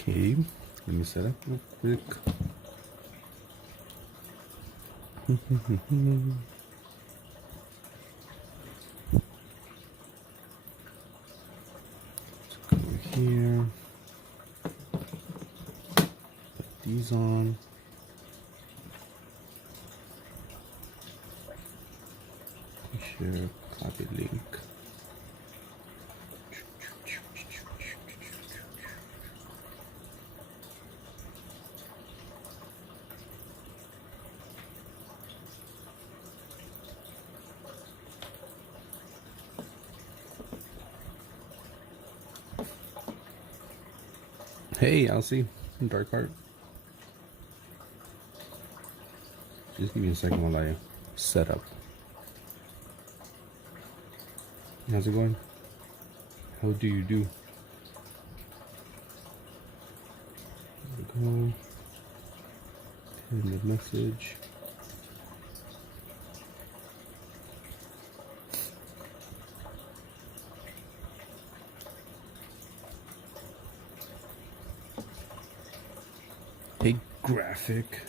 Okay, let me set up real quick. Let's go here. Put these on. Share, copy link. Hey, Elsie, dark art. Just give me a second while I set up. How's it going? How do you do? There we go. And the message. A graphic.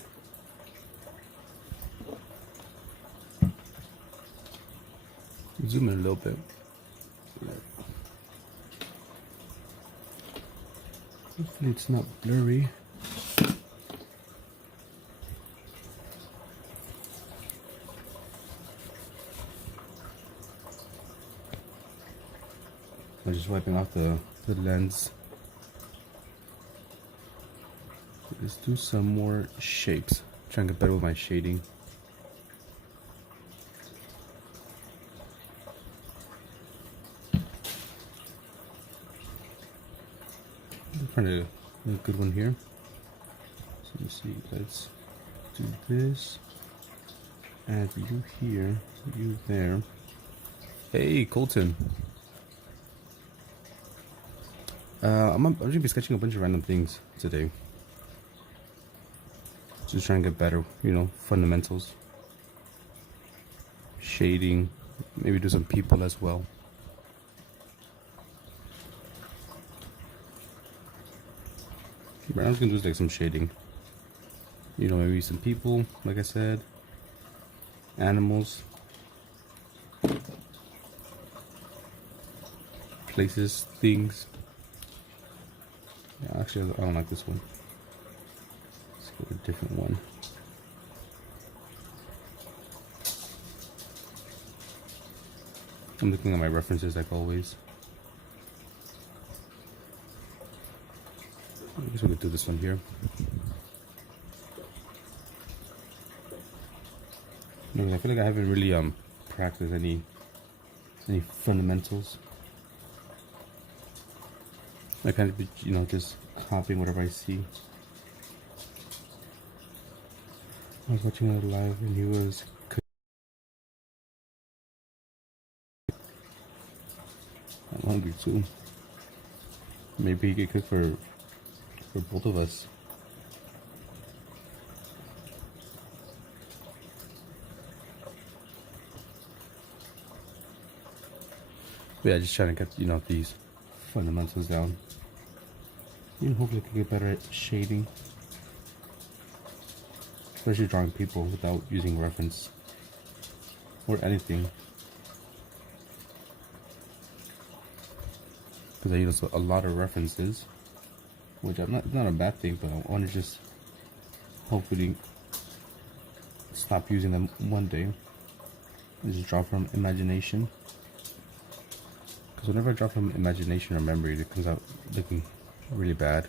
Zoom in a little bit. Hopefully it's not blurry. I'm just wiping off the lens. Let's do some more shapes. Trying to get better with my shading. Find a good one here. So let me see. Let's do this. Add you here, you there. Hey, Colton. I'm gonna be sketching a bunch of random things today. Just trying to get better, you know, fundamentals, shading, maybe do some people as well. Right now I'm gonna do like some shading. You know, maybe some people, like I said, animals, places, things. Yeah, actually, I don't like this one. Let's go with a different one. I'm looking at my references like always. I guess we could do this one here. No, I feel like I haven't really practiced any fundamentals. I kind of be, you know, just copying whatever I see. I was watching it live and he was I'm hungry too. Maybe he could cook for both of us. But yeah, just trying to get, you know, these fundamentals down. And hopefully I can get better at shading. Especially drawing people without using reference or anything. Because I use a lot of references, which I'm not a bad thing, but I want to just hopefully stop using them one day and just draw from imagination. Because whenever I draw from imagination or memory, it comes out looking really bad.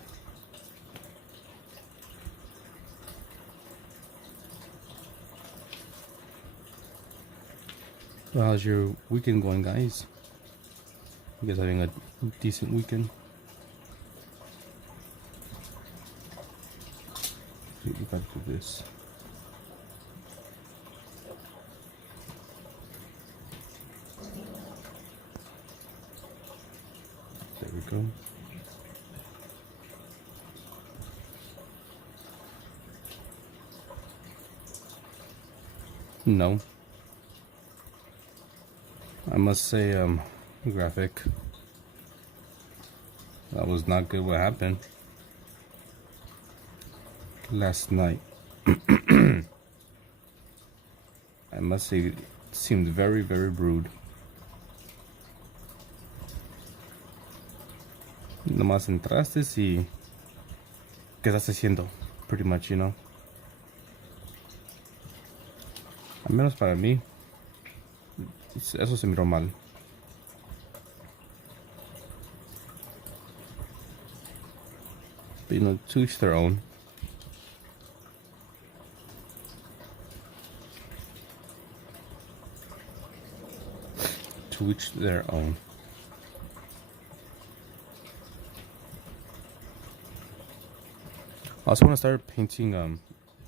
Well, how's your weekend going, guys? You guys having a decent weekend? We gotta do this. There we go. No. I must say, graphic. That was not good what happened. last night. I must say, it seemed very, very rude. Nomás entraste y ¿qué estás haciendo? Pretty much, you know. Al menos para mí, eso se miró mal. But, you know, to each their own. To each their own. I also want to start painting,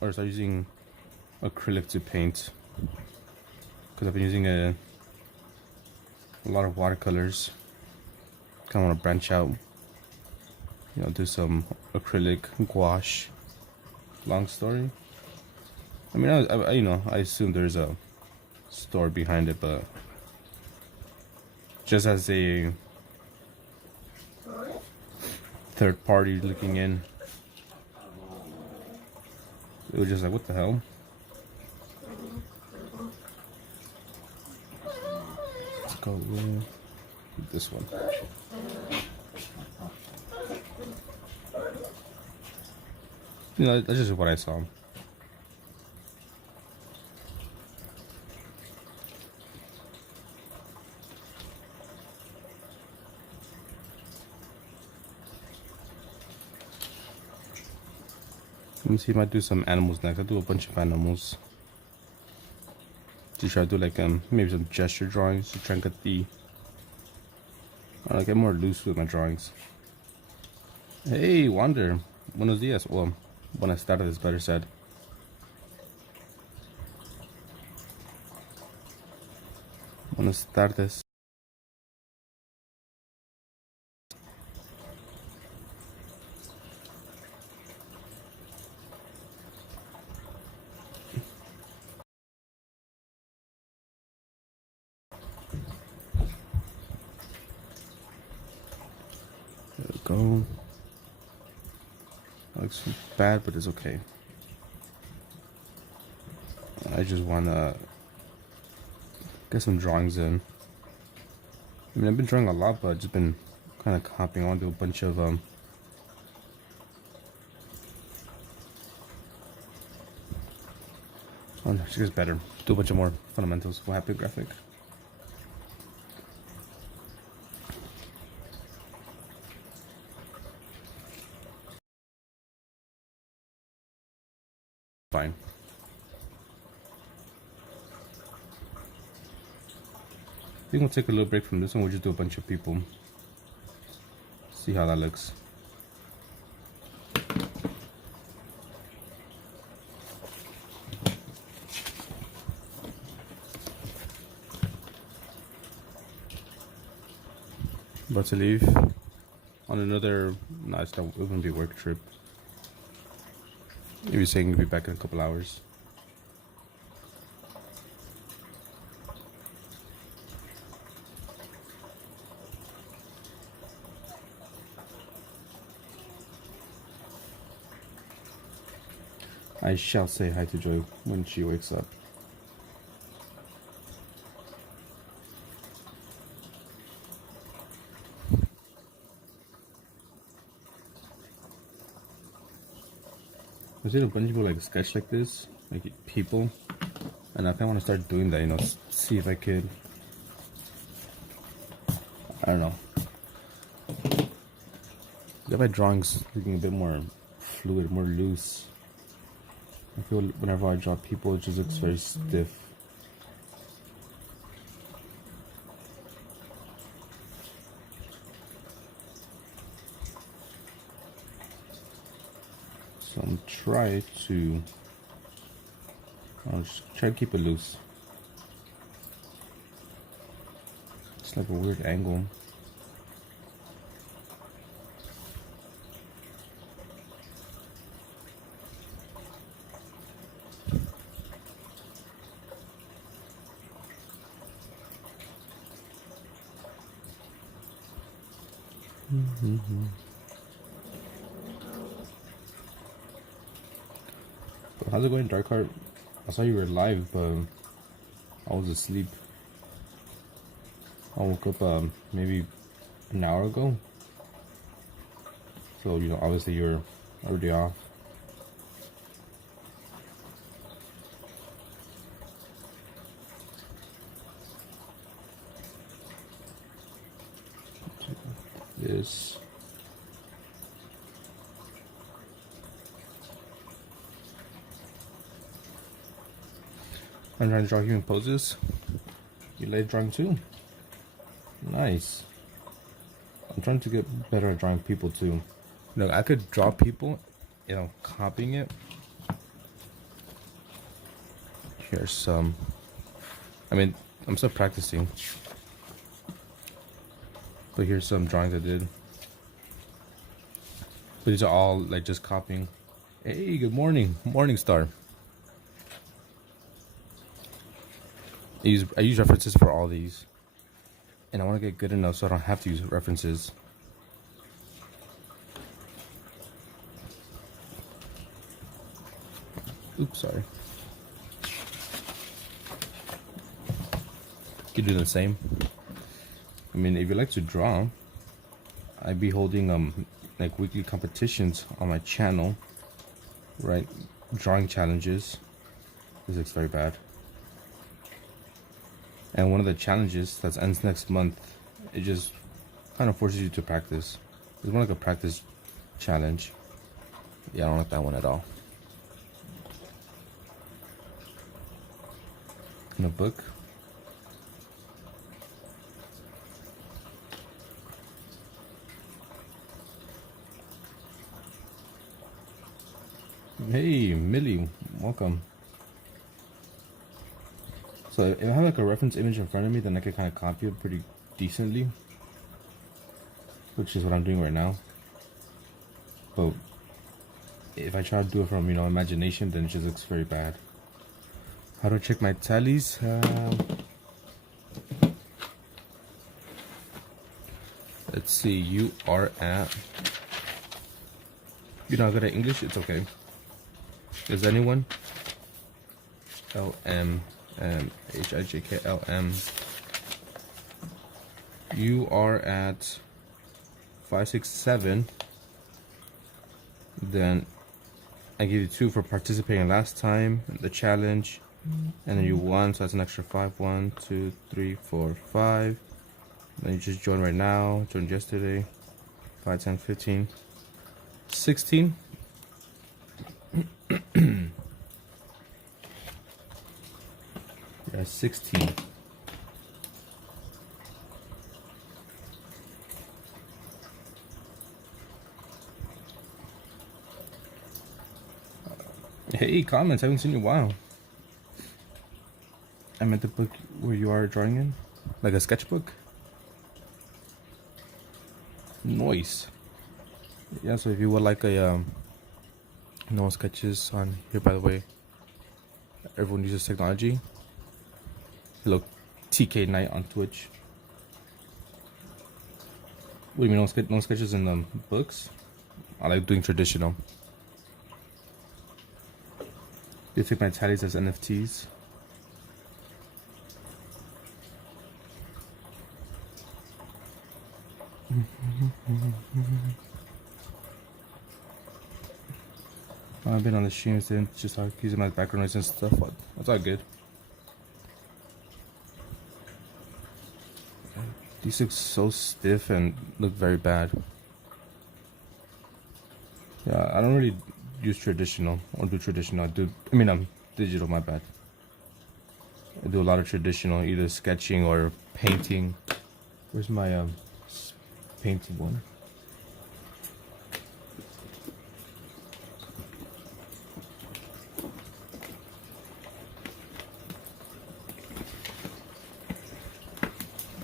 or start using acrylic to paint. Because I've been using a lot of watercolors. Kind of want to branch out. You know, do some acrylic, gouache. Long story. I mean, I you know, I assume there's a story behind it, but just as a third party looking in, it was just like, what the hell? Let's go with this one. You know, that's just what I saw. Let me see if I do some animals next. I'll do a bunch of animals. To try to do like maybe some gesture drawings to try and get the get more loose with my drawings. Hey, Wander. Buenos dias. Well, buenas tardes, better said. Buenas tardes. There we go. Looks bad, but it's okay. I just want to get some drawings in. I mean, I've been drawing a lot, but I've just been kind of copying onto a bunch of oh no, she gets better. Do a bunch of more fundamentals. We'll have graphic. Fine. I think we'll take a little break from this one. We'll just do a bunch of people. See how that looks. About to leave on another. No, it's not. It wouldn't be a work trip. He was saying he'll be back in a couple hours. I shall say hi to Joy when she wakes up. I've seen a bunch of people like sketch like this, like people, and I kind of want to start doing that. You know, see if I could. I don't know. Get my drawings looking a bit more fluid, more loose. I feel whenever I draw people, it just looks very stiff. So I'm trying to. I'll just try to keep it loose. It's like a weird angle. how's it going, Dark Heart? I saw you were live, but I was asleep. I woke up maybe an hour ago. So, you know, obviously you're already off. This. I'm trying to draw human poses. You like drawing too? Nice. I'm trying to get better at drawing people too. Look, I could draw people, you know, copying it. Here's some. I mean, I'm still practicing. But here's some drawings I did. But these are all like just copying. Hey, good morning, Morning Star. I use references for all these, and I want to get good enough so I don't have to use references. Oops, sorry. You can do the same. I mean, if you like to draw, I'd be holding like weekly competitions on my channel, right? Drawing challenges. This looks very bad. And one of the challenges that ends next month, it just kind of forces you to practice. It's more like a practice challenge. Yeah, I don't like that one at all. In a book. Hey, Millie, welcome. So if I have like a reference image in front of me, then I can kind of copy it pretty decently, which is what I'm doing right now. But if I try to do it from, you know, imagination, then it just looks very bad. How do I check my tallies? Let's see, you are at... You're not good at English? It's okay. Is anyone? LM. HIJKLM. You are at 567. Then I give you 2 for participating last time, the challenge, and then you won, so that's an extra 5. 1, 2, 3, 4, 5. Then you just joined right now, joined yesterday. 5, 10, 15, 16. Yeah, 16. Hey, comments, I haven't seen you in a while. I meant the book where you are drawing in, like a sketchbook. Nice. Yeah, so if you would like a no sketches on here, by the way, everyone uses technology. Hello, TK Knight on Twitch. What do you mean no sketches in the books? I like doing traditional. You take my tallies as NFTs. I've been on the streams and just like using my background noise and stuff, but that's all good. These look so stiff and look very bad. Yeah, I don't really use traditional or do traditional. I'm digital, my bad. I do a lot of traditional, either sketching or painting. Where's my painting one?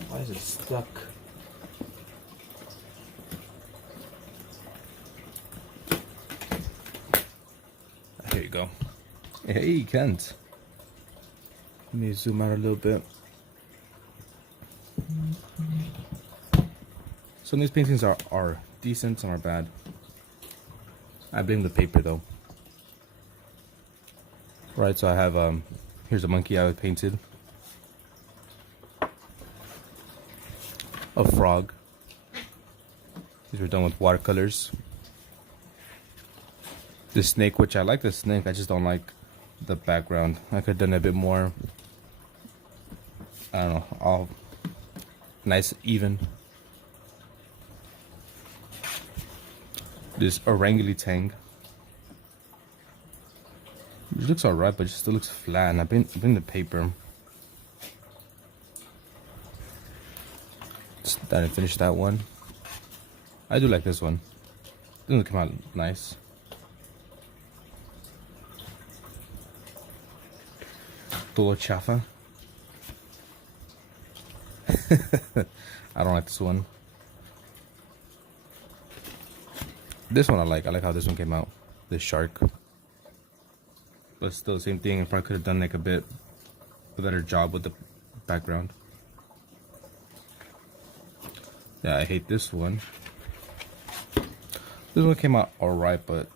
Why is it stuck? Here you go. Hey, Kent. Let me zoom out a little bit. Some of these paintings are decent, some are bad. I blame the paper though. Right, so I have here's a monkey I painted, a frog. These were done with watercolors. The snake, which I like the snake, I just don't like the background. I could have done a bit more, I don't know, all nice, even. This orangutan. It looks alright, but it still looks flat, and I bring the paper. I didn't finish that one. I do like this one. It doesn't come out nice. Todo chafa. I don't like this one. This one I like. I like how this one came out. This shark. But still the same thing. I probably could have done like a bit better job with the background. Yeah, I hate this one. This one came out alright, but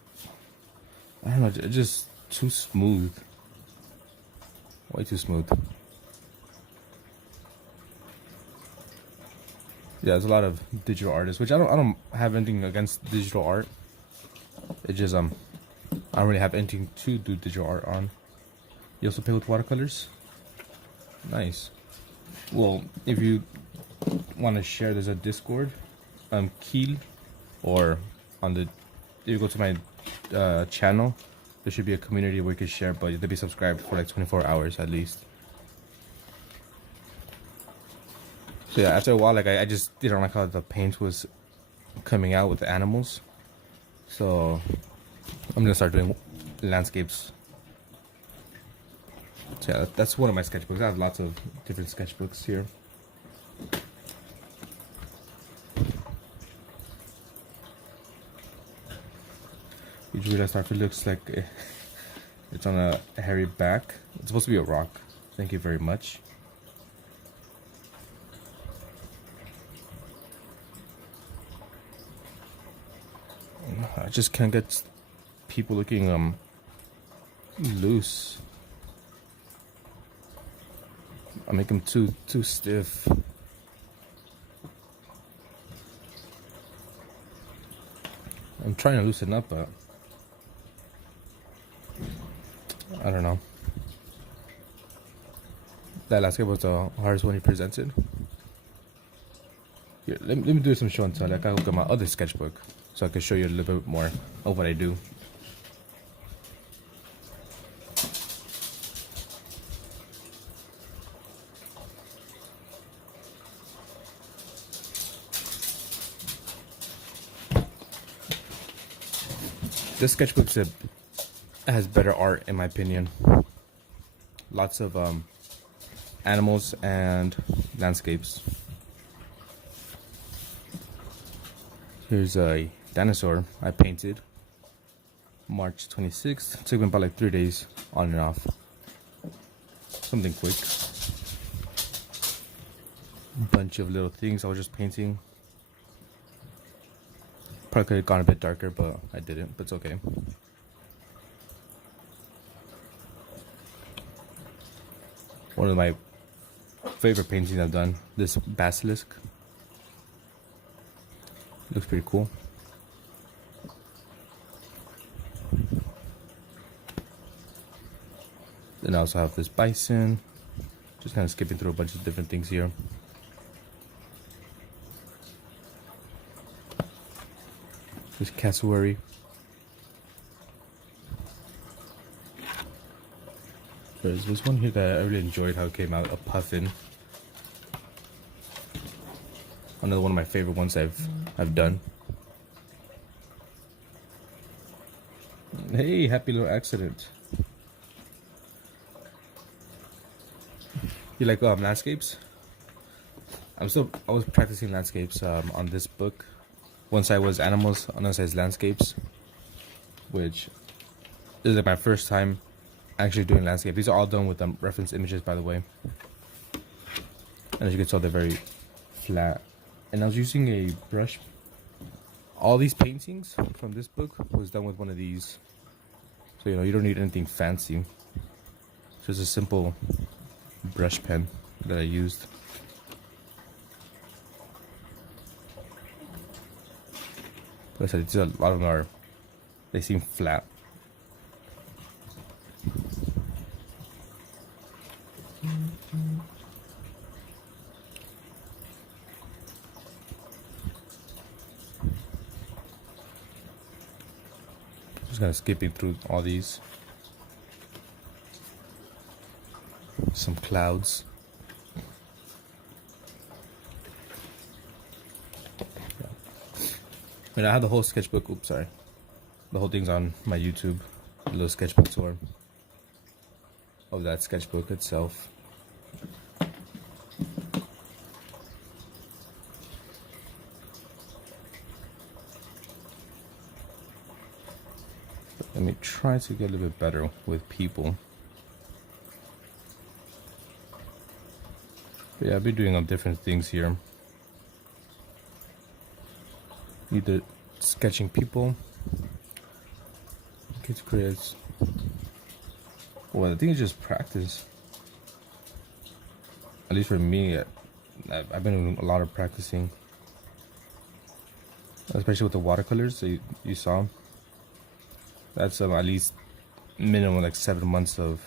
I don't know, it's just too smooth. Way too smooth. Yeah, there's a lot of digital artists, which I don't have anything against digital art. It just I don't really have anything to do digital art on. You also paint with watercolors? Nice. Well, if you want to share, there's a Discord, Keel, or on the, if you go to my channel, there should be a community where you can share, but you have to be subscribed for like 24 hours at least. So yeah, after a while, like I just didn't like how the paint was coming out with the animals. So I'm gonna start doing landscapes. So yeah, that's one of my sketchbooks. I have lots of different sketchbooks here. Usually that stuff, it looks like it's on a hairy back. It's supposed to be a rock. Thank you very much. I just can't get people looking loose. I make them too stiff. I'm trying to loosen up, but I don't know. That last game was the hardest one you presented. Here, let me do some show and tell. Like, I look at my other sketchbook so I can show you a little bit more of what I do. This sketchbook has better art in my opinion. Lots of animals and landscapes. Here's a dinosaur I painted March 26th. It took me about like 3 days on and off. Something quick. Bunch of little things I was just painting. Probably could have gone a bit darker, but I didn't, but it's okay. One of my favorite paintings I've done, this basilisk. Looks pretty cool. Then I also have this bison. Just kind of skipping through a bunch of different things here. This cassowary. There's this one here that I really enjoyed how it came out, a puffin. Another one of my favorite ones I've done. Hey, happy little accident. You like landscapes? I was practicing landscapes on this book. One side was animals, another side is landscapes, which is like my first time actually doing landscape. These are all done with reference images, by the way. And as you can tell, they're very flat. And I was using a brush. All these paintings from this book was done with one of these. So, you know, you don't need anything fancy. Just a simple brush pen that I used. But I said, a lot of them they seem flat. Just kind of skipping through all these. Some clouds. And I have the whole sketchbook. Oops, sorry. The whole thing's on my YouTube. A little sketchbook tour of that sketchbook itself. Let me try to get a little bit better with people. But yeah, I'll be doing different things here. Either sketching people, kids creates. Well, I think it's just practice. At least for me, I've been doing a lot of practicing, especially with the watercolors that you saw. That's at least minimum like 7 months of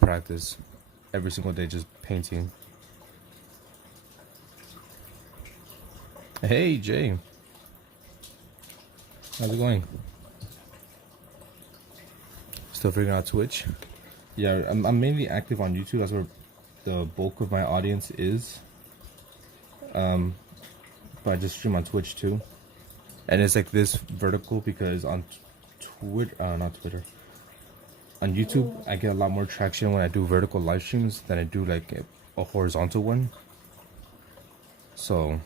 practice every single day, just painting. Hey Jay, how's it going? Still figuring out Twitch. Yeah, I'm mainly active on YouTube. That's where the bulk of my audience is. But I just stream on Twitch too. And it's like this vertical because on not Twitter. On YouTube, I get a lot more traction when I do vertical live streams than I do like a horizontal one. So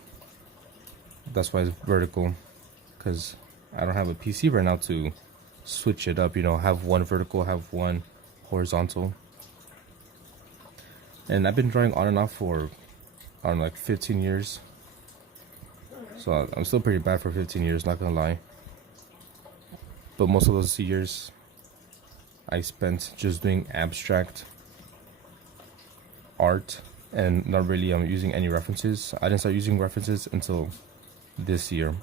that's why it's vertical, because I don't have a PC right now to switch it up, you know, have one vertical, have one horizontal. And I've been drawing on and off for, I don't know, like 15 years. So I'm still pretty bad for 15 years, not gonna lie. But most of those years I spent just doing abstract art and not really using any references. I didn't start using references until this year.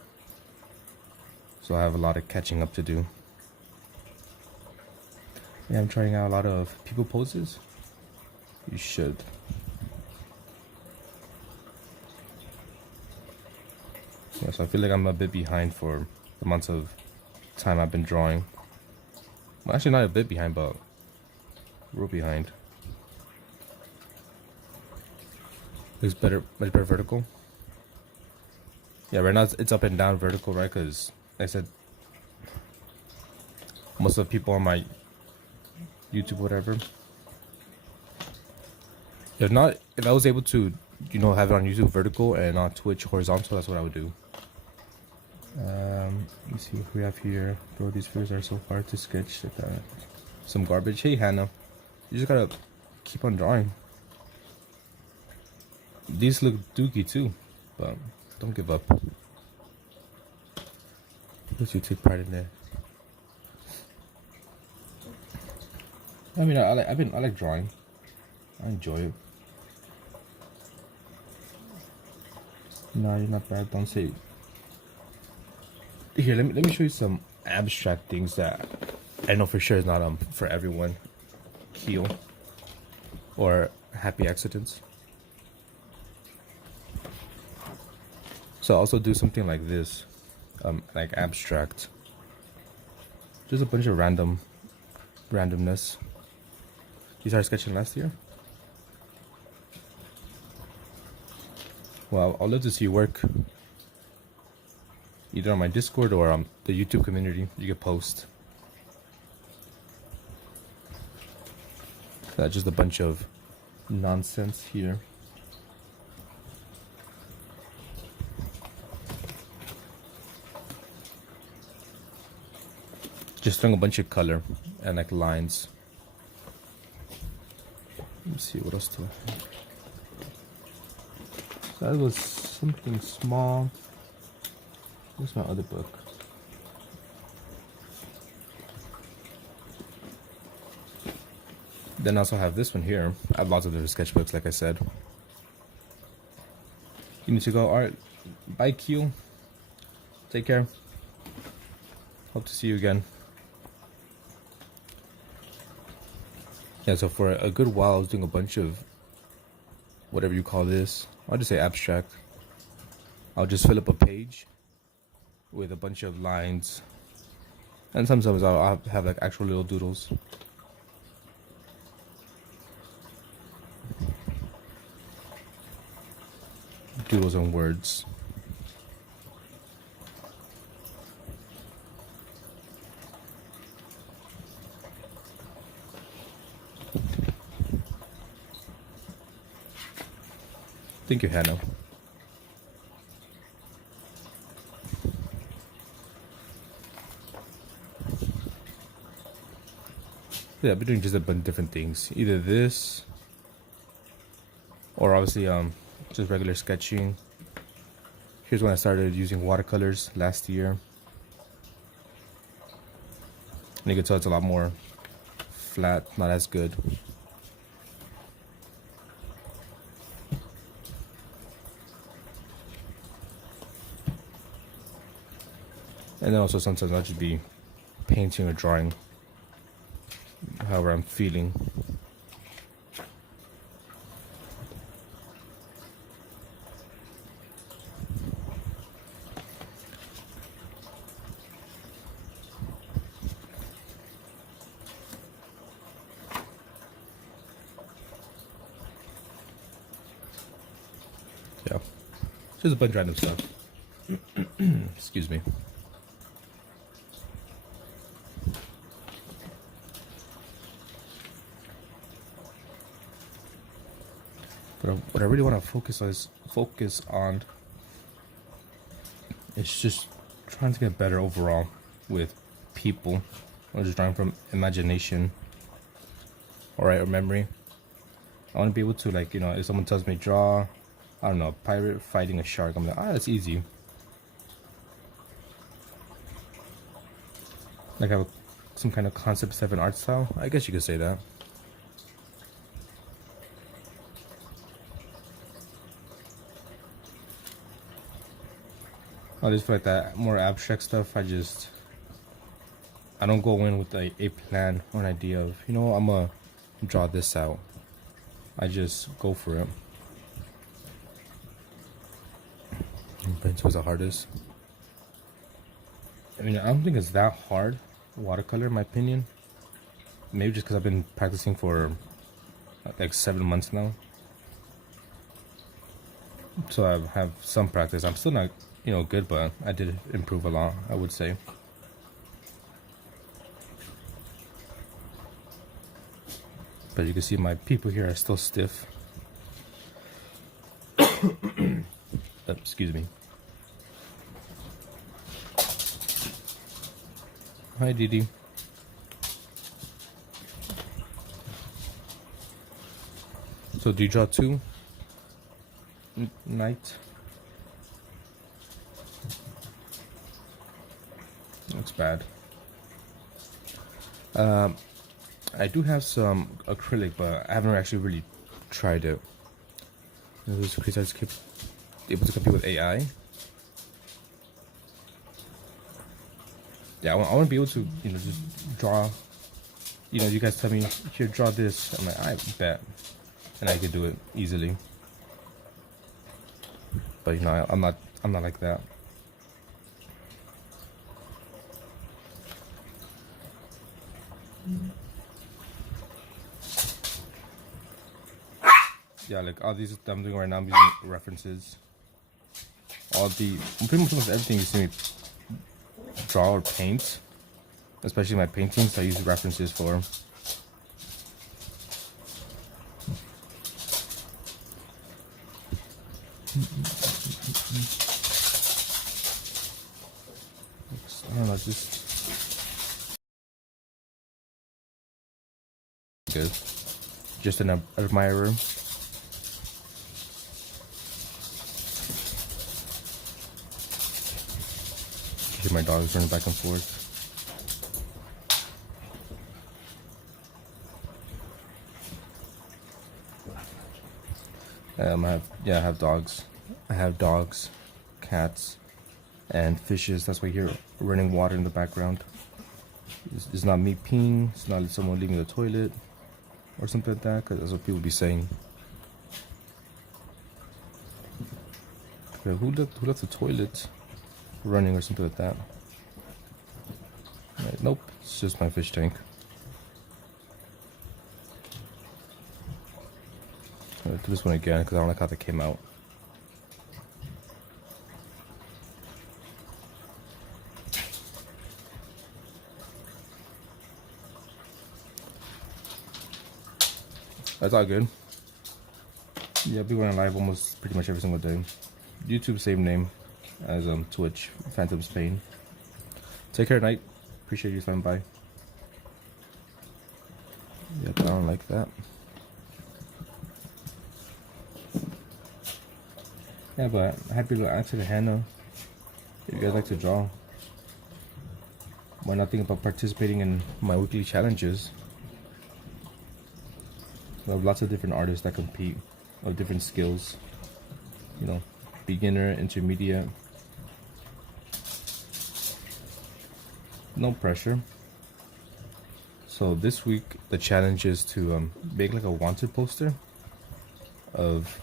So I have a lot of catching up to do. Yeah, I'm trying out a lot of people poses. You should. Yeah, so I feel like I'm a bit behind for the months of time I've been drawing. Well, actually not a bit behind, but real behind. Looks better, much better vertical. Yeah, right now it's up and down vertical, right? Because like I said, most of the people on my YouTube, whatever. If I was able to, you know, have it on YouTube vertical and on Twitch horizontal, that's what I would do. Let me see what we have here. Bro, these figures are so hard to sketch. Some garbage. Hey Hannah, you just gotta keep on drawing. These look dookie too, but don't give up. Let you take part in there. I mean, I like drawing. I enjoy it. No, you're not bad. Don't say. Here, let me show you some abstract things that I know for sure is not for everyone. Heal or happy accidents. So I'll also do something like this, like abstract. Just a bunch of randomness. You started sketching last year? Well, I'd love to see your work. Either on my Discord or the YouTube community. You can post. That's just a bunch of nonsense here. Just throwing a bunch of color and like lines. Let me see what else do I have. So that was something small. Where's my other book? Then I also have this one here. I have lots of different sketchbooks, like I said. You need to go. All right, bye, Q. Take care. Hope to see you again. Yeah, so for a good while, I was doing a bunch of whatever you call this. I'll just say abstract. I'll just fill up a page with a bunch of lines. And sometimes I'll have like actual little doodles. Doodles and words. Thank you, Hannah. Yeah, I've been doing just a bunch of different things. Either this, or obviously just regular sketching. Here's when I started using watercolors last year. And you can tell it's a lot more flat, not as good. And then also sometimes I'll just be painting or drawing however I'm feeling. Yeah, just a bunch of random stuff. Excuse me. But what I really want to focus on is just trying to get better overall with people. I'm just drawing from imagination, or memory. I want to be able to, like, you know, if someone tells me draw, I don't know, a pirate fighting a shark, I'm like, that's easy. Like have some kind of concept set of an art style, I guess you could say that. I just feel like that more abstract stuff, I don't go in with a plan or an idea of, you know, I'm gonna draw this out. I just go for it. Pencil is the hardest. I mean, I don't think it's that hard, watercolor, in my opinion. Maybe just because I've been practicing for like 7 months now. So I have some practice. I'm still not, you know, good, but I did improve a lot, I would say. But you can see my people here are still stiff. Excuse me. Hi, Didi. So do you draw too? Night. Looks bad. I do have some acrylic, but I haven't actually really tried it. Those creators keep able to compete with AI. Yeah, I want to be able to, you know, just draw. You know, you guys tell me, here, draw this. I'm like, I bet, and I can do it easily. But you know, I'm not like that. Yeah, like all these that I'm doing right now, I'm using references. Pretty much almost everything you see me draw or paint, especially my paintings, I use references for. I don't know, just good. Just an admirer. Hear my dogs running back and forth. I have dogs. I have dogs, cats, and fishes. That's why you hear running water in the background. It's not me peeing. It's not someone leaving the toilet or something like that, because that's what people be saying. Okay, who left the toilet running or something like that? Right, nope, it's just my fish tank. I'm gonna do this one again because I don't like how that came out. That's all good. Yeah, I'll be running live almost pretty much every single day. YouTube, same name as Twitch, Phantom Spain. Take care, night. Appreciate you stopping by. Yep, I don't like that. Yeah, but happy little answer to Hannah. If you guys like to draw, why not think about participating in my weekly challenges? We have lots of different artists that compete of different skills. You know, beginner, intermediate. No pressure. So this week the challenge is to make like a wanted poster of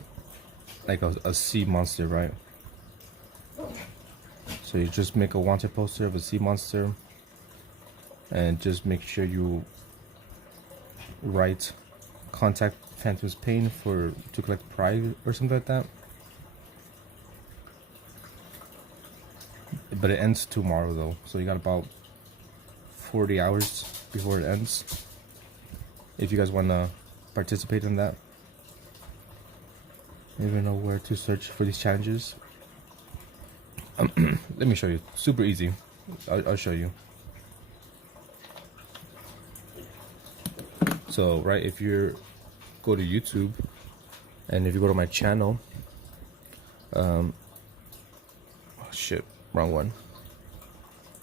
like a sea monster, right? So you just make a wanted poster of a sea monster and just make sure you write contact Phantom's Pain to collect prize or something like that. But it ends tomorrow though, so you got about 40 hours before it ends if you guys want to participate in that. I don't even know where to search for these challenges. Let me show you. Super easy. I'll show you. So right, if you go to YouTube and if you go to my channel, oh shit, wrong one.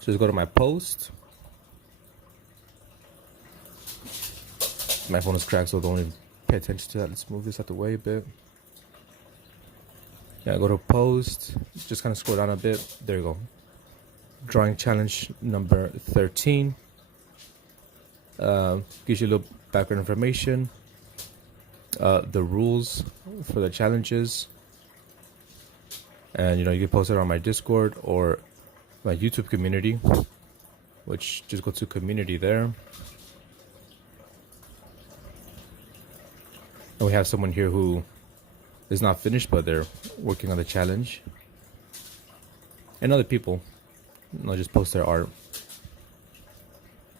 So just go to my post. My phone is cracked, so don't even pay attention to that. Let's move this out the way a bit. Yeah, go to post, just kind of scroll down a bit. There you go. Drawing challenge number 13. Gives you a little background information. The rules for the challenges. And you know, you can post it on my Discord or my YouTube community, which just go to community there. And we have someone here who is not finished, but they're working on the challenge. And other people, you know, just post their art.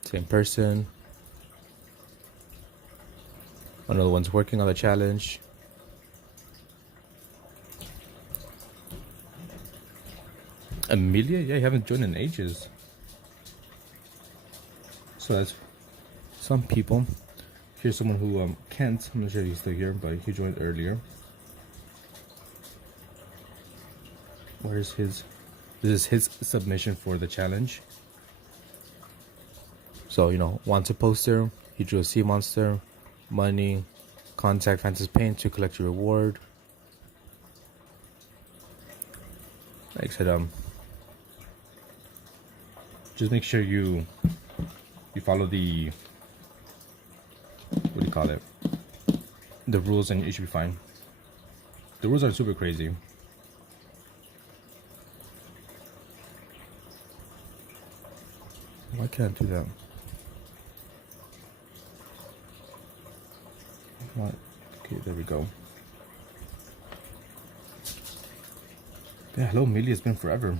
Same person. Another one's working on the challenge. Amelia? Yeah, you haven't joined in ages. So that's some people. Here's someone who Kent, I'm not sure if he's still here, but he joined earlier. Where's his? This is his submission for the challenge. So, you know, wants a poster. He drew a sea monster. Money. Contact Phantom's Pain to collect your reward. Like I said, just make sure you follow the, what do you call it? The rules, and you should be fine. The rules are super crazy. Why can't I do that? What? Okay, there we go. Yeah, hello, Millie. It's been forever.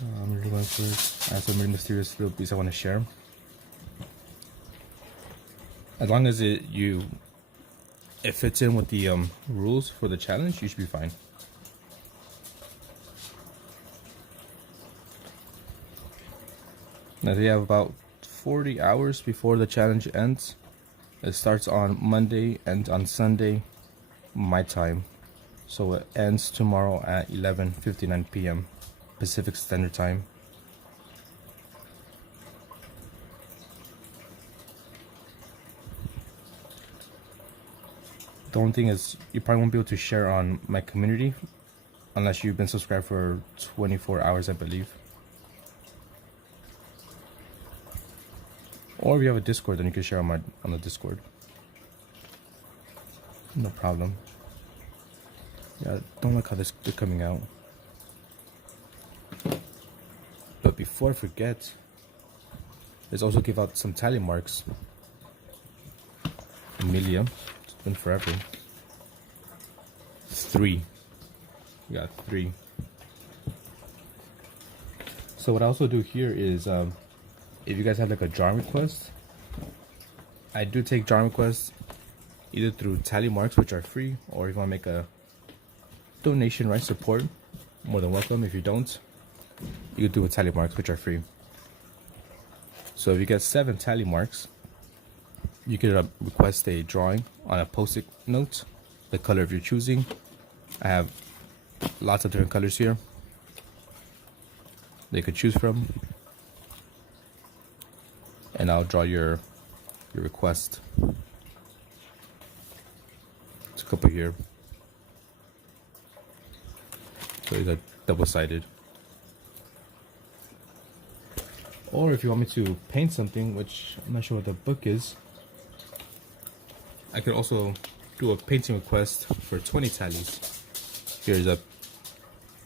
I'm really going for it. I have some really mysterious little piece I want to share. As long as it fits in with the rules for the challenge, you should be fine. Now they have about 40 hours before the challenge ends. It starts on Monday and on Sunday, my time. So it ends tomorrow at 11:59 p.m. Pacific Standard Time. The only thing is you probably won't be able to share on my community unless you've been subscribed for 24 hours, I believe. Or if you have a Discord, then you can share on the Discord. No problem. Yeah, don't like how they're coming out. But before I forget, let's also give out some tally marks. Amelia, it's been forever. 3. We got 3. So what I also do here is, if you guys have like a drawing request, I do take drawing requests either through tally marks, which are free, or if you want to make a donation, right, support, more than welcome. If you don't, you can do with tally marks, which are free. So if you get 7 tally marks, you can request a drawing on a post-it note, the color of your choosing. I have lots of different colors here they could choose from, and I'll draw your request. It's a couple here, so you got double-sided. Or if you want me to paint something, which I'm not sure what the book is, I could also do a painting request for 20 tallies. Here's a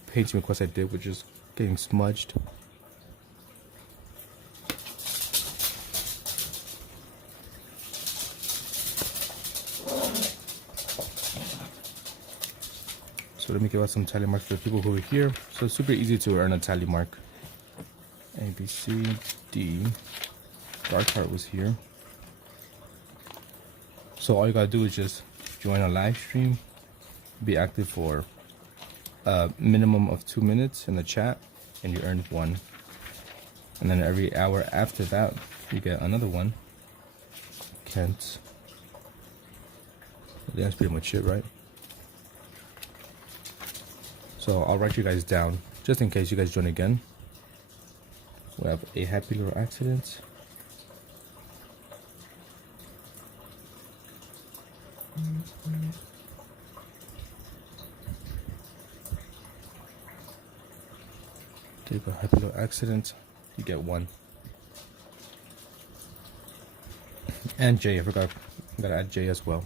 painting request I did, which is getting smudged. So let me give out some tally marks for people who are here. So it's super easy to earn a tally mark. A, B, C, D. Dark heart was here. So all you gotta do is just join a live stream, be active for a minimum of 2 minutes in the chat, and you earn 1. And then every hour after that, you get another 1. Kent. That's pretty much it, right? So I'll write you guys down just in case you guys join again. We have a happy little accident. Take a happy little accident, you get 1. And J, I forgot, I gotta add J as well.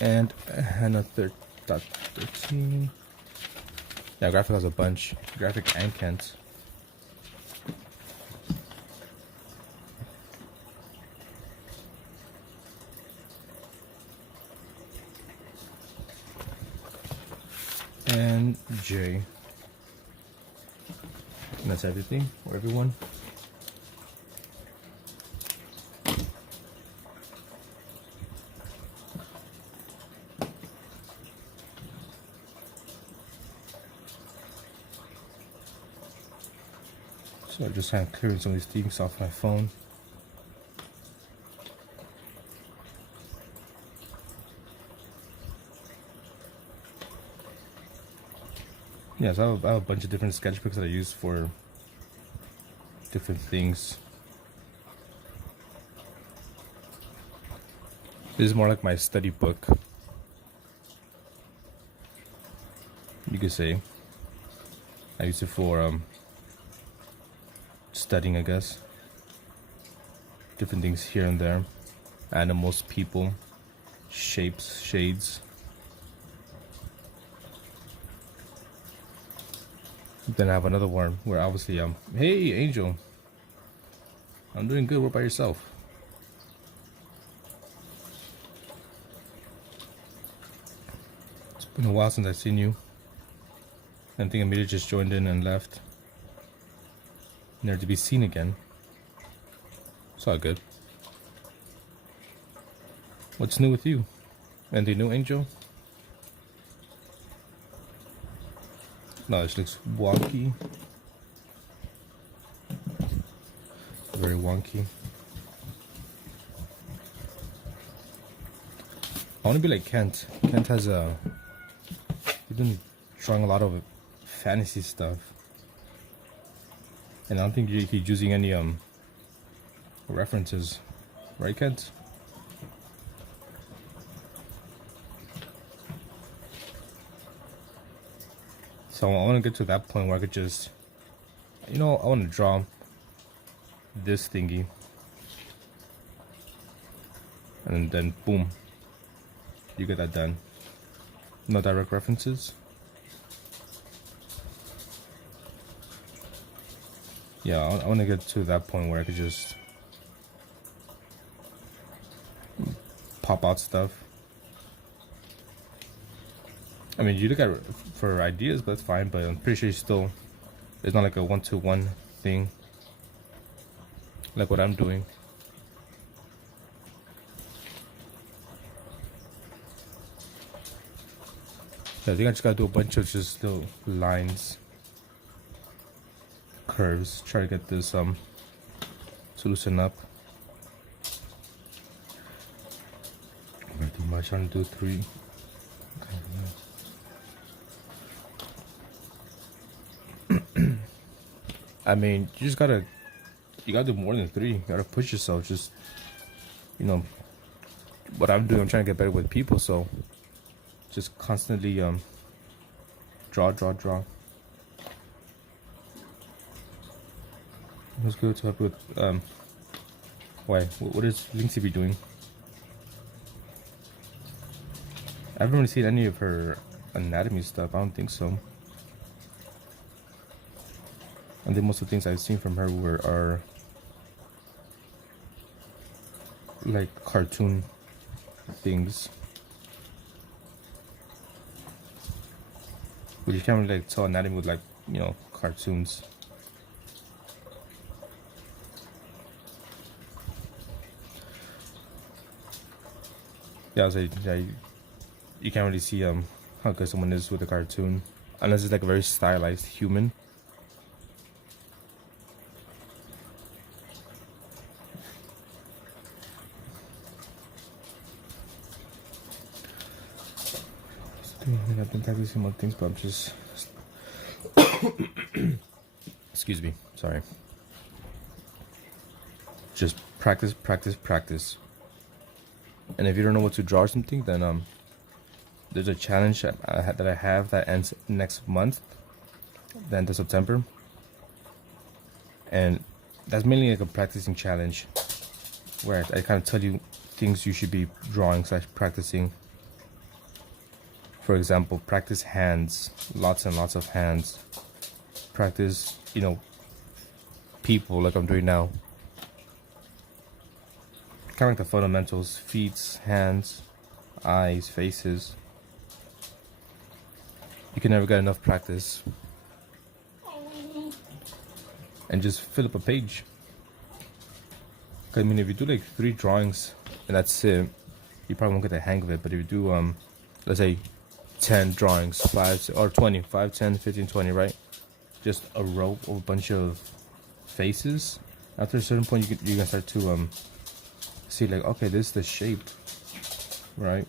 And Hannah 13. Yeah, graphic has a bunch. Graphic and Kent. And J. And that's everything, or everyone. So I'm just kind of clearing some of these things off my phone. Yeah, so I have a bunch of different sketchbooks that I use for different things. This is more like my study book, you could say. I use it for studying, I guess. Different things here and there. Animals, people, shapes, shades. Then I have another one where obviously hey Angel, I'm doing good, what about yourself? It's been a while since I've seen you. I think Amelia just joined in and left. Never to be seen again. It's all good. What's new with you? Anything new, Angel? No, this looks wonky. Very wonky. I want to be like Kent. Kent has he's been drawing a lot of fantasy stuff, and I don't think he's using any references, right, Kent? So I want to get to that point where I could just, I want to draw this thingy, and then boom, you get that done. No direct references. Yeah, I want to get to that point where I could just pop out stuff. I mean, you look at for ideas, but that's fine. But I'm pretty sure it's not like a one-to-one thing, like what I'm doing. I think I just gotta do a bunch of just little lines, curves, try to get this to loosen up. Too much. I'm trying to do 3. I mean, you gotta do more than 3. You gotta push yourself. Just, what I'm doing, I'm trying to get better with people, so just constantly draw. Let's go to help with why? What is Lindsay be doing? I haven't really seen any of her anatomy stuff. I don't think so. I think most of the things I've seen from her are like cartoon things. But you can't really tell anatomy with cartoons. Yeah, I was like, you can't really see how good someone is with a cartoon unless it's like a very stylized human. I've been practicing more things, but I'm just excuse me, sorry. Just practice. And if you don't know what to draw or something, then there's a challenge that I have that ends next month, the end of September, and that's mainly like a practicing challenge where I kind of tell you things you should be drawing / practicing. For example, practice hands, lots and lots of hands. Practice, people like I'm doing now. Kind of like the fundamentals: feet, hands, eyes, faces. You can never get enough practice. And just fill up a page. I mean, if you do like 3 drawings and that's it, you probably won't get the hang of it. But if you do, let's say 10 drawings, 5 or 20, 5, 10, 15, 20, right? Just a row of a bunch of faces. After a certain point, you can start to see like, okay, this is the shape, right?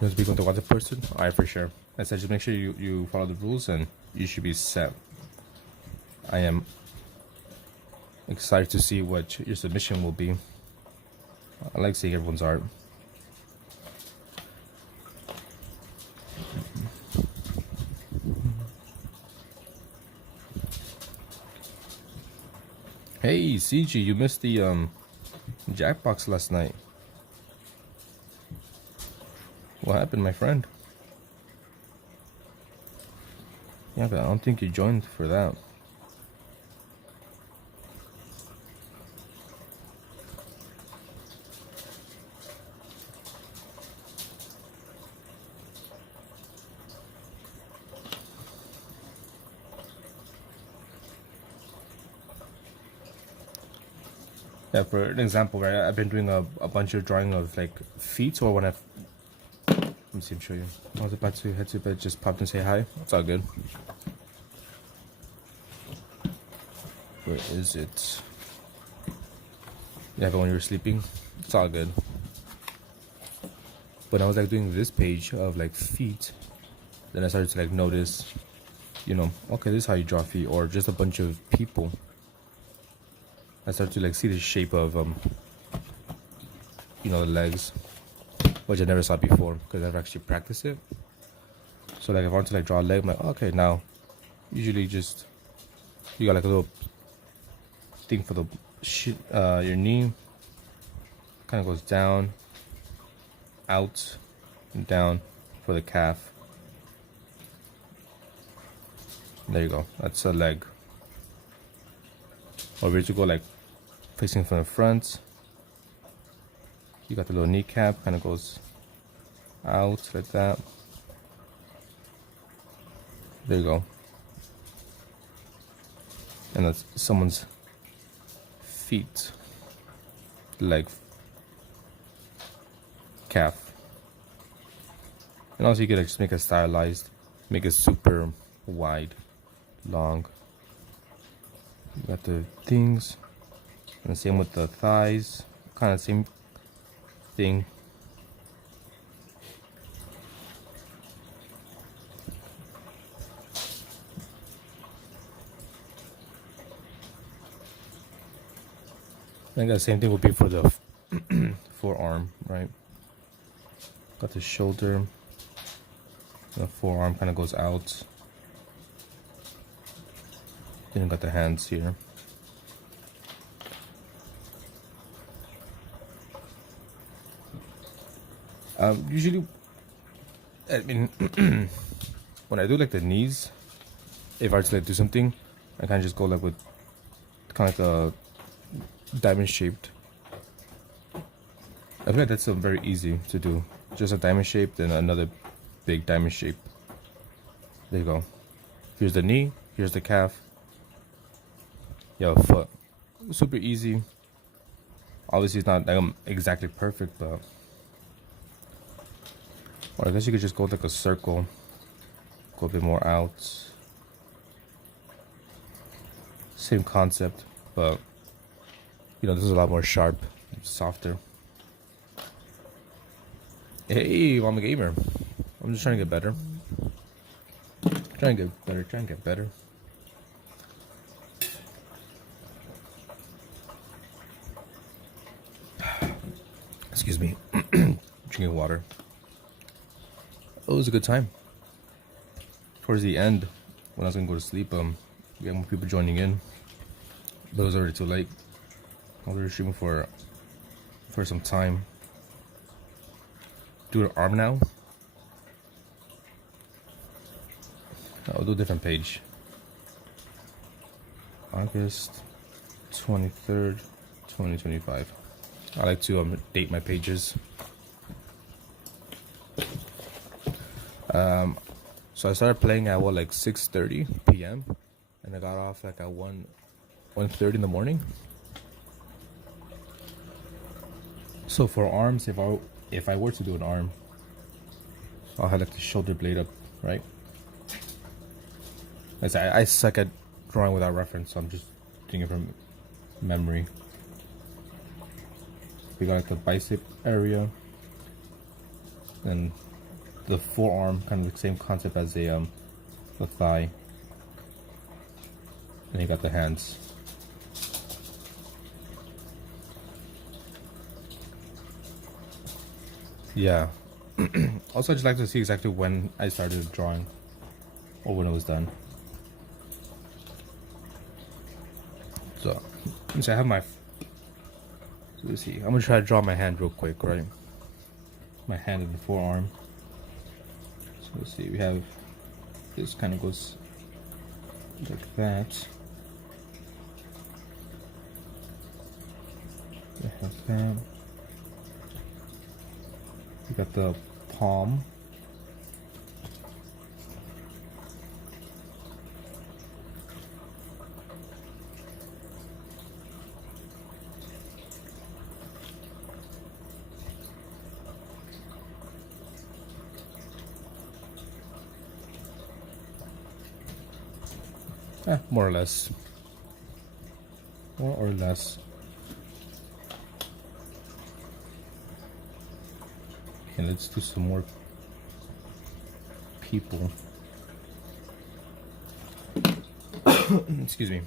You want to become the water person? Alright, for sure. I said just make sure you follow the rules and you should be set. I am excited to see what your submission will be. I like seeing everyone's art. Hey, CG, you missed the Jackbox last night. What happened, my friend? Yeah, but I don't think you joined for that. Yeah, for an example, right, I've been doing a bunch of drawing of like feet, or when let me see, I'll show you. I was about to head to bed, just popped and say hi. It's all good. Where is it? Yeah, but when you were sleeping, it's all good. But I was like doing this page of like feet, then I started to like notice, okay, this is how you draw feet, or just a bunch of people. I started to like see the shape of the legs. which I never saw before because I've actually practiced it. So like if I want to like draw a leg, I'm like, okay, now usually just you got like a little thing for the your knee. Kind of goes down, out, and down for the calf. There you go. That's a leg. Or if you go like facing from the front, you got the little kneecap, kind of goes out like that. There you go. And that's someone's feet, leg, calf. And also you could like just make it stylized, make it super wide, long. You got the things, and the same with the thighs, kind of same thing. I think the same thing would be for the forearm, right? Got the shoulder, the forearm kind of goes out. Then you got the hands here. Usually, I mean, when I do like the knees, if I were to like do something, I kind of just go like with kind of like a diamond shaped. I feel like that's very easy to do. Just a diamond shape, then another big diamond shape. There you go. Here's the knee, here's the calf. Yo, foot. Super easy. Obviously, it's not like exactly perfect, but. Or I guess you could just go like a circle. Go a bit more out. Same concept, but. You know, this is a lot more sharp, softer. Hey, I'm a gamer. I'm just trying to get better. Trying to get better. Excuse me. Drinking water. Oh, it was a good time. Towards the end, when I was gonna go to sleep, we had more people joining in, but it was already too late. I was already streaming for some time. Do an arm now. I'll do a different page. August 23rd, 2025. I like to date my pages. So I started playing at what, like 6:30 p.m. and I got off like at 1:30 in the morning. So for arms, if I were to do an arm, I'll have like the shoulder blade up, right? I suck at drawing without reference, so I'm just doing it from memory. We got like the bicep area, and the forearm, kind of the same concept as the thigh. And you got the hands. Yeah. Also, I'd just like to see exactly when I started drawing, or when it was done. So I have my. So let's see. I'm gonna try to draw my hand real quick, right? My hand and the forearm. So let's see. We have this kind of goes like that. We have that. We got the palm. More or less. More or less. Okay, let's do some more people. Excuse me.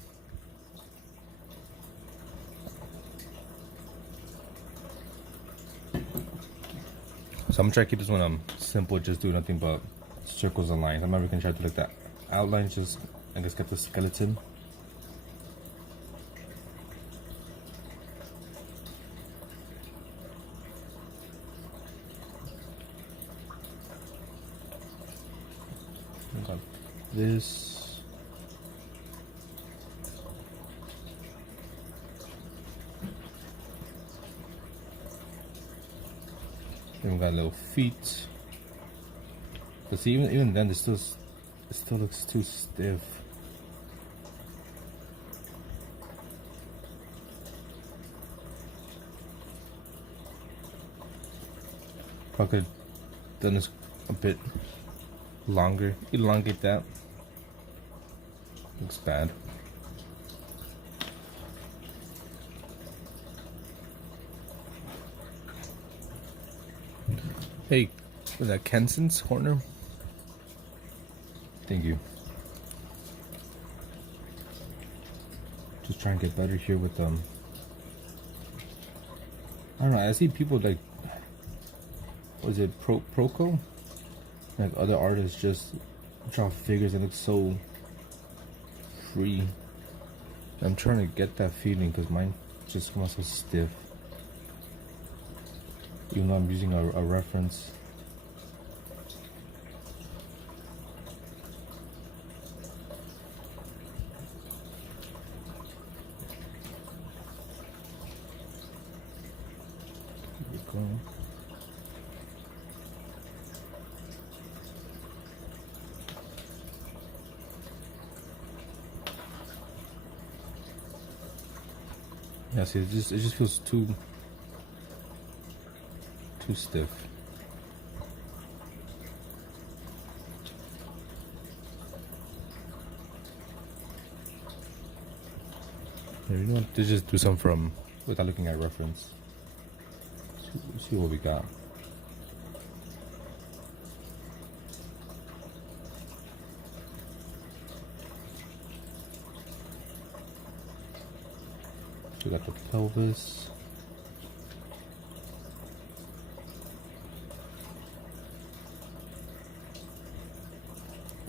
So I'm gonna try to keep this one simple, just do nothing but circles and lines. I'm never gonna try to do like that outlines, just I guess get the skeleton. Got this. Then we got little feet. But see, even then, it still looks too stiff. I could have done this a bit longer, elongate that. Looks bad. Hey, is that Kenson's corner? Thank you. Just trying to get better here with I don't know. I see people like, what is it, Proco? Like other artists just draw figures that look so free. I'm trying to get that feeling because mine just comes so stiff. Even though I'm using a reference. Keep it going. Yeah, see, it just feels too stiff. Yeah, you know what? Let's just do some from without looking at reference. See what we got. We got the pelvis.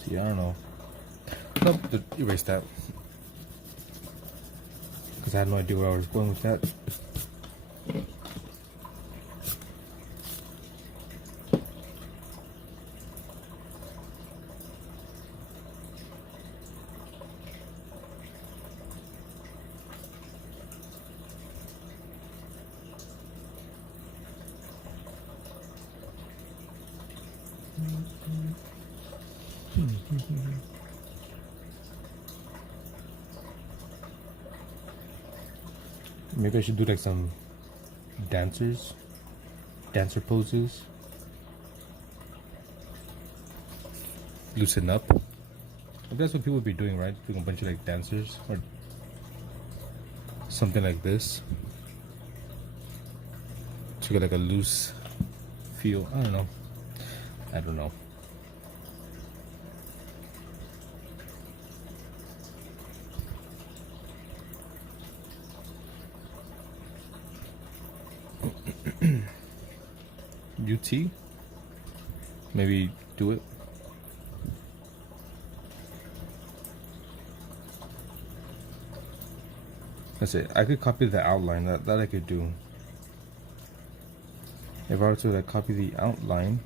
See, I don't know. Nope, erase that. Because I had no idea where I was going with that. Maybe I should do like some dancer poses. Loosen up. Maybe that's what people would be doing, right? Doing a bunch of like dancers or something like this. To get like a loose feel. I don't know. UT, maybe do it. That's it. I could copy the outline. That I could do. If I were to like copy the outline,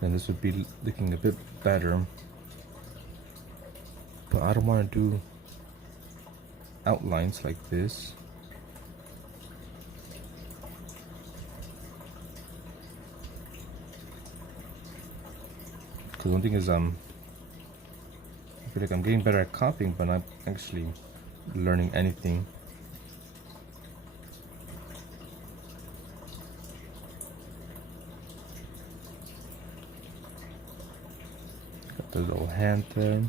then this would be looking a bit better. But I don't want to do outlines like this. Because one thing is I feel like I'm getting better at copying, but not actually learning anything. Got the little hand there.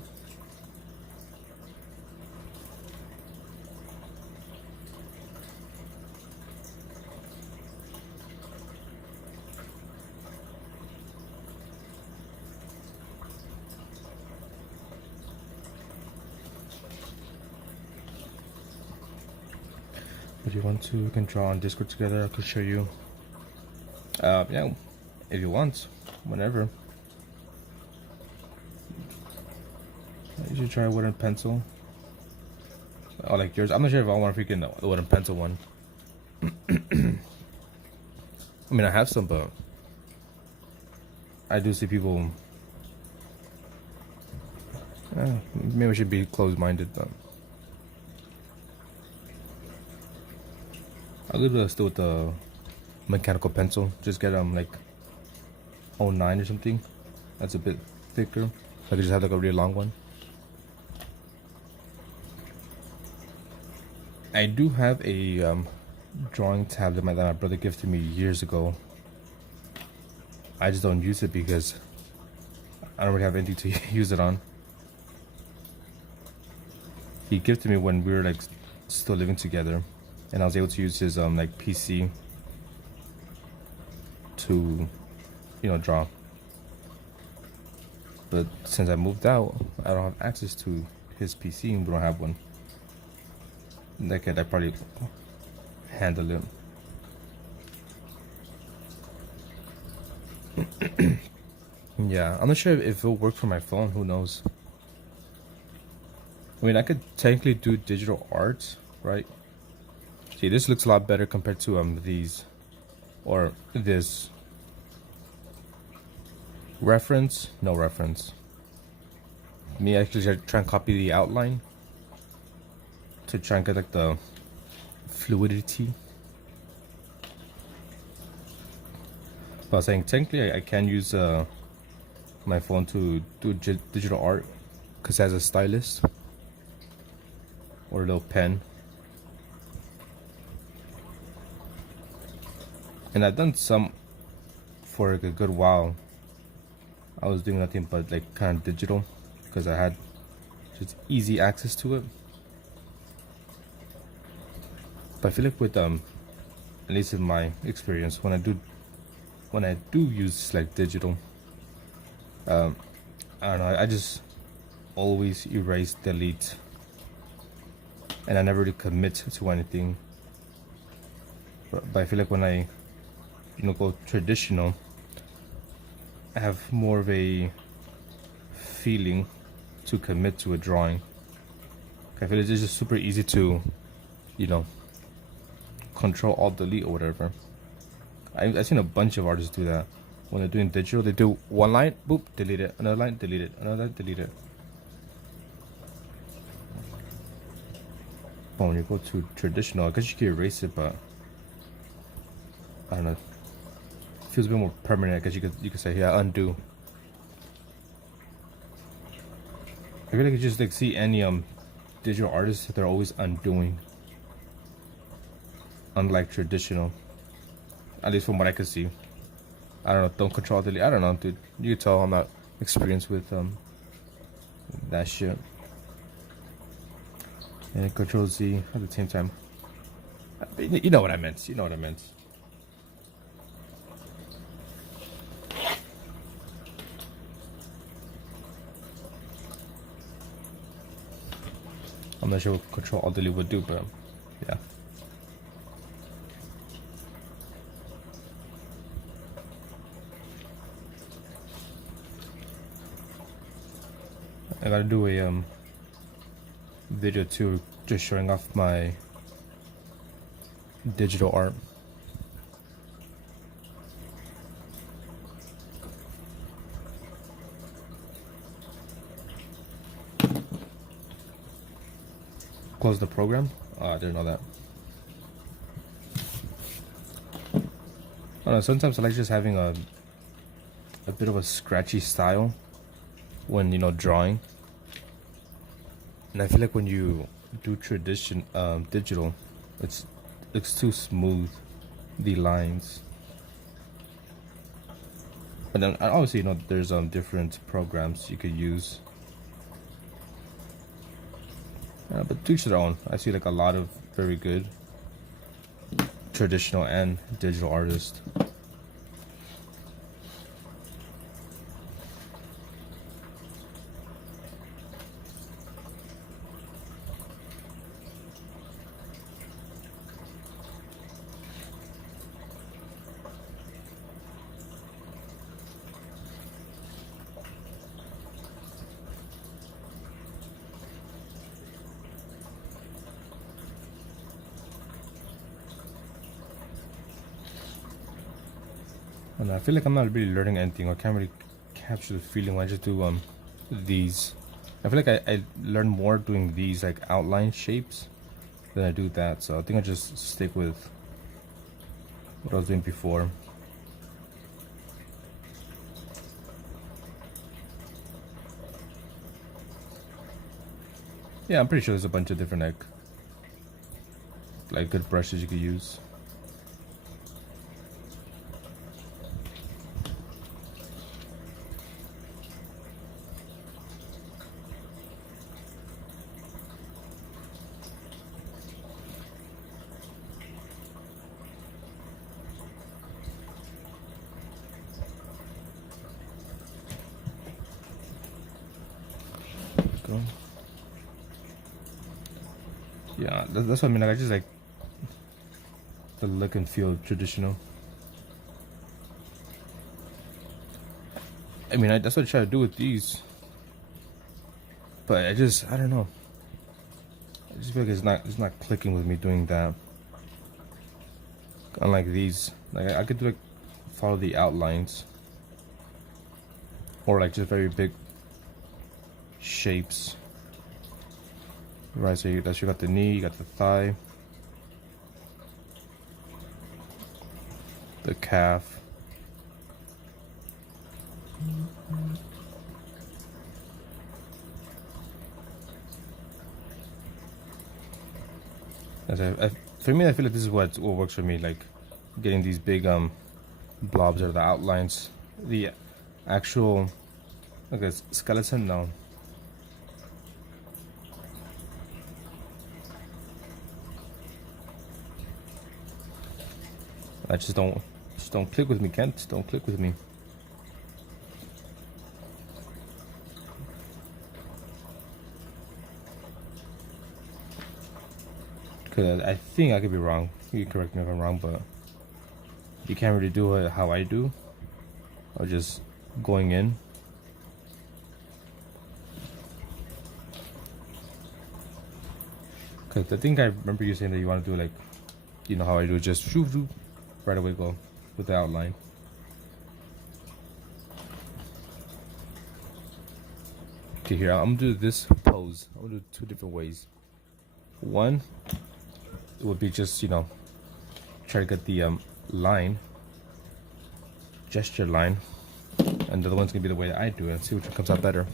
If you want to, we can draw on Discord together. I could show you. Yeah, if you want, whenever. You should try a wooden pencil. Oh, like yours. I'm not sure if I want to freaking the wooden pencil one. I mean, I have some, but I do see people. Maybe I should be closed-minded, but I'll go still with the mechanical pencil. Just get like 09 or something. That's a bit thicker. I could just have like a really long one. I do have a drawing tablet that my brother gifted me years ago. I just don't use it because I don't really have anything to use it on. He gifted me when we were like still living together, and I was able to use his like PC to, you know, draw. But since I moved out, I don't have access to his PC, and we don't have one. That could I probably handle it. Yeah, I'm not sure if it'll work for my phone. Who knows? I mean, I could technically do digital art, right? See, this looks a lot better compared to these or this. Reference, no reference. Me actually try and copy the outline to try and get like the fluidity. But I was saying technically I can use my phone to do digital art because it has a stylus or a little pen. And I've done some for like a good while. I was doing nothing but like kind of digital because I had just easy access to it. But I feel like with at least in my experience, when I do use like digital, I don't know, I just always erase, delete, and I never really commit to anything. But I feel like when I, you know, go traditional, I have more of a feeling to commit to a drawing. I feel it's just super easy to, you know, Control Alt Delete or whatever. I've seen a bunch of artists do that. When they're doing digital, they do one line, boop, delete it, another line, delete it, another line, delete it. But when you go to traditional, I guess you can erase it, but I don't know. It feels a bit more permanent. I guess you could say, yeah, undo. I feel like you just like see any digital artists, they're always undoing. Unlike traditional, at least from what I could see. I don't know, don't Control Delete. I don't know, dude. You can tell I'm not experienced with that shit. And Control Z at the same time. You know what I meant. You know what I meant. I'm not sure what Control Alt Delete would do, but yeah. I gotta do a video too, just showing off my digital art. Close the program? Oh, I didn't know that. I don't know, sometimes I like just having a bit of a scratchy style when, you know, drawing. And I feel like when you do digital, it's too smooth, the lines. But then obviously, you know, there's different programs you could use. But to each their own. I see like a lot of very good traditional and digital artists. And I feel like I'm not really learning anything. I can't really capture the feeling when I just do these. I feel like I learn more doing these like outline shapes than I do that. So I think I just stick with what I was doing before. Yeah, I'm pretty sure there's a bunch of different like good brushes you could use. Go. Yeah, that's what I mean. Like I just like the look and feel traditional. I mean, that's what I try to do with these, but I don't know. I just feel like it's not clicking with me doing that. Unlike these, like I could do like follow the outlines, or like just very big shapes. Right, so you got the knee, you got the thigh, the calf. For me, I feel like this is what works for me. Like getting these big blobs of the outlines. The actual skeleton, no. I just don't click with me, Kent. Don't click with me. Cause I think I could be wrong. You can correct me if I'm wrong, but you can't really do it how I do, or just going in. Cause I think I remember you saying that you want to do like, you know how I do, just shoo shoo, right away go with the outline. Okay, here I'm gonna do this pose. I'm gonna do two different ways. One, it would be just, you know, try to get the line, gesture line, and the other one's gonna be the way I do it. See which one comes out better.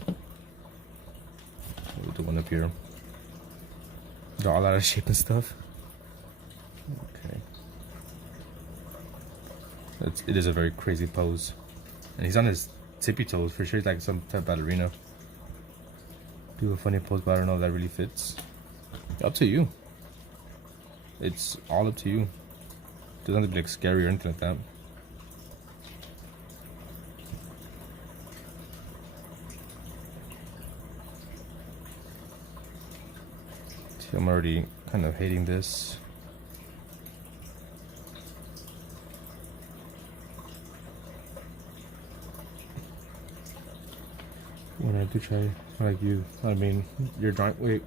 We'll do one up here. Draw all out of shape and stuff. Okay. It is a very crazy pose, and he's on his tippy toes for sure. He's like some type of ballerina. Do a funny pose, but I don't know if that really fits. Up to you. It's all up to you. It doesn't have to be like scary or anything like that. See, I'm already kind of hating this. When I do try, like you, I mean, you're drawing. Wait.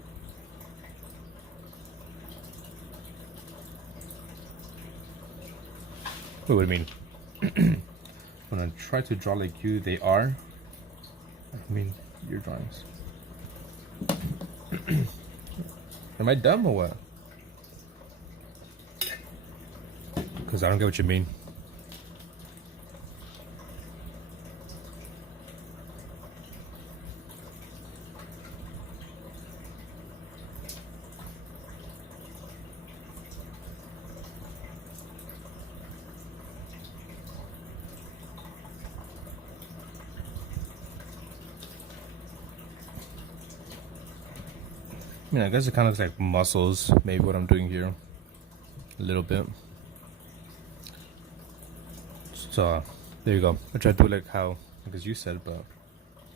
What do you mean? When I try to draw like you, they are. I mean, your drawings. Am I dumb or what? Because I don't get what you mean. I mean, I guess it kind of looks like muscles, maybe what I'm doing here, a little bit. So there you go. I try to do like how, I guess you said, but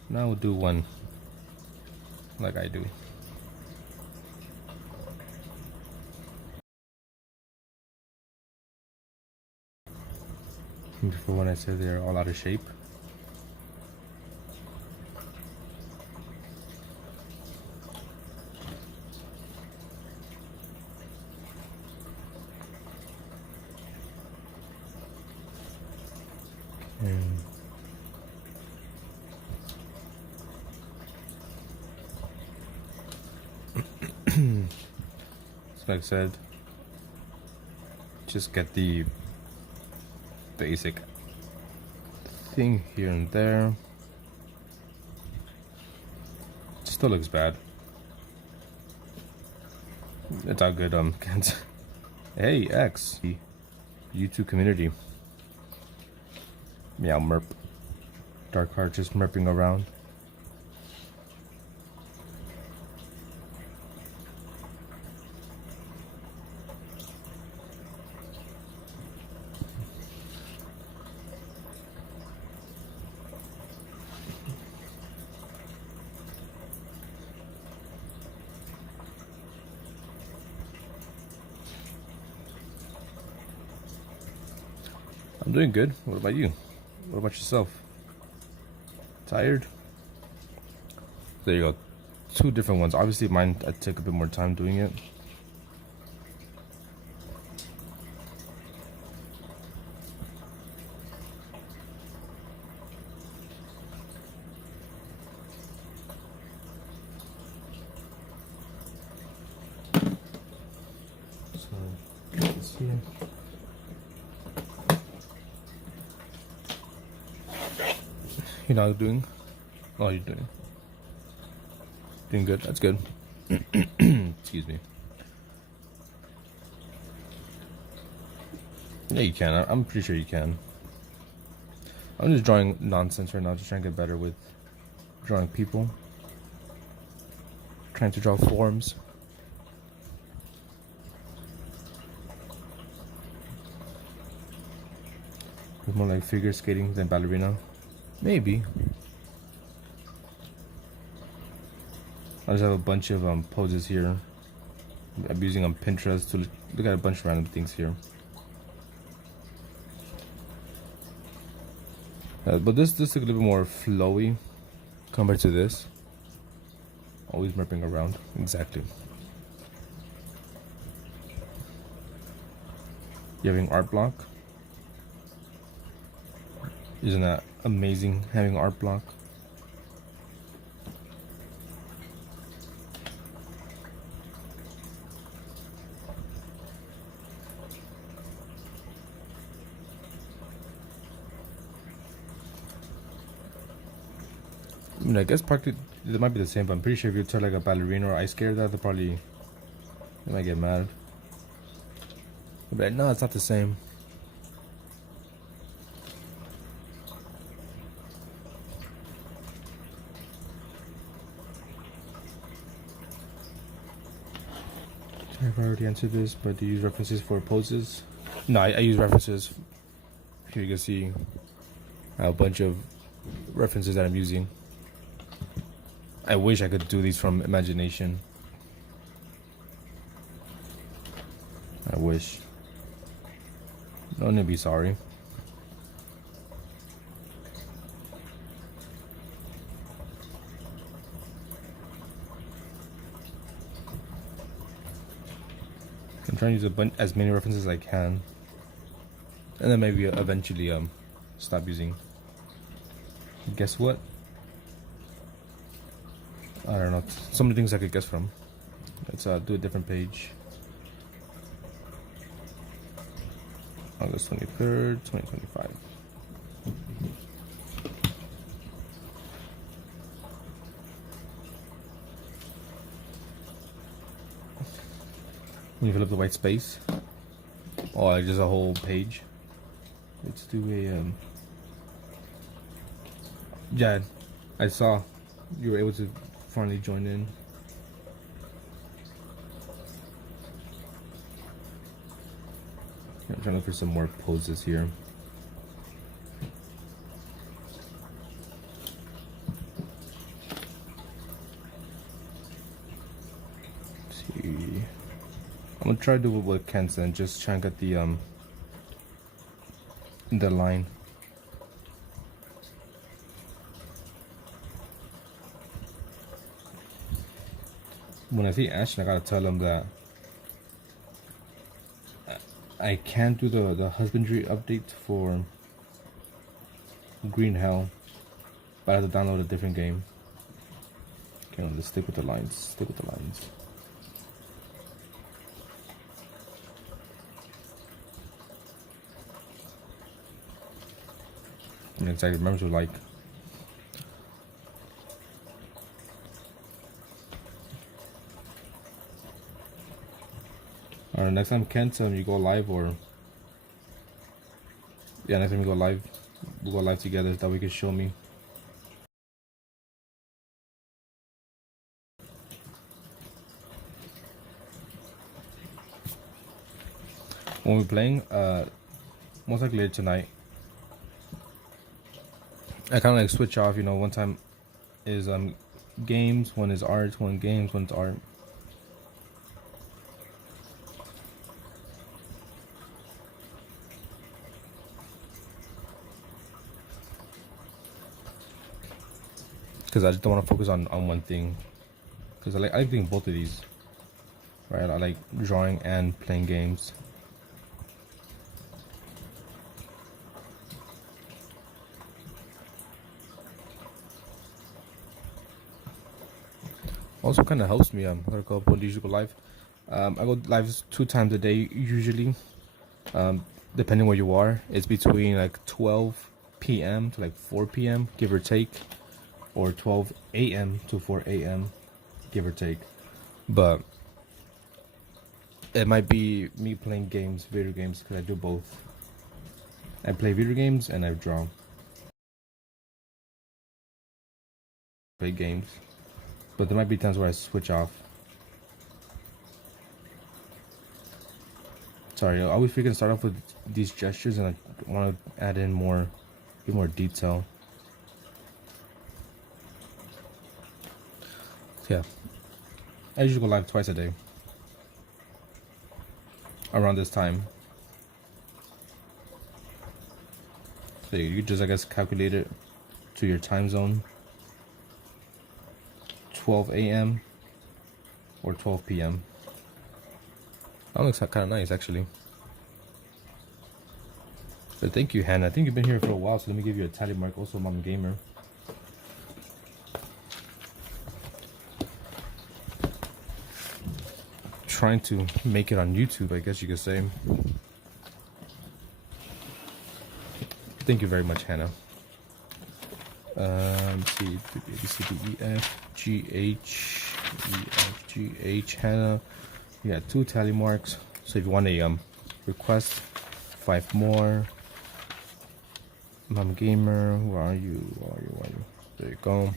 now we'll do one like I do. Before when I said they're all out of shape. And so like I said, just get the basic thing here and there. Still looks bad. It's all good. Can't. Hey, X, YouTube community. Yeah, merp. Dark Heart just merping around. I'm doing good. What about you? What about yourself? Tired? There you go. Two different ones. Obviously mine, I took a bit more time doing it. So, let's see. You're not doing? Oh, you're doing. Doing good. That's good. Excuse me. Yeah, you can. I'm pretty sure you can. I'm just drawing nonsense right now, just trying to get better with drawing people. Trying to draw forms. It's more like figure skating than ballerina. Maybe. I just have a bunch of poses here. I'm using Pinterest to look at a bunch of random things here. But this looks a little bit more flowy compared to this. Always merping around. Exactly. You having art block? Isn't that amazing, having art block? I mean, I guess practically it might be the same, but I'm pretty sure if you tell like a ballerina or ice skater that, they might get mad. But no, it's not the same. I've already answered this, but do you use references for poses? No, I use references. Here you can see I have a bunch of references that I'm using. I wish I could do these from imagination. I wish. No need to be sorry. I'm trying to use as many references as I can, and then maybe eventually stop using. Guess what? I don't know. So many things I could guess from. Let's do a different page. August 23rd, 2025. When you fill up the white space, or just a whole page. Let's do a yeah, I saw you were able to finally join in. I'm trying to look for some more poses here. Let's see. I'm gonna try to do it with Kent and just try and get the line. When I see Ashton, I gotta tell him that I can't do the husbandry update for green hell, but I have to download a different game. Okay, let's stick with the lines. Stick with the lines. And exactly, remember to like. Alright, next time Kent, you go live, or yeah, next time you go live, we'll go live together so that we can show me. When we're playing, most likely later tonight, I kind of like switch off, you know, one time is games, one is art, one games, one's art. Because I just don't want to focus on one thing. Because I like doing both of these. Right, I like drawing and playing games. Also kind of helps me. I'm gonna go up when usually go live. I go live 2 times a day usually. Depending where you are, it's between like 12 p.m. to like 4 p.m. give or take, or 12 a.m. to 4 a.m. give or take. But it might be me playing games, video games, because I do both. I play video games and I draw. Play games. But there might be times where I switch off. Sorry, I always freaking start off with these gestures and I want to add in more, get more detail. Yeah. I usually go live twice a day. Around this time. So you just, I guess, calculate it to your time zone. 12 a.m. or 12 p.m. That looks kind of nice, actually. But thank you, Hannah. I think you've been here for a while, so let me give you a tally mark. Also, Mom Gamer. Trying to make it on YouTube, I guess you could say. Thank you very much, Hannah. Let's see, A, B, C, D, E, F, G, H, E, F, G, H, Hannah. You got 2 tally marks. So if you want a request, 5 more. Mom Gamer, where are you? Where are you? Where are you? There you go.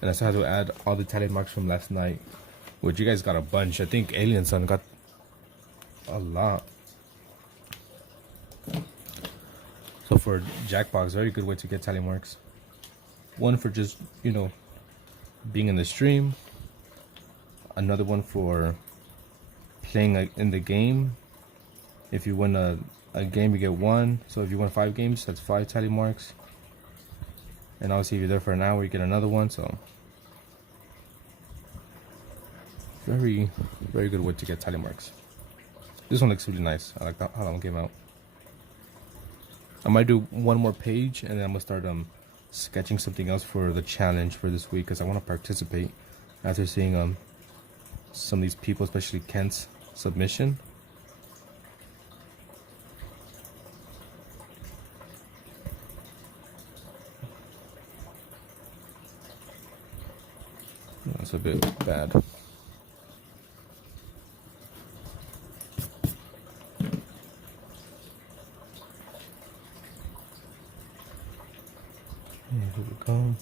And I still had to add all the tally marks from last night, which you guys got a bunch. I think Alien Son got a lot. So for Jackbox, very good way to get tally marks. One for just, you know, being in the stream. Another one for playing in the game. If you win a game, you get 1. So if you win 5 games, that's 5 tally marks. And obviously if you're there for an hour, you get another one. So very, very good way to get tally marks. This one looks really nice. I like how that one came out. I might do one more page and then I'm gonna start sketching something else for the challenge for this week, because I want to participate after seeing some of these people, especially Kent's submission. That's a bit bad. Here we go.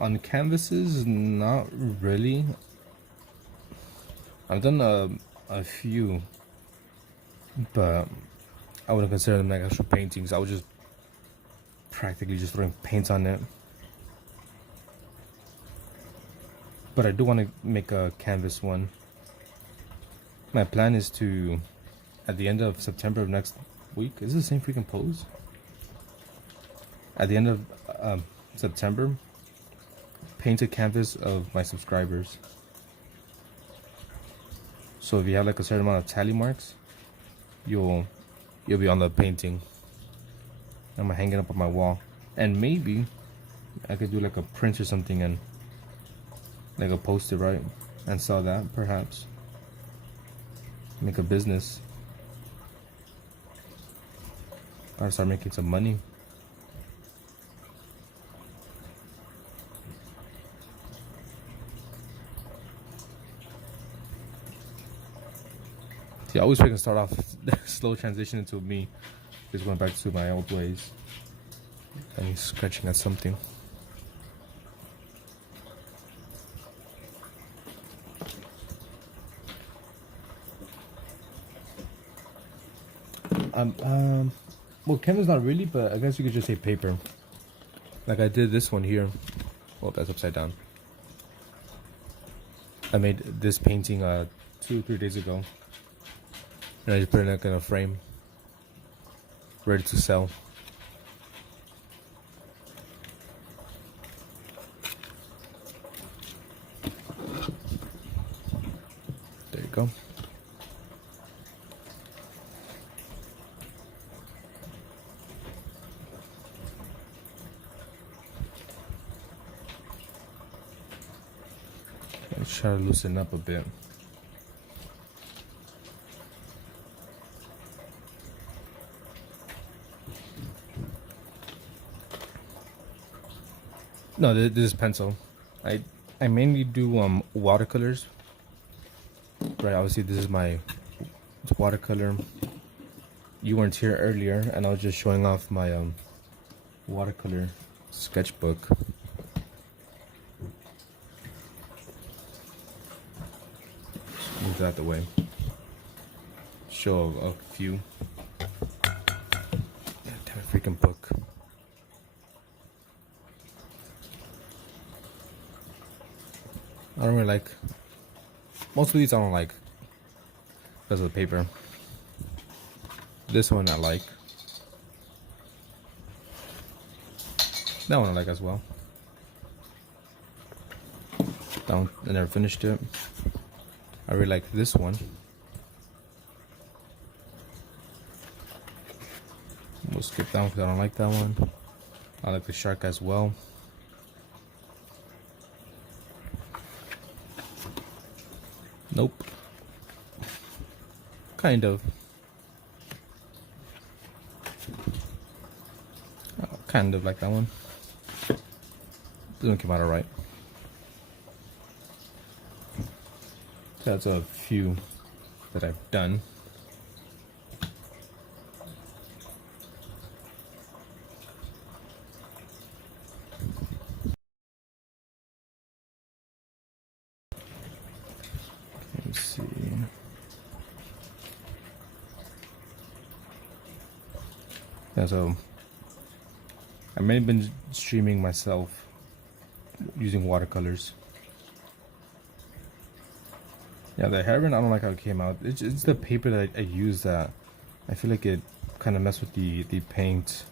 On canvases, not really. I've done a few, but I wouldn't consider them like actual paintings. I was just practically just throwing paint on it. But I do want to make a canvas one. My plan is to, at the end of September of next week, is it the same freaking pose? At the end of September, paint a canvas of my subscribers. So if you have like a certain amount of tally marks, you'll be on the painting. I'm gonna hang it up on my wall, and maybe I could do like a print or something and like a post-it, right, and sell that, perhaps make a business. Gotta start making some money. See, I always try to start off slow transition into me just going back to my old ways. And he's scratching at something. Well, canvas not really, but I guess you could just say paper. Like I did this one here. Oh, that's upside down. I made this painting 2-3 days ago, and I just put it like in a frame, ready to sell. There you go. Let's try to loosen up a bit. No, this is pencil. I mainly do watercolors. Right, obviously this is my watercolor. You weren't here earlier, and I was just showing off my watercolor sketchbook. Move that out the way. Show a few. Damn it, freaking book. I don't really like. Most of these I don't like because of the paper. This one I like. That one I like as well. That one, I never finished it. I really like this one. We'll skip that one because I don't like that one. I like the shark as well. Nope. Kind of. Kind of like that one. Doesn't come out alright. That's a few that I've done. Let's see. Yeah, so I've mainly been streaming myself using watercolors. Yeah, the heron, I don't like how it came out. It's the paper that I use that I feel like it kind of messed with the paint.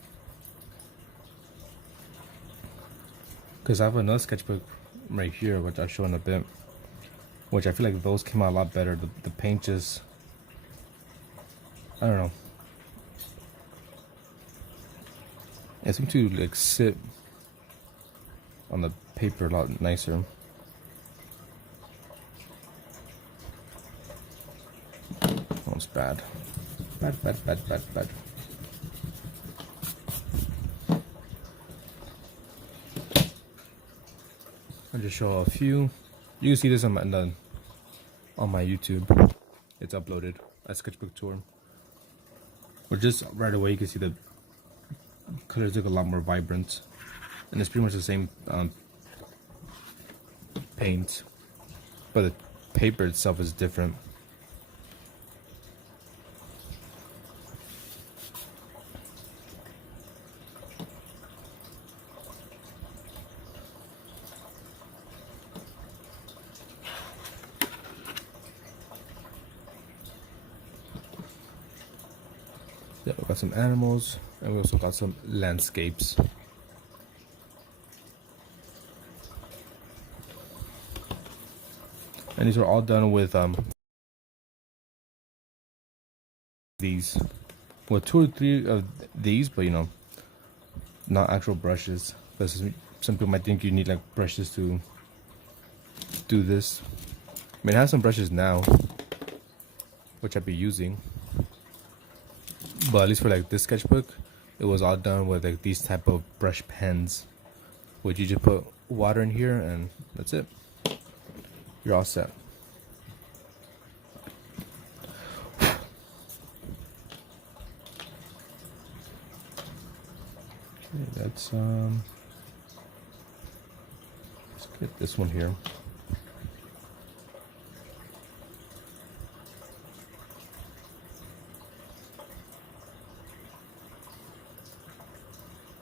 Because I have another sketchbook right here, which I'll show in a bit, which I feel like those came out a lot better. The paint just, I don't know. It seemed to like sit on the paper a lot nicer. Oh, it's bad. Bad. I'll just show a few. You can see this on my YouTube. It's uploaded. A sketchbook tour. But just right away you can see the colors look a lot more vibrant. And it's pretty much the same paint. But the paper itself is different. Yeah, we got some animals, and we also got some landscapes. And these are all done with these. Well, 2 or 3 of these, but you know, not actual brushes. Because some people might think you need like brushes to do this. I mean, I have some brushes now, which I'll be using. But at least for like this sketchbook, it was all done with like these type of brush pens, which you just put water in here and that's it. You're all set. Okay, that's let's get this one here.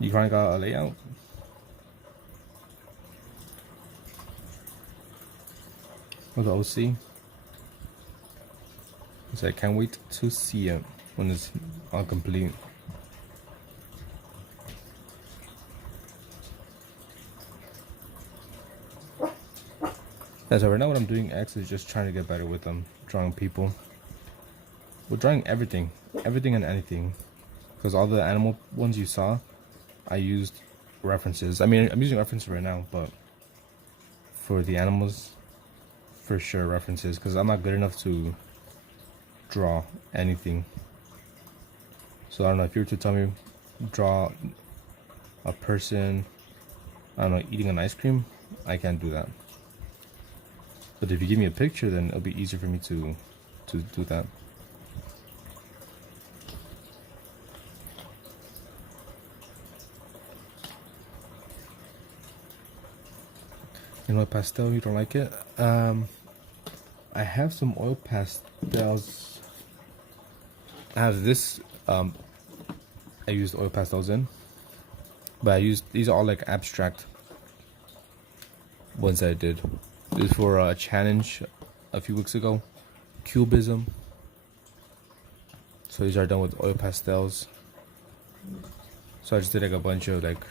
You kind of got a layout. With the OC. So I can't wait to see it when it's all complete. Yeah, so right now what I'm doing actually is just trying to get better with drawing people. We're drawing everything and anything. Because all the animal ones you saw, I used references. I mean, I'm using references right now, but for the animals, for sure references. Because I'm not good enough to draw anything. So I don't know, if you were to tell me draw a person, I don't know, eating an ice cream, I can't do that. But if you give me a picture, then it'll be easier for me to do that. You know, pastel, you don't like it? I have some oil pastels. I have this, I used oil pastels in. But these are all like abstract ones that I did. This is for a challenge a few weeks ago. Cubism. So these are done with oil pastels. So I just did like a bunch of like,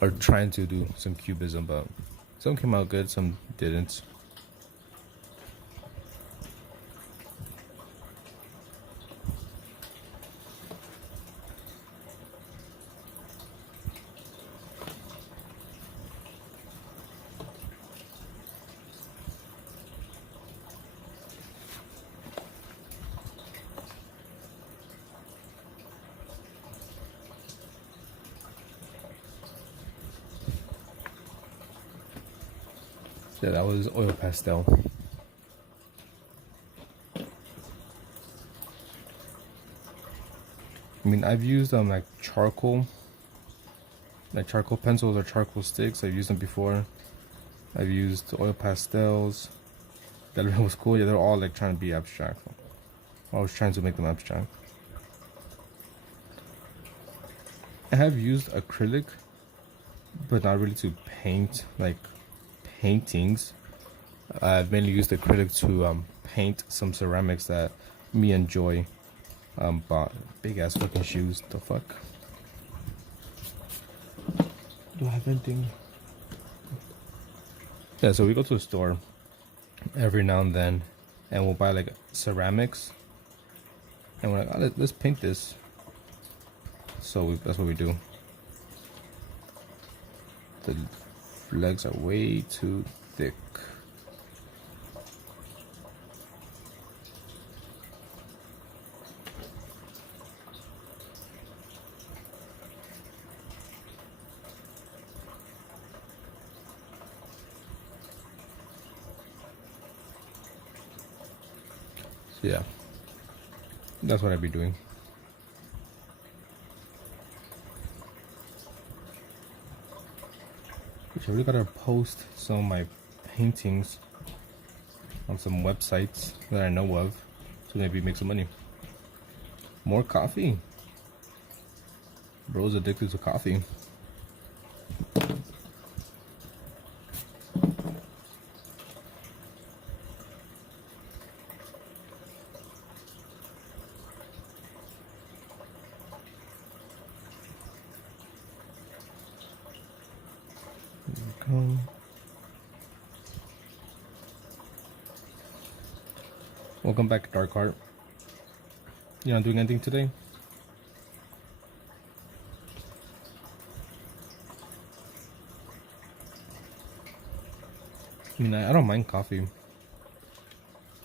or trying to do some cubism, but some came out good, some didn't. Yeah, that was oil pastel. I mean, I've used like charcoal pencils or charcoal sticks. I've used them before. I've used oil pastels. That was cool. Yeah, they're all like trying to be abstract. I was trying to make them abstract. I have used acrylic, but not really to paint like paintings. I've mainly used acrylic to paint some ceramics that me and Joy bought. Big ass fucking shoes. The fuck? Do I have anything? Yeah, so we go to the store every now and then, and we'll buy like ceramics, and we're like, oh, let's paint this. So that's what we do. The legs are way too thick. So yeah, that's what I'd be doing. I really gotta post some of my paintings on some websites that I know of, so maybe make some money. More coffee. Bro's addicted to coffee. Welcome back, Dark Heart. You're not doing anything today? I mean, I don't mind coffee.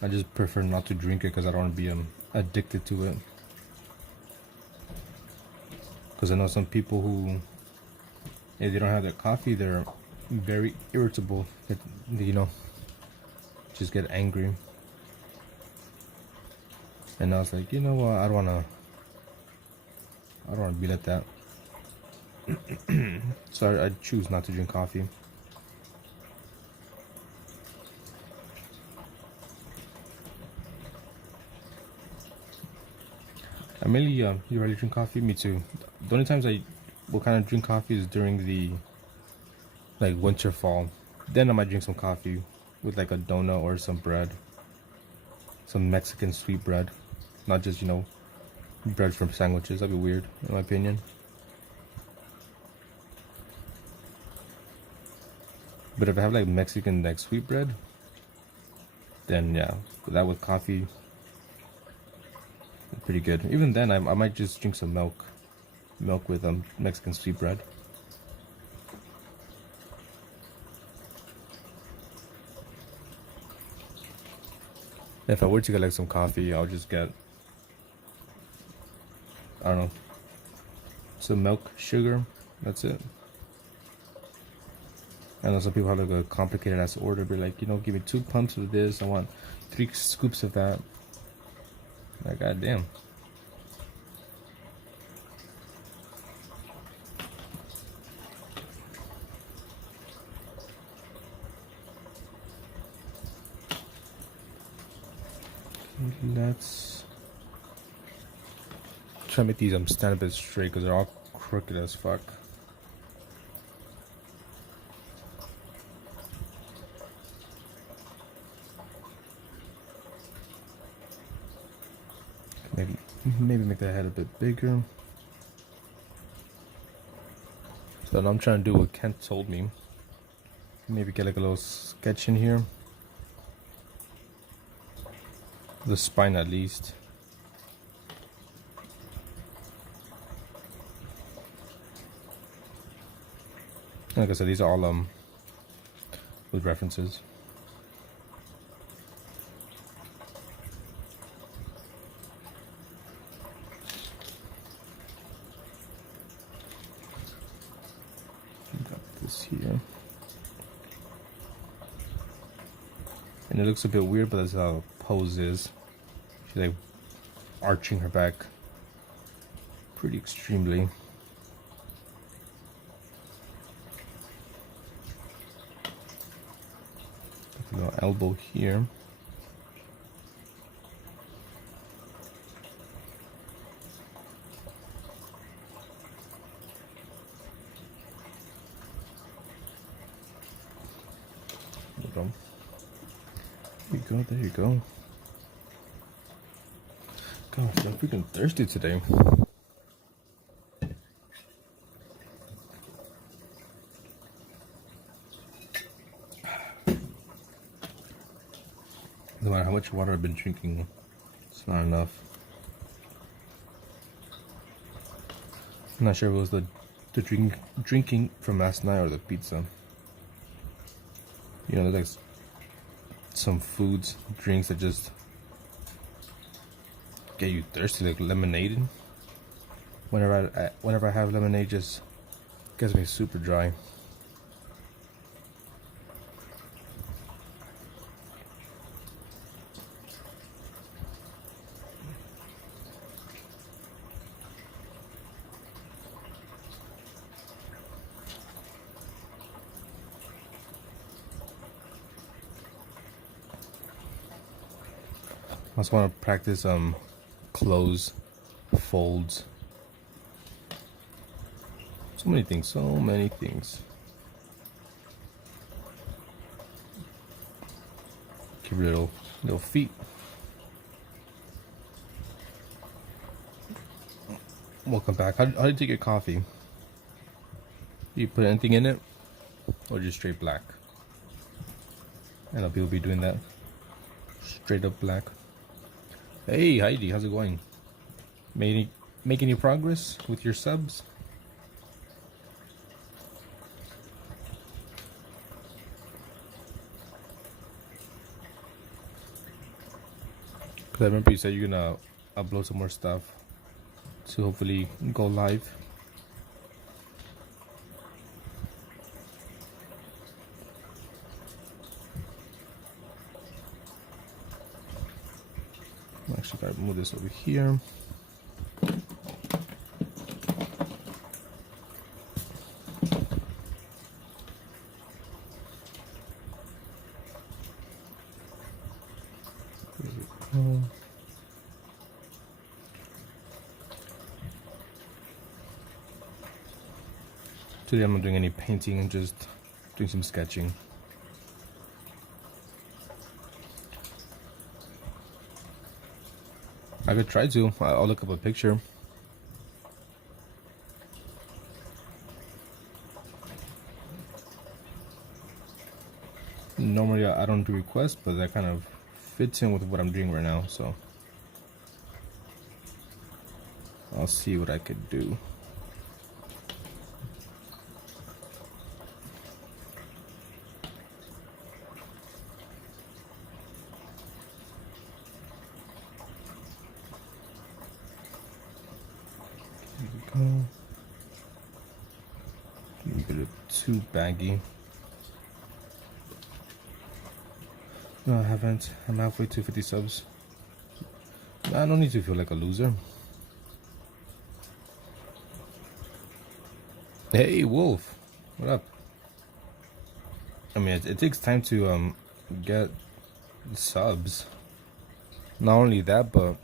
I just prefer not to drink it because I don't want to be addicted to it. Because I know some people who, if they don't have their coffee, they're very irritable. You know, just get angry. And I was like, you know what? I don't want to be like that. So I choose not to drink coffee. I mainly, you really drink coffee? Me too. The only times I will kind of drink coffee is during the, like, winter, fall. Then I might drink some coffee with, like, a donut or some bread. Some Mexican sweet bread. Not just, you know, bread from sandwiches. That'd be weird, in my opinion. But if I have, like, Mexican, like, sweet bread, then, yeah, that with coffee, pretty good. Even then, I might just drink some milk with Mexican sweet bread. If I were to get like some coffee, I'll just get, I don't know, some milk, sugar. That's it. I know some people have like a complicated ass order, be like, you know, give me 2 pumps of this. I want 3 scoops of that. Like, goddamn. Let's try to make these stand a bit straight because they're all crooked as fuck. Maybe make that head a bit bigger. So now I'm trying to do what Kent told me. Maybe get like a little sketch in here. The spine at least. Like I said, these are all with references. Got this here. And it looks a bit weird, but that's how the pose is. She's like arching her back pretty extremely. A little elbow here. There you go, there you go. God, I'm freaking thirsty today. No matter how much water I've been drinking, it's not enough. I'm not sure if it was the drinking from last night or the pizza. You know, there's like some foods, drinks that just get you thirsty, like lemonade. Whenever I have lemonade, just gets me super dry. I also want to practice close, folds. So many things, so many things. Give it little feet. Welcome back. How did you get coffee? Do you put anything in it, or just straight black? I know people be doing that. Straight up black. Hey Heidi, how's it going? make any progress with your subs? Because I remember you said you're gonna upload some more stuff to hopefully go live. I'm actually gotta move this over here. Today I'm not doing any painting and just doing some sketching. I could try to. I'll look up a picture. Normally I don't do requests, but that kind of fits in with what I'm doing right now, so I'll see what I could do. Here we go. A bit too baggy. No, I haven't. I'm halfway to 50 subs. I don't need to feel like a loser. Hey, Wolf. What up? I mean, it takes time to get subs. Not only that, but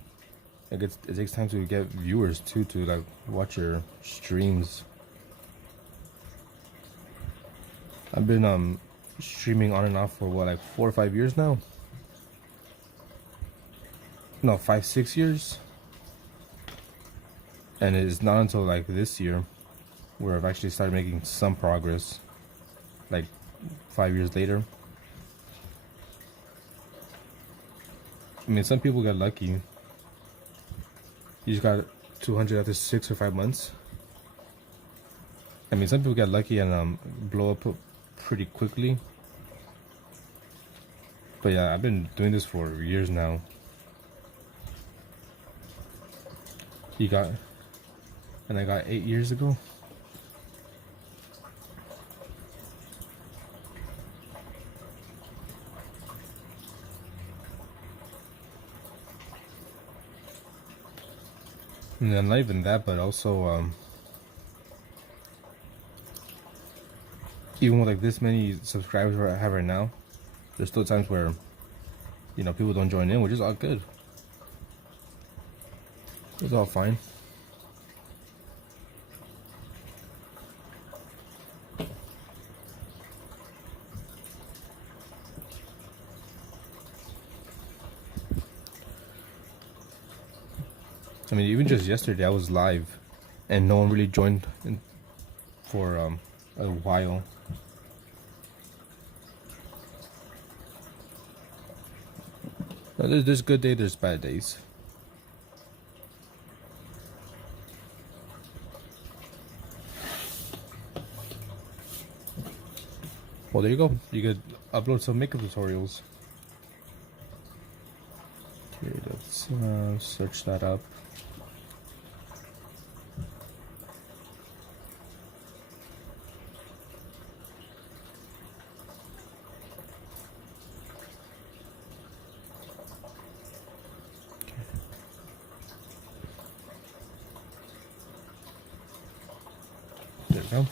it takes time to get viewers too, to like watch your streams. I've been streaming on and off for what, like 4 or 5 years now? No, 5, 6 years. And it's not until like this year where I've actually started making some progress, like 5 years later. I mean, some people get lucky. You just got 200 after 6 or 5 months. I mean, some people get lucky and blow up pretty quickly. But yeah, I've been doing this for years now. And I got 8 years ago. And then not even that, but also even with like this many subscribers I have right now, there's still times where, you know, people don't join in, which is all good. It's all fine. I mean, even just yesterday I was live and no one really joined in for a while. There's good days, there's bad days. Well, there you go. You could upload some makeup tutorials. Okay, let's search that up. There we go.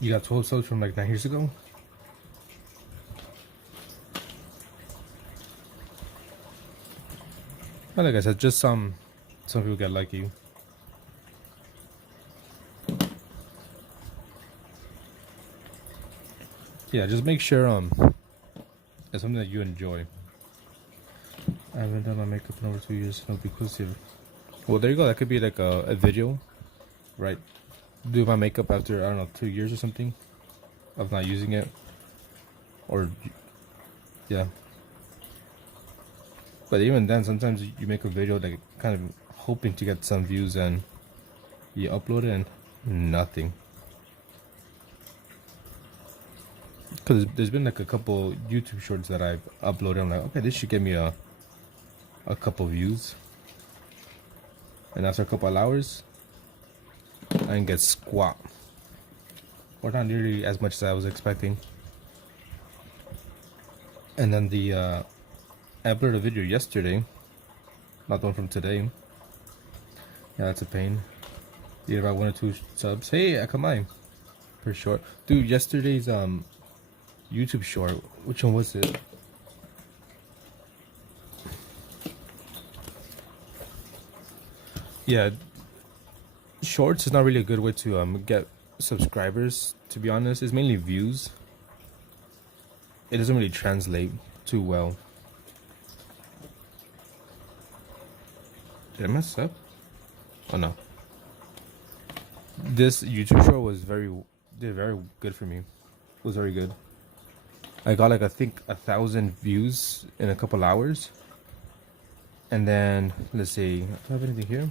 You got 12 subs from like 9 years ago? Well, like I said, just some people get lucky. Yeah, just make sure it's something that you enjoy. I haven't done my makeup in over 2 years. It'll be inclusive. Well, there you go. That could be like a video, right? Do my makeup after, I don't know, 2 years or something of not using it, or yeah. But even then, sometimes you make a video that kind of hoping to get some views, and you upload it and nothing. Because there's been like a couple YouTube shorts that I've uploaded. I'm like, okay, this should give me a couple views. And after a couple of hours, I didn't get squat. Or not nearly as much as I was expecting. And then I uploaded a video yesterday. Not the one from today. Yeah, that's a pain. You about 1 or 2 subs. Hey, Akamai. Per short. Dude, yesterday's YouTube short. Which one was it? Yeah. Shorts is not really a good way to get subscribers, to be honest. It's mainly views. It doesn't really translate too well. Did I mess up? Oh no. This YouTube short was did very good for me. It was very good. I got like I think 1,000 views in a couple hours. And then let's see, do I have anything here?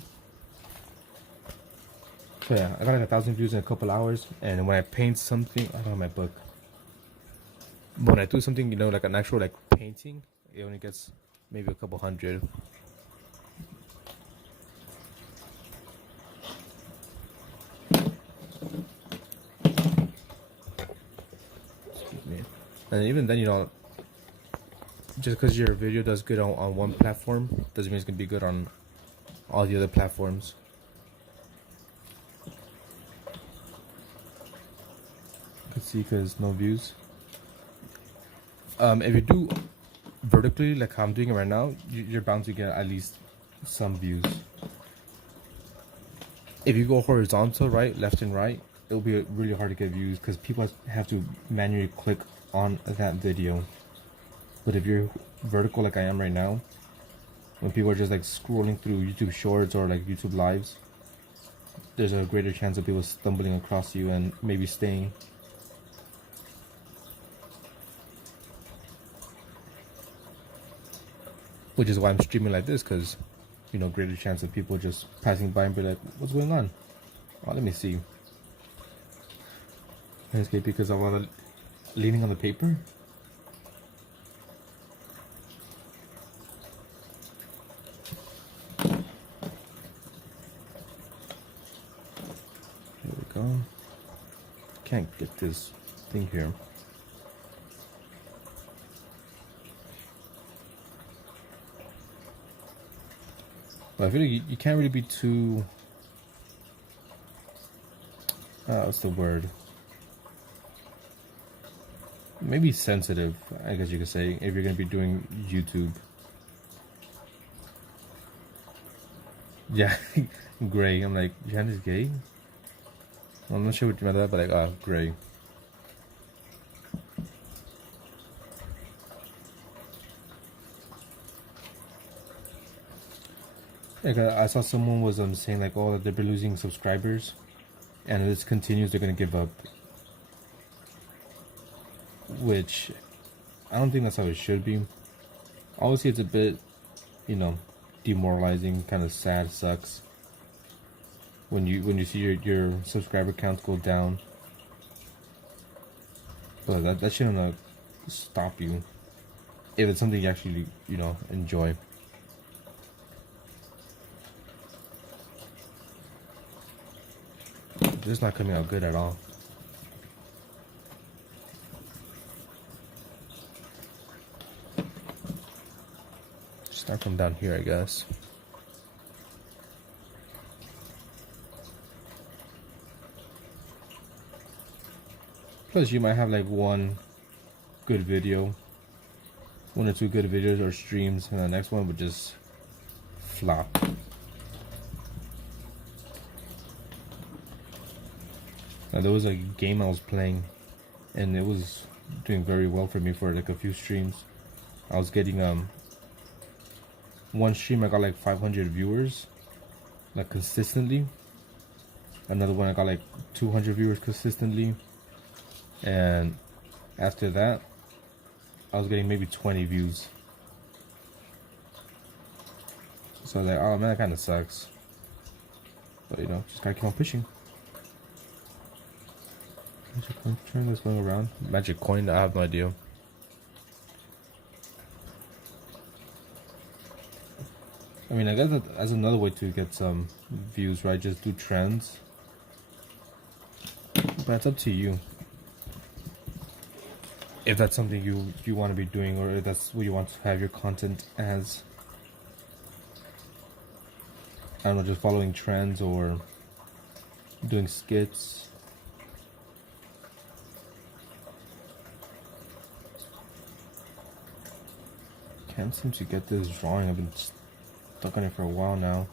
So yeah, I got like 1,000 views in a couple hours, and when I paint something, I don't have my book. But when I do something, you know, like an actual like painting, it only gets maybe a couple hundred. And even then, you know, just because your video does good on one platform doesn't mean it's gonna be good on all the other platforms. You can see because no views. If you do vertically like how I'm doing it right now, you're bound to get at least some views. If you go horizontal, right, left and right, it'll be really hard to get views because people have to manually click on that video. But if you're vertical like I am right now, when people are just like scrolling through YouTube shorts or like YouTube lives, there's a greater chance of people stumbling across you and maybe staying. Which is why I'm streaming like this, because, you know, greater chance of people just passing by and be like, what's going on? Oh, let me see. Landscape because I'm leaning on the paper. There we go. Can't get this thing here. But I feel like you can't really be too, what's the word? Maybe sensitive, I guess you could say, if you're going to be doing YouTube. Yeah, gray. I'm like, Jan is gay? I'm not sure what you meant by that, but like, gray. Like, I saw someone was saying like, oh, that they've been losing subscribers, and if this continues, they're gonna give up. Which I don't think that's how it should be. Obviously, it's a bit, you know, demoralizing, kind of sad, sucks when you see your subscriber count go down. But that shouldn't stop you if it's something you actually, you know, enjoy. This is not coming out good at all. Start from down here, I guess. Plus, you might have like one good video, 1 or 2 good videos or streams, and the next one would just flop. Now, there was a game I was playing, and it was doing very well for me for like a few streams. I was getting one stream I got like 500 viewers, like consistently. Another one I got like 200 viewers consistently, and after that I was getting maybe 20 views. So I was like, oh man, that kind of sucks. But you know, just gotta keep on pushing. Magic coin, turn this going around. Magic coin, I have no idea. I mean, I guess that's another way to get some views, right? Just do trends. But it's up to you. If that's something you want to be doing, or if that's what you want to have your content as. I don't know, just following trends or doing skits. Can't seem to get this drawing. I've been stuck on it for a while now.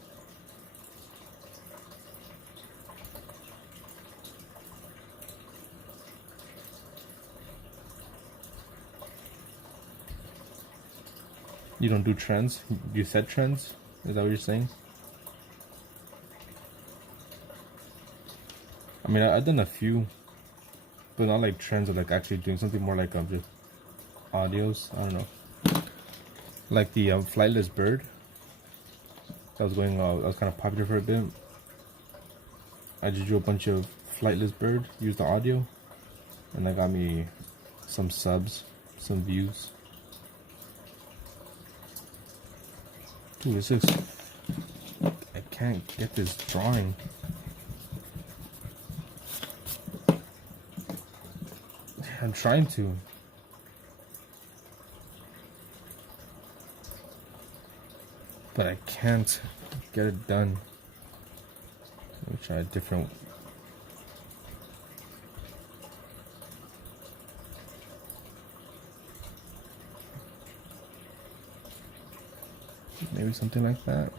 You don't do trends? You set trends? Is that what you're saying? I mean, I've done a few, but not like trends, or like actually doing something more like just audios. I don't know. Like the flightless bird that was going, that was kind of popular for a bit. I just drew a bunch of flightless bird, used the audio, and that got me some subs, some views. Dude, this is, I can't get this drawing. I'm trying to. But I can't get it done. Let me try a different. Maybe something like that.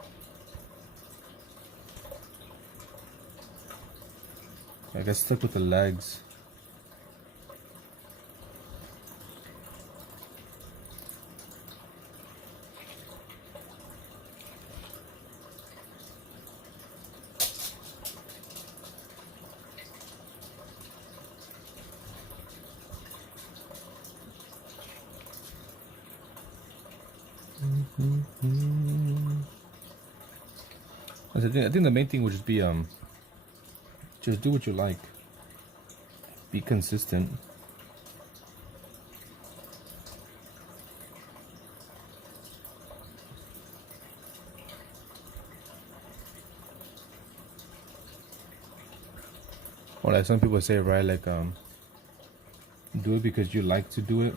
I got stuck with the legs. I think the main thing would just be just do what you like. Be consistent. Or like some people say, right, like do it because you like to do it,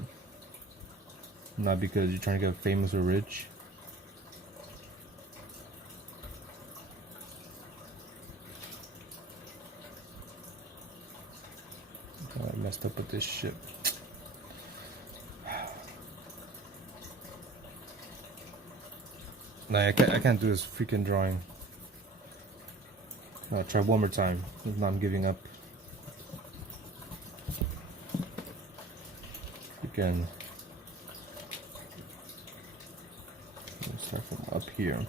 not because you're trying to get famous or rich. I messed up with this shit. Nah, I can't do this freaking drawing. I'll try one more time. If not, I'm giving up. Again. Let's start from up here.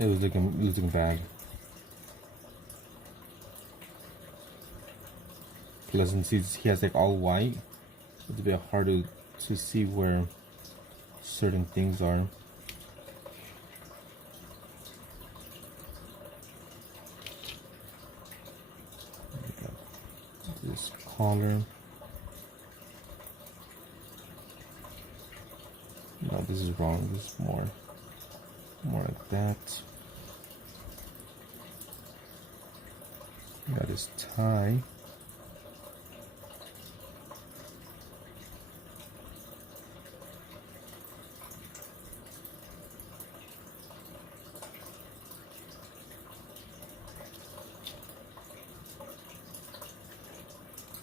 It was looking bad. Plus, since he has like all white, it's a bit hard to see where certain things are. This collar. No, this is wrong. This is more like that. Got his tie.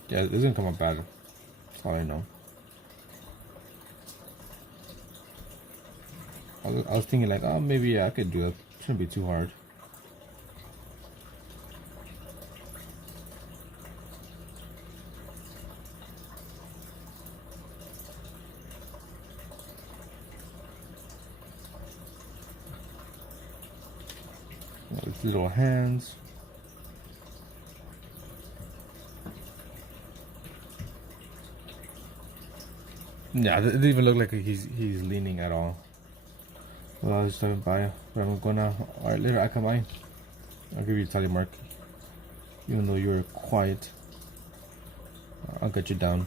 Yeah, it doesn't come out bad. That's all I know. I was thinking like, oh, maybe yeah, I could do it. Shouldn't be too hard. His little hands. Yeah, it didn't even look like he's leaning at all. Well, I was talking by, but I'm gonna. Alright, later, Akamai. I'll give you a tally mark. Even though you were quiet, I'll get you down.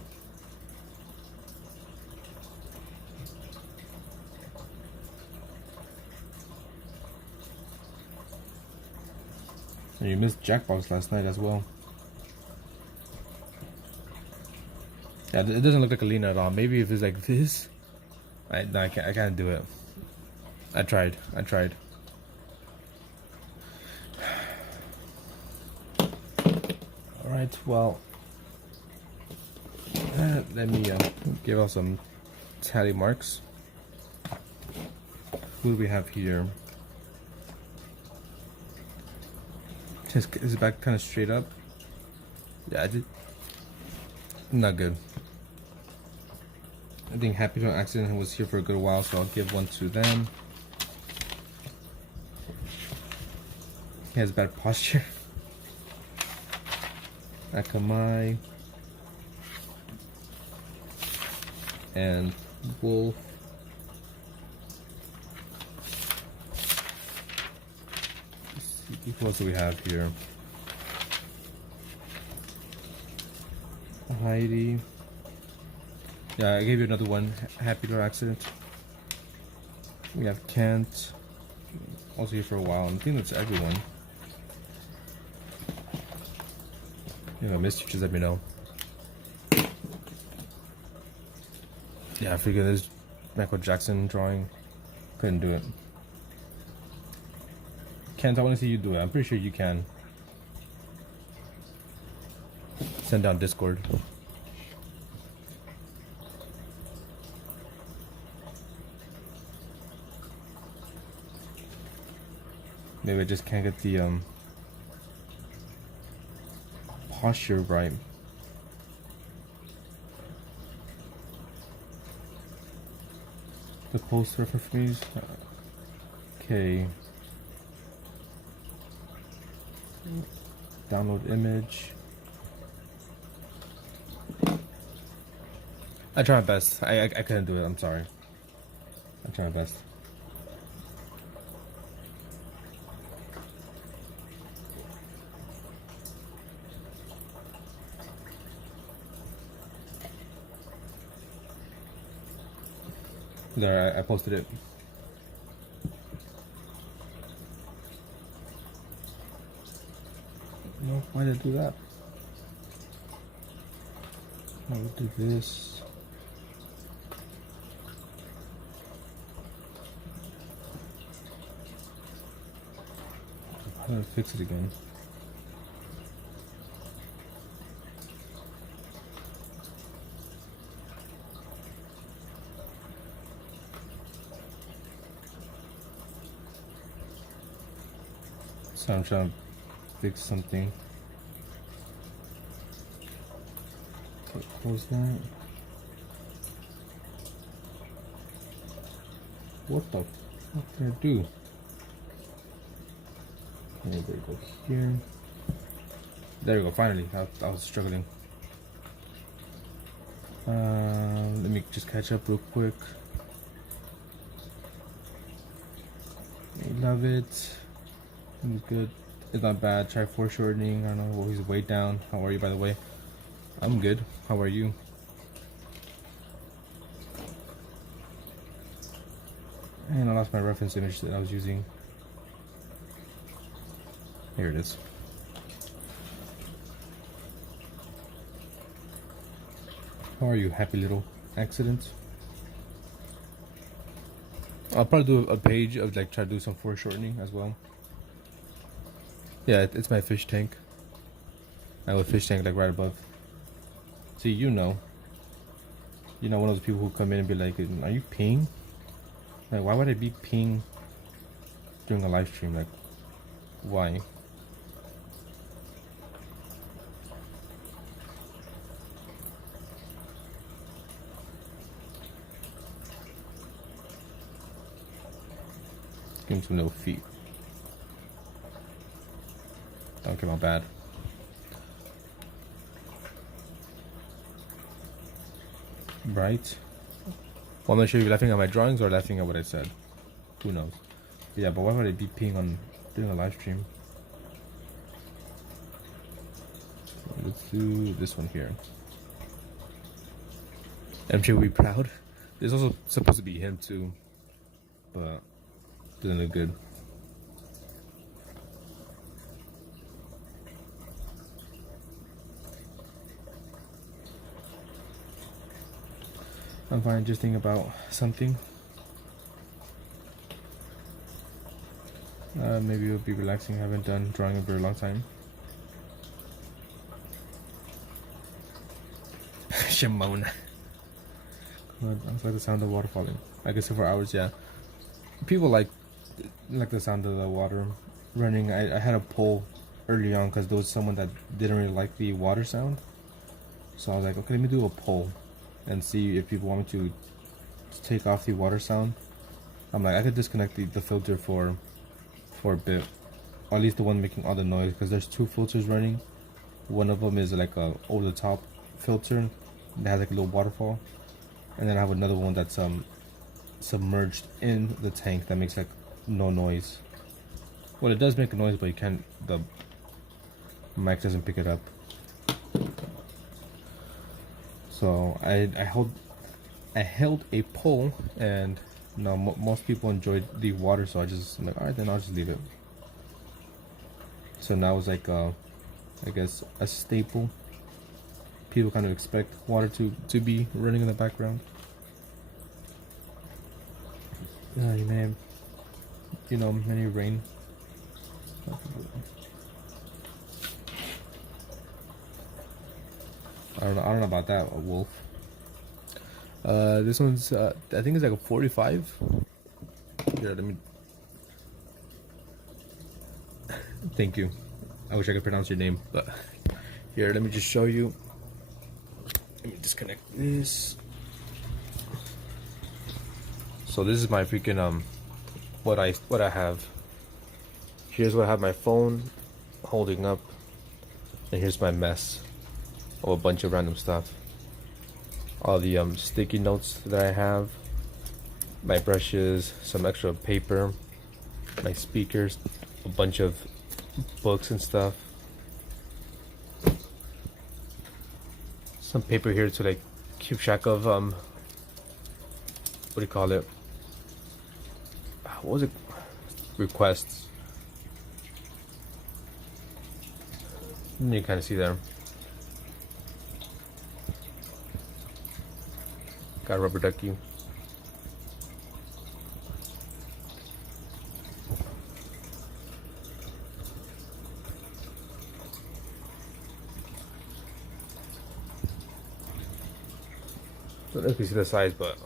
And you missed Jackbox last night as well. Yeah, it doesn't look like a lean at all. Maybe if it's like this, no, I can't do it. I tried. All right, well, let me give out some tally marks. Who do we have here? Just is it back kind of straight up? Yeah, I did. Not good. I think Happy to Accident was here for a good while, so I'll give one to them. He has bad posture. Akamai and Wolf. Who else do we have here? Heidi. Yeah, I gave you another one. Happy Little Accident. We have Kent. Also here for a while. I think that's everyone. You know, missed you, just let me know. Yeah, I figured this Michael Jackson drawing. Couldn't do it. Kent, I want to see you do it. I'm pretty sure you can. Send down Discord. Maybe I just can't get the posture right. The post reference please. Okay. Download image. I tried my best. I couldn't do it. I'm sorry. I tried my best. There, I posted it. No, why did I do that? I will do this. How do I fix it again? So I'm trying to fix something. So close that. What the fuck did I do? Okay, there we go here. There we go, finally. I was struggling. Let me just catch up real quick. I love it. It's good. It's not bad. Try foreshortening. I don't know. Well, he's way down. How are you, by the way? I'm good. How are you? And I lost my reference image that I was using. Here it is. How are you, Happy Little Accident? I'll probably do a page of like try to do some foreshortening as well. Yeah, it's my fish tank. I have a fish tank like right above. See, you know one of those people who come in and be like, "Are you peeing?" Like, why would I be peeing during a live stream? Like, why? Give him some little feet. Don't come out bad. Bright. Well, I'm not sure if you're laughing at my drawings or laughing at what I said. Who knows? Yeah, but why would I be peeing on doing a live stream? Let's do this one here. MJ will be proud. There's also supposed to be him too, but doesn't look good. I'm fine, just thinking about something. Maybe it'll be relaxing. I haven't done drawing in a very long time. Shimona. I like the sound of water falling. I guess for hours, yeah. People like the sound of the water running. I had a poll early on because there was someone that didn't really like the water sound. So I was like, okay, let me do a poll and see if people want me to take off the water sound. I'm like, I could disconnect the filter for a bit, or at least the one making all the noise, because there's two filters running. One of them is like a over the top filter that has like a little waterfall, and then I have another one that's submerged in the tank that makes like no noise. Well, it does make a noise, but the mic doesn't pick it up. So I held a poll, and most people enjoyed the water, so I'm like, alright, then I'll just leave it. So now it's like I guess a staple. People kind of expect water to be running in the background. You may have, many rain. I don't know about that, Wolf. This one's I think it's like a 45. Here, let me. Thank you. I wish I could pronounce your name, but here, let me just show you. Let me disconnect this. So this is my freaking what I have. Here's what I have my phone holding up, and here's my mess of a bunch of random stuff. All the sticky notes that I have, my brushes, some extra paper, my speakers, a bunch of books and stuff, some paper here to like keep track of what do you call it? What was it? Requests. You can kind of see there. Got a rubber ducky. Don't know if you see the size, but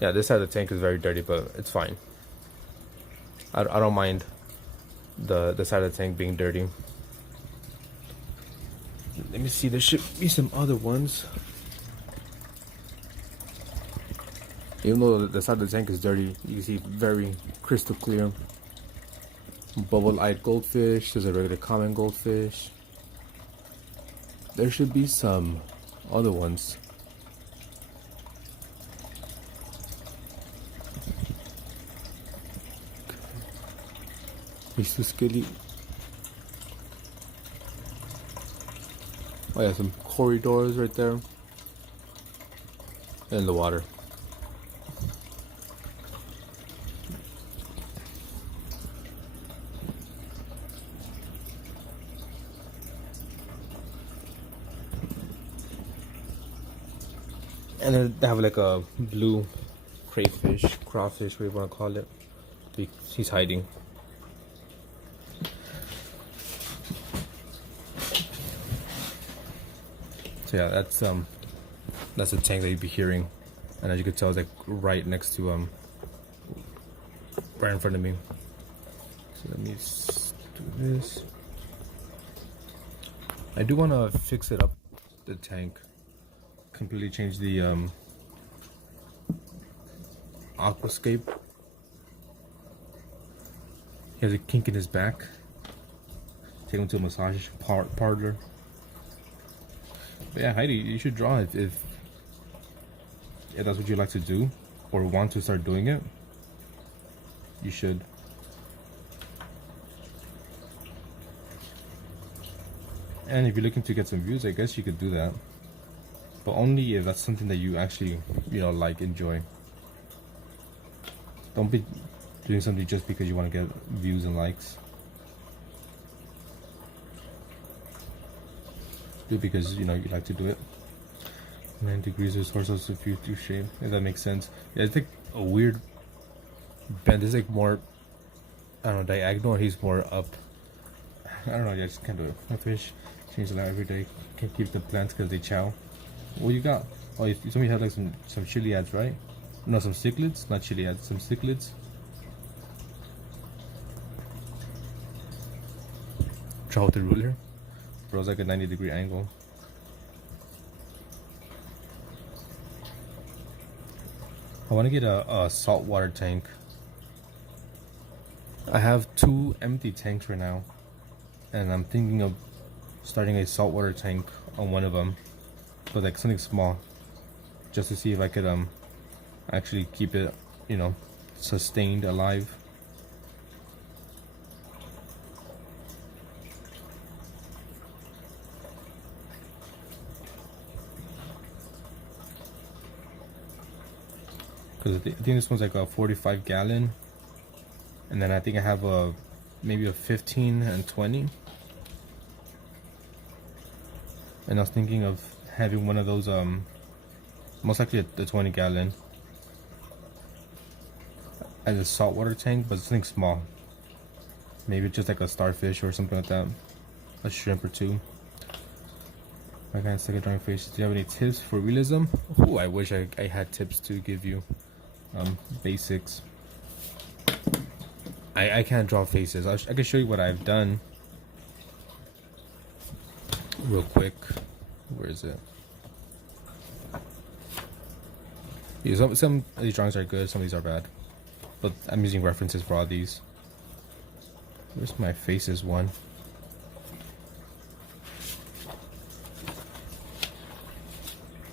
yeah, this side of the tank is very dirty, but it's fine. I don't mind the side of the tank being dirty. Let me see, there should be some other ones. Even though the side of the tank is dirty, you can see very crystal clear. Bubble-eyed goldfish, there's a regular common goldfish. There should be some other ones. He's too skilly. Oh yeah, some corridors right there. And the water. And then they have like a blue crayfish, crawfish, whatever you want to call it. He's hiding. So yeah, that's the tank that you'd be hearing, and as you can tell, it's like right next to right in front of me. So let me do this. I do want to fix it up, the tank, completely change the aquascape. He has a kink in his back. Take him to a massage parlor. But yeah, Heidi, you should draw if if that's what you like to do or want to start doing it, you should. And if you're looking to get some views, I guess you could do that, but only if that's something that you actually, you know, like, enjoy. Don't be doing something just because you want to get views and likes. Do it because, you know, you like to do it. 9 degrees is horizontal view through shape, if that makes sense. Yeah, it's like a weird bend. It's like more, I don't know, diagonal. He's more up. I don't know, I just can't do it. My fish change the light every day. Can't keep the plants because they chow. What you got? Oh, you told me you had like some chili ads, right? No, some cichlids, not chili ads, some cichlids. Draw with the ruler. Bro's like a 90-degree angle. I want to get a saltwater tank. I have 2 empty tanks right now, and I'm thinking of starting a saltwater tank on one of them, but like something small, just to see if I could actually keep it, you know, sustained alive. Because I think this one's like a 45 gallon, and then I think I have a maybe a 15 and 20. And I was thinking of having one of those, most likely the 20 gallon, as a saltwater tank, but something small. Maybe just like a starfish or something like that, a shrimp or 2. My kind of second drawing fish. Do you have any tips for realism? Oh, I wish I had tips to give you. Basics. I can't draw faces. I can show you what I've done real quick. Where is it? Yeah, some of these drawings are good, some of these are bad, but I'm using references for all these. Where's my faces one?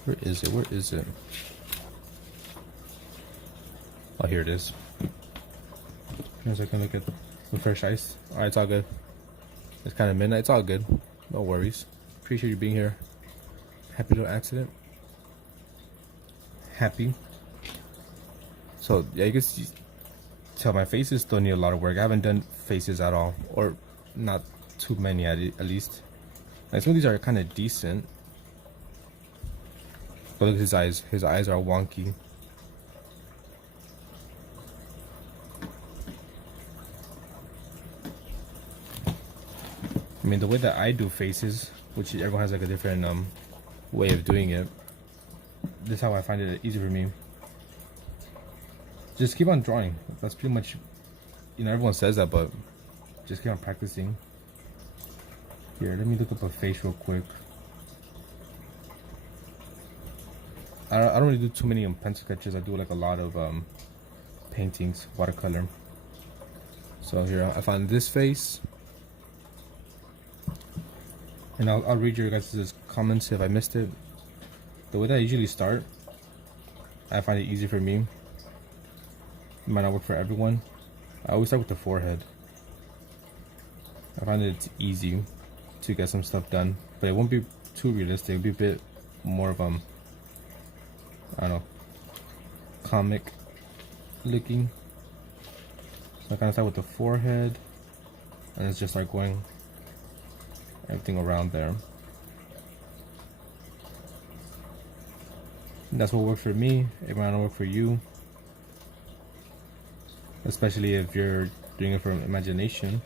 Where is it? Where is it? Oh, here it is. Here's I can look at the fresh ice. Alright, it's all good. It's kind of midnight. It's all good. No worries. Appreciate you being here. Happy little accident. Happy. So, yeah, you can tell my faces still need a lot of work. I haven't done faces at all. Or not too many at least. Like, some of these are kind of decent. But look at his eyes. His eyes are wonky. I mean, the way that I do faces, which everyone has like a different way of doing it, this is how I find it easy for me. Just keep on drawing. That's pretty much, you know, everyone says that, but just keep on practicing. Here, let me look up a face real quick. I don't really do too many pencil sketches. I do like a lot of paintings, watercolor. So here, I found this face. And I'll read your guys' comments if I missed it. The way that I usually start, I find it easy for me. It might not work for everyone. I always start with the forehead. I find it's easy to get some stuff done, but it won't be too realistic. It'll be a bit more of I don't know, comic looking. So I kind of start with the forehead, and it's just start going everything around there. And that's what works for me. It might not work for you, especially if you're doing it from imagination.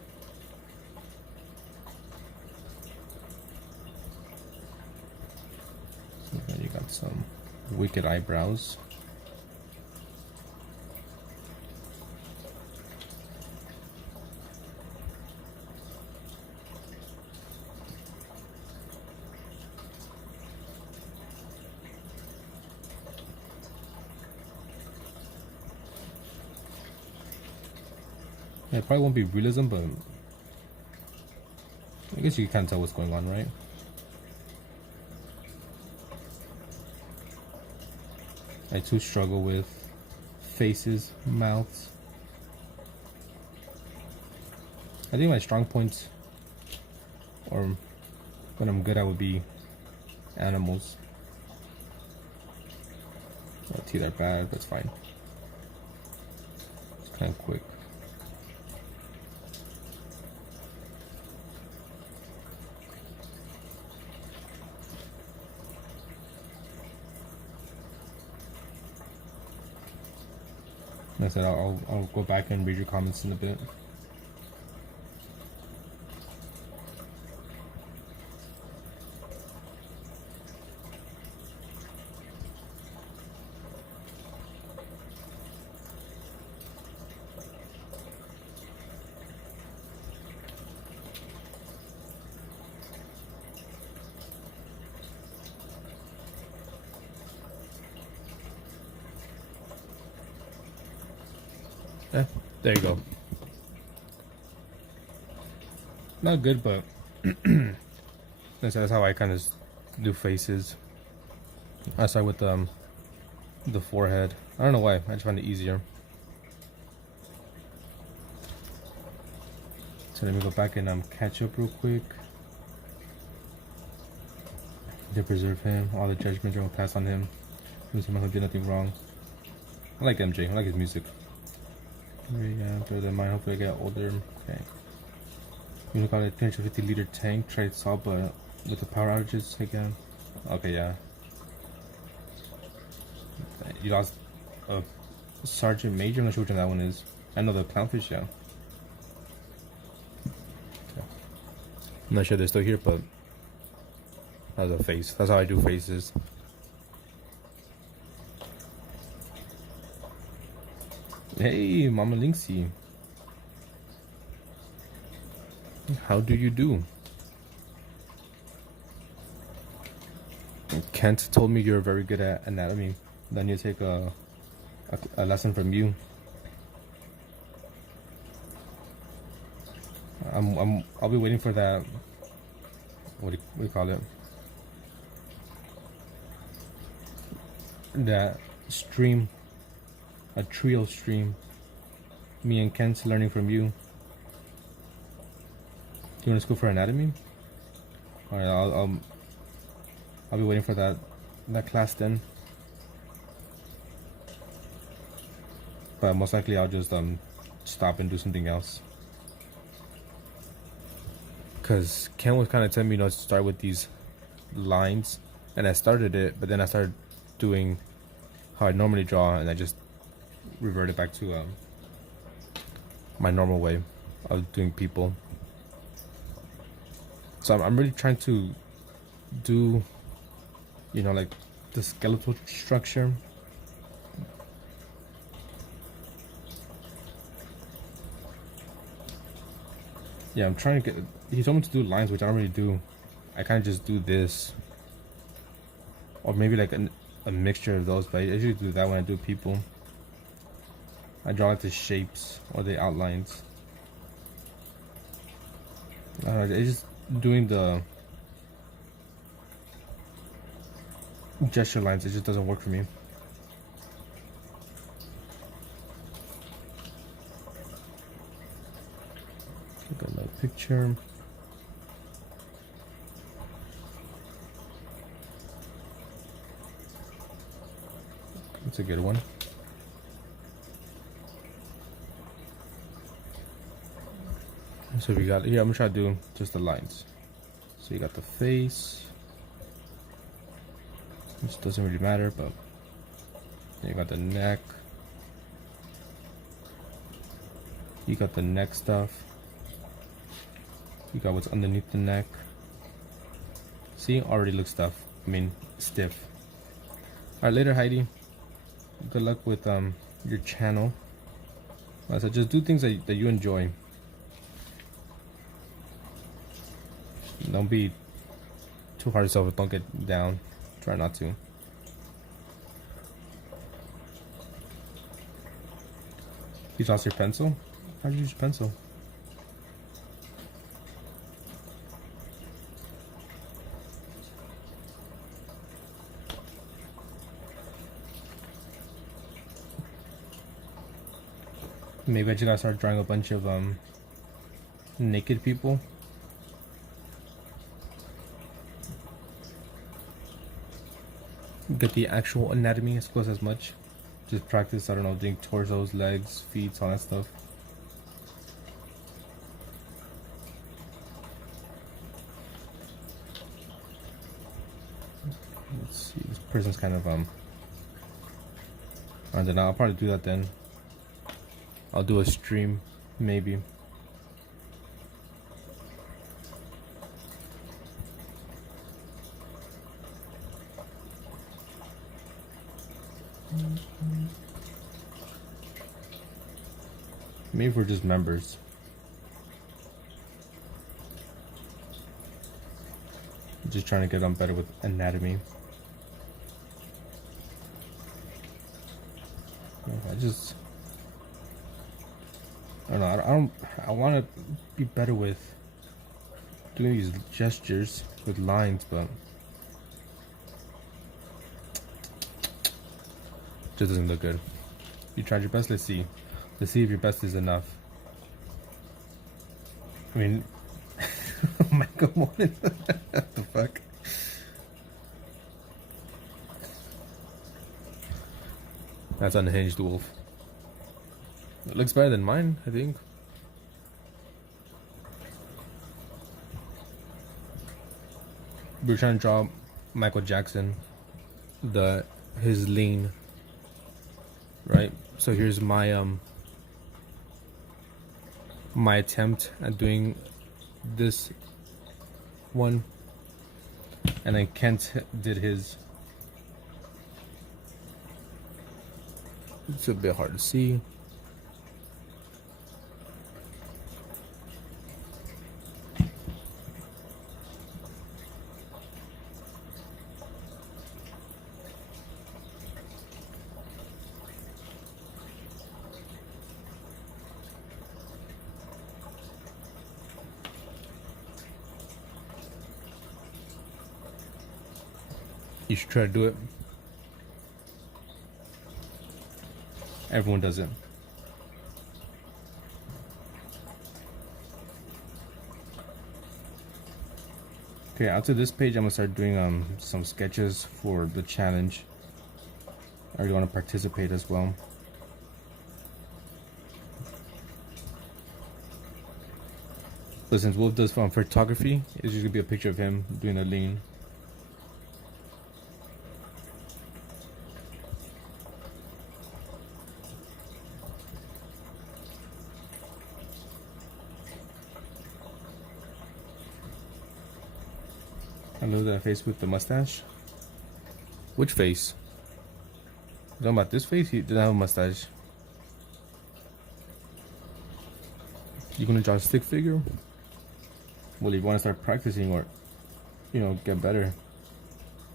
So then you got some wicked eyebrows. Yeah, it probably won't be realism, but I guess you can kind of tell what's going on, right? I too struggle with faces, mouths. I think my strong points, or what I'm good at, would be animals. My teeth are bad, that's fine. It's kind of quick. Like I said, I'll go back and read your comments in a bit. There you go. Not good, but that's how I kind of do faces. I start with the forehead. I don't know why. I just find it easier. So let me go back and catch up real quick. To preserve him. All the judgments are gonna pass on him. Who did nothing wrong. I like MJ. I like his music. Yeah, better than mine. Hopefully I get older. Okay. You look at a 350-liter tank. Tried salt, but with the power outages again. Okay, yeah. You lost a Sergeant Major. I'm not sure which one that one is. I know the clownfish, yeah. Okay. I'm not sure they're still here, but that's a face. That's how I do faces. Hey, Mama Linksy. How do you do? Kent told me you're very good at anatomy. Then you take a lesson from you. I'll be waiting for that. What do you call it? That stream. A trio stream. Me and Kent's learning from you. Do you want to school for anatomy? All right, I'll be waiting for that class then. But most likely I'll just stop and do something else. Cause Ken was kind of telling me, to start with these lines, and I started it, but then I started doing how I normally draw, and I just reverted back to my normal way of doing people. So I'm really trying to do, like the skeletal structure. Yeah, I'm trying to get. He told me to do lines, which I don't really do. I kind of just do this, or maybe like a mixture of those. But I usually do that when I do people. I draw like the shapes or the outlines. I don't know, it's just doing the gesture lines. It just doesn't work for me. Got another picture. That's a good one. So we got here. I'm gonna try to do just the lines. So you got the face, which doesn't really matter, but then you got the neck. You got the neck stuff. You got what's underneath the neck. See, already looks stiff. Alright, later, Heidi. Good luck with your channel. So just do things that you enjoy. Don't be too hard on yourself. Don't get down. Try not to. You lost your pencil? How did you use your pencil? Maybe I just gotta start drawing a bunch of naked people. Get the actual anatomy as close as much. Just practice, I don't know, doing torsos, legs, feet, all that stuff. Let's see, this person's kind of and then I'll probably do that then. I'll do a stream, maybe. Maybe we're just members. Just trying to get on better with anatomy. I don't know. I want to be better with doing these gestures with lines, but just doesn't look good. You tried your best. Let's see. Let's see if your best is enough. I mean, Michael Morton. What the fuck? That's unhinged wolf. It looks better than mine, I think. We're trying to draw Michael Jackson, his lean, right? So here's my my attempt at doing this one, and then Kent did his. It's a bit hard to see. You should try to do it. Everyone does it. Okay, after this page, I'm gonna start doing some sketches for the challenge. I already want to participate as well. But since Wolf does photography, it's just gonna be a picture of him doing a lean. I know that face with the mustache. Which face? You talking about this face? He didn't have a mustache. You gonna draw a stick figure? Well, if you want to start practicing or, you know, get better,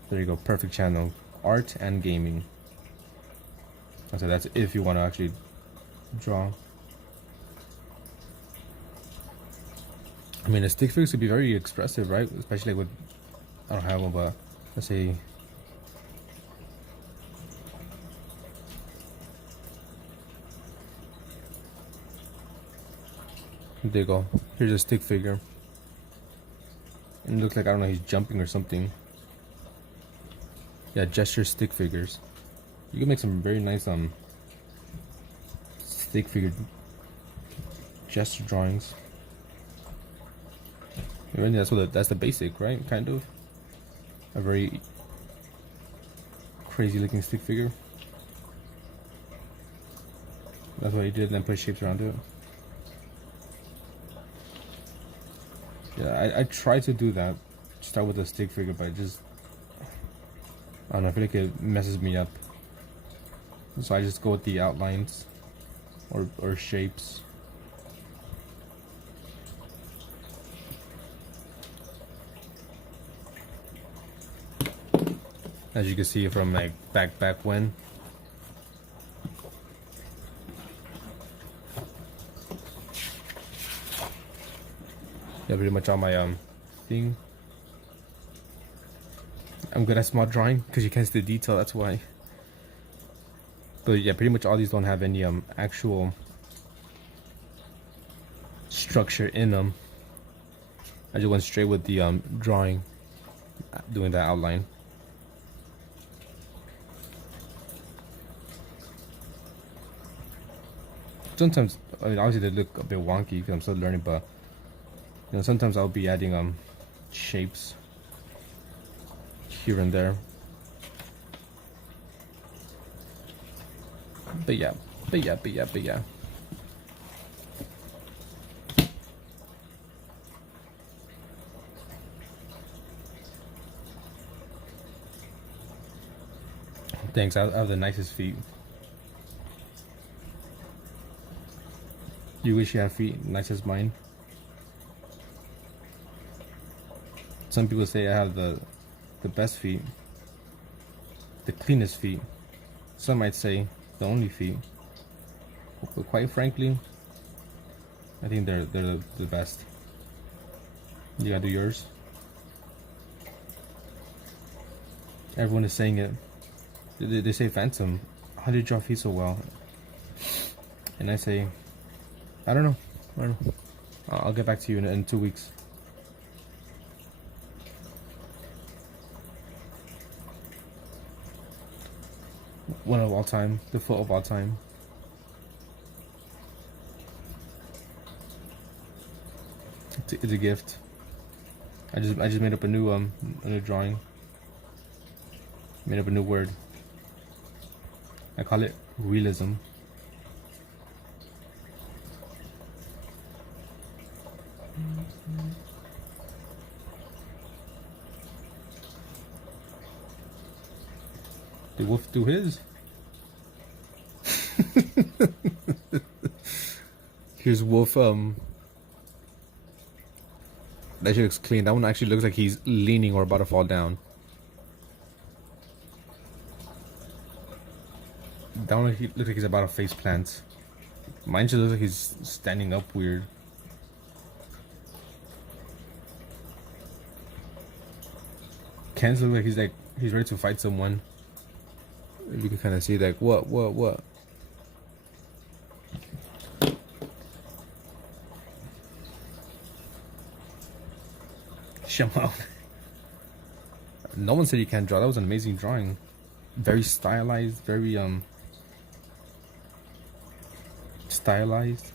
there you go. Perfect channel. Art and gaming. So that's if you want to actually draw. I mean, a stick figure could be very expressive, right? Especially like with, I don't have one, but let's say there you go. Here's a stick figure. And it looks like, I don't know, he's jumping or something. Yeah, gesture stick figures. You can make some very nice stick figure gesture drawings. Really, that's the basic, right? Kind of. A very crazy looking stick figure. That's what he did, and then put shapes around it. Yeah, I try to do that. Start with a stick figure, but I don't know, I feel like it messes me up. So I just go with the outlines or shapes. As you can see from like back when. Yeah, pretty much on my thing. I'm good at small drawing because you can't see the detail, that's why. But yeah, pretty much all these don't have any actual structure in them. I just went straight with the drawing, doing that outline. Sometimes, I mean, obviously they look a bit wonky because I'm still learning, but you know, sometimes I'll be adding shapes here and there. But yeah. Thanks, I have the nicest feet. You wish you had feet nice as mine? Some people say I have the best feet, the cleanest feet. Some might say the only feet. But quite frankly, I think they're the best. You gotta do yours. Everyone is saying it. They say, Phantom, how do you draw feet so well? And I say, I don't know. I'll get back to you in 2 weeks. One of all time, the foot of all time. It's a gift. I just made up a new drawing. Made up a new word. I call it realism. The wolf do his. Here's Wolf. That shit looks clean. That one actually looks like he's leaning or about to fall down. That one looks like he's about to face plant. Mine just looks like he's standing up weird. Ken's look like he's ready to fight someone. You can kind of see like what. Shamo. No one said you can't draw. That was an amazing drawing. Very stylized, very stylized.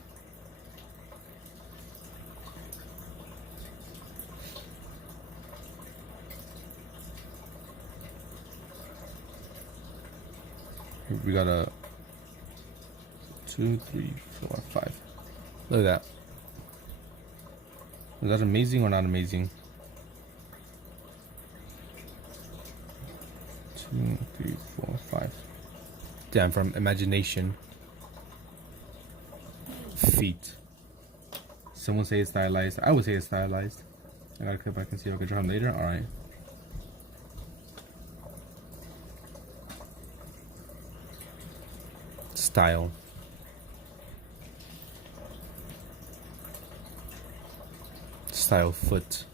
We got a 2, 3, 4, 5. Look at that. Is that amazing or not amazing? 2, 3, 4, 5. Damn, from imagination. Feet. Someone say it's stylized. I would say it's stylized. I gotta come back and see if I can draw them later. Alright. Style. Style foot.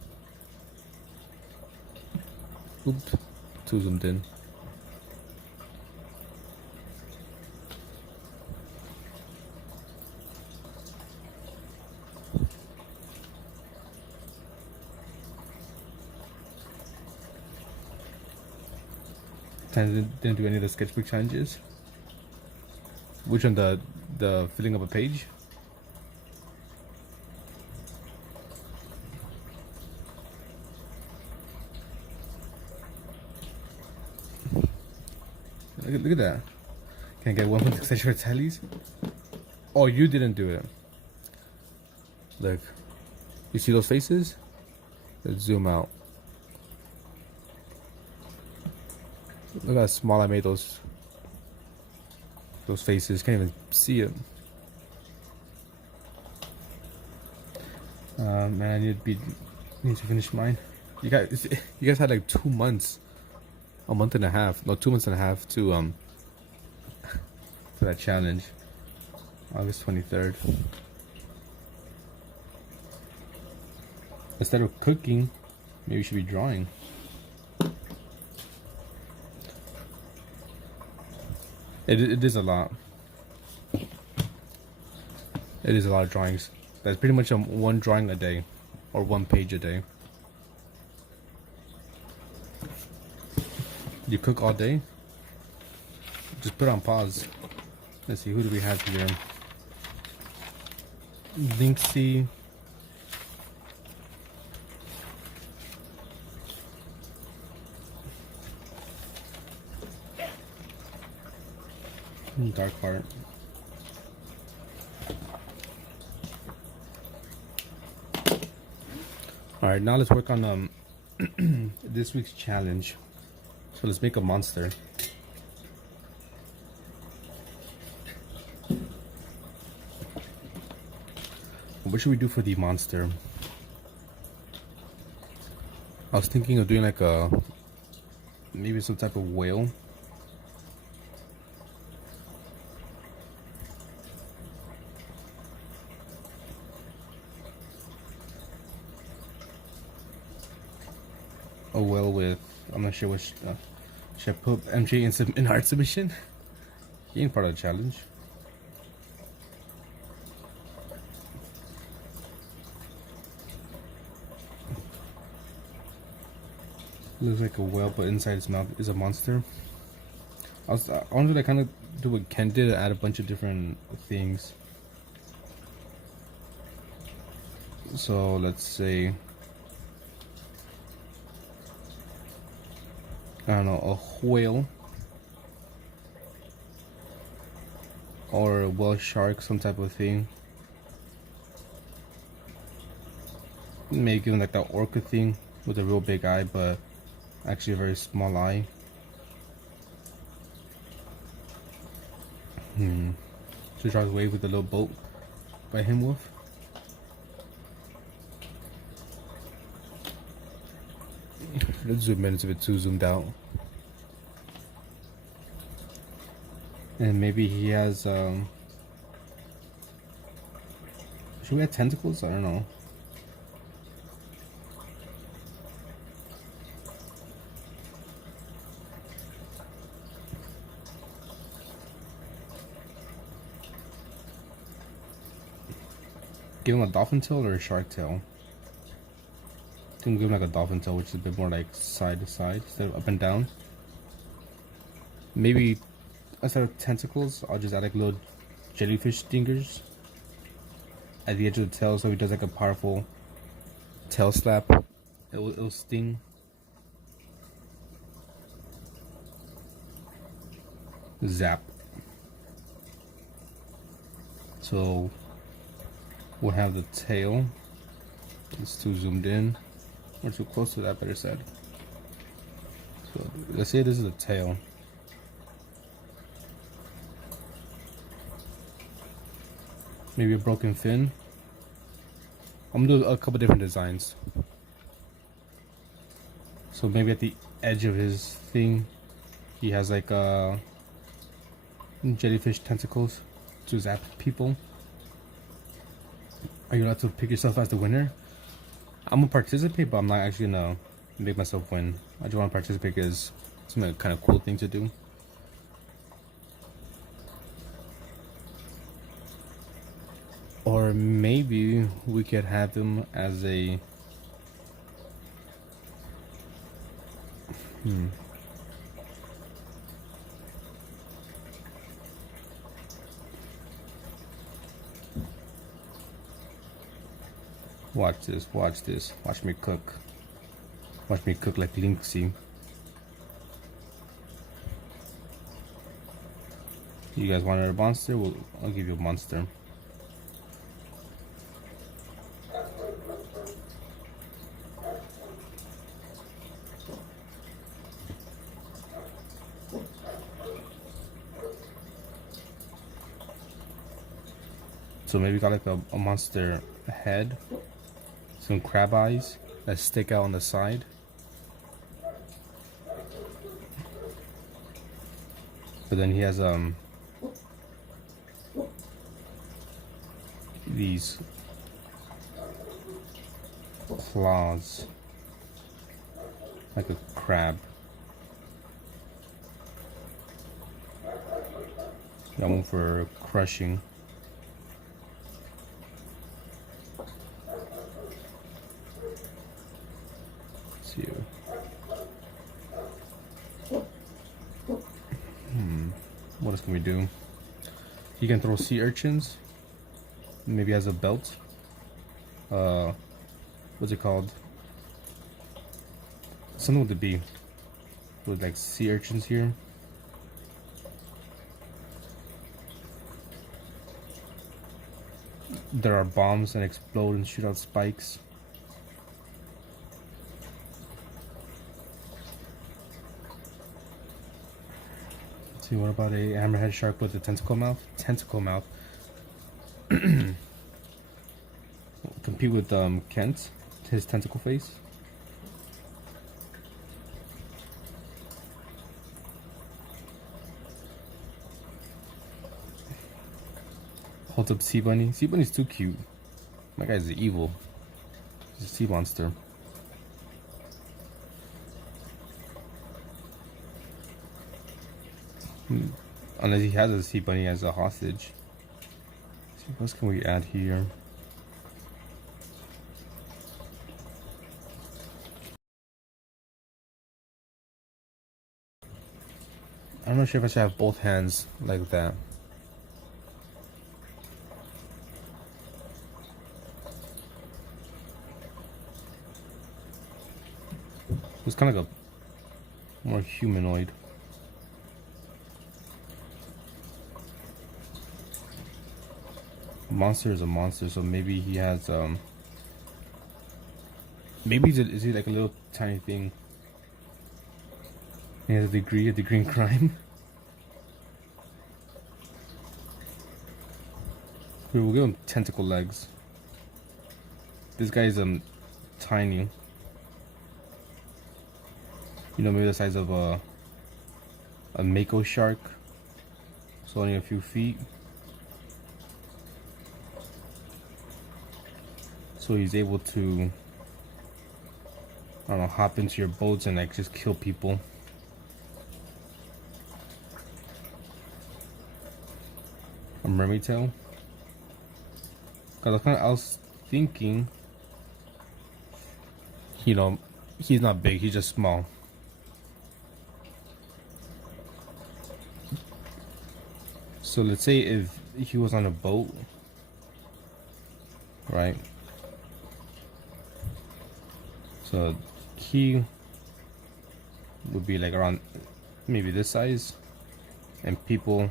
Oops. Too zoomed in. Didn't do any of the sketchbook challenges. Which one? The filling up a page? Look at that. Can I get 1.6 extra tallies? Oh, you didn't do it. Look. You see those faces? Let's zoom out. Look how small I made those faces. Can't even see it. Man, I need to finish mine. You guys had like 2 months, a month and a half. No, 2 months and a half to for that challenge. August 23rd. Instead of cooking, maybe you should be drawing. It is a lot. It is a lot of drawings. That's pretty much one drawing a day, or one page a day. You cook all day? Just put on pause. Let's see, who do we have here? Linksy. Dark part. Alright, now let's work on this week's challenge. So let's make a monster. What should we do for the monster? I was thinking of doing like maybe some type of whale. A whale with, I'm not sure which, should I put MJ in art submission? He ain't part of the challenge. Looks like a whale, but inside its mouth is a monster. I wanted to kind of do what Ken did, add a bunch of different things. So let's say, I don't know, a whale or a whale shark, some type of thing. Maybe give him like that orca thing with a real big eye, but actually a very small eye. So try to wave with the little boat by him with. Let's zoom in, it's a bit too zoomed out. And maybe he has should we have tentacles? I don't know. Give him a dolphin tail or a shark tail? Give him like a dolphin tail, which is a bit more like side to side instead of up and down. Maybe instead of tentacles, I'll just add like little jellyfish stingers at the edge of the tail, so he does like a powerful tail slap. It'll sting. Zap. So we'll have the tail. It's too zoomed in. Or too close to that, better said. So let's say this is the tail. Maybe a broken fin. I'm gonna do a couple different designs. So maybe at the edge of his thing, he has like jellyfish tentacles to zap people. Are you allowed to pick yourself as the winner? I'm gonna participate, but I'm not actually gonna make myself win. I just want to participate because it's a kind of cool thing to do. Or maybe we could have him as a Watch this, watch this. Watch me cook. Watch me cook like Linksy. You guys wanted a monster? Well, I'll give you a monster. So maybe got like a monster head. Some crab eyes that stick out on the side. But then he has these claws like a crab. That one for crushing. can we do? He can throw sea urchins. Maybe has a belt. What's it called? Something with the B. With like sea urchins here. There are bombs that explode and shoot out spikes. Let's see, what about a hammerhead shark with a tentacle mouth? Tentacle mouth. Compete with Kent, his tentacle face. Holds up Sea Bunny. Sea Bunny's too cute. My guy's evil. He's a sea monster. Unless he has a Sea Bunny as a hostage. Let's see, what else can we add here? I'm not sure if I should have both hands like that. It's kind of like a more humanoid. Monster is a monster, so maybe he has maybe is he like a little tiny thing? He has a degree in crime. We'll give him tentacle legs. This guy's tiny. You know, maybe the size of a mako shark. So only a few feet. So he's able to, I don't know, hop into your boats and like just kill people. A mermaid tail. Cause I was thinking, you know, he's not big, he's just small. So let's say if he was on a boat, right? So he would be like around maybe this size, and people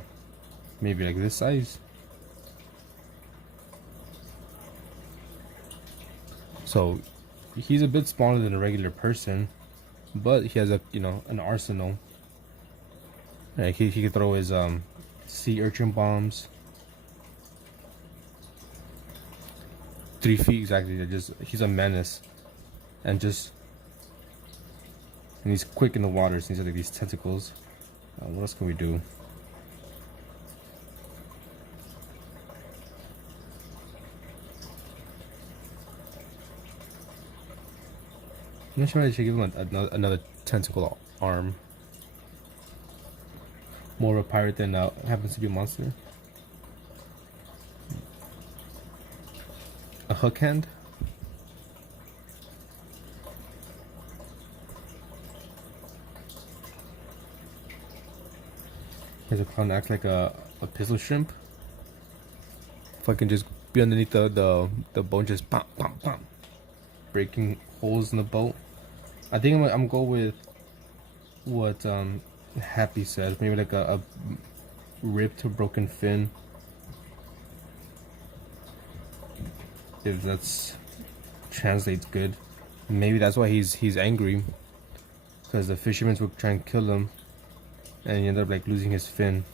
maybe like this size. So he's a bit smaller than a regular person, but he has a, you know, an arsenal. Like he can throw his sea urchin bombs. 3 feet exactly. They're just, he's a menace, and he's quick in the water since he has like these tentacles. What else can we do? I'm not sure I should give him another tentacle arm. More of a pirate than happens to be a monster. A hook hand. Here's a clown act like a pistol shrimp. If I can just be underneath the boat, just pop, pop, pop, breaking holes in the boat. I think I'm gonna go with what Happy said. Maybe like a ripped or broken fin. If that's translates good. Maybe that's why he's angry, because the fishermen were trying to kill him, and he ended up like losing his fin.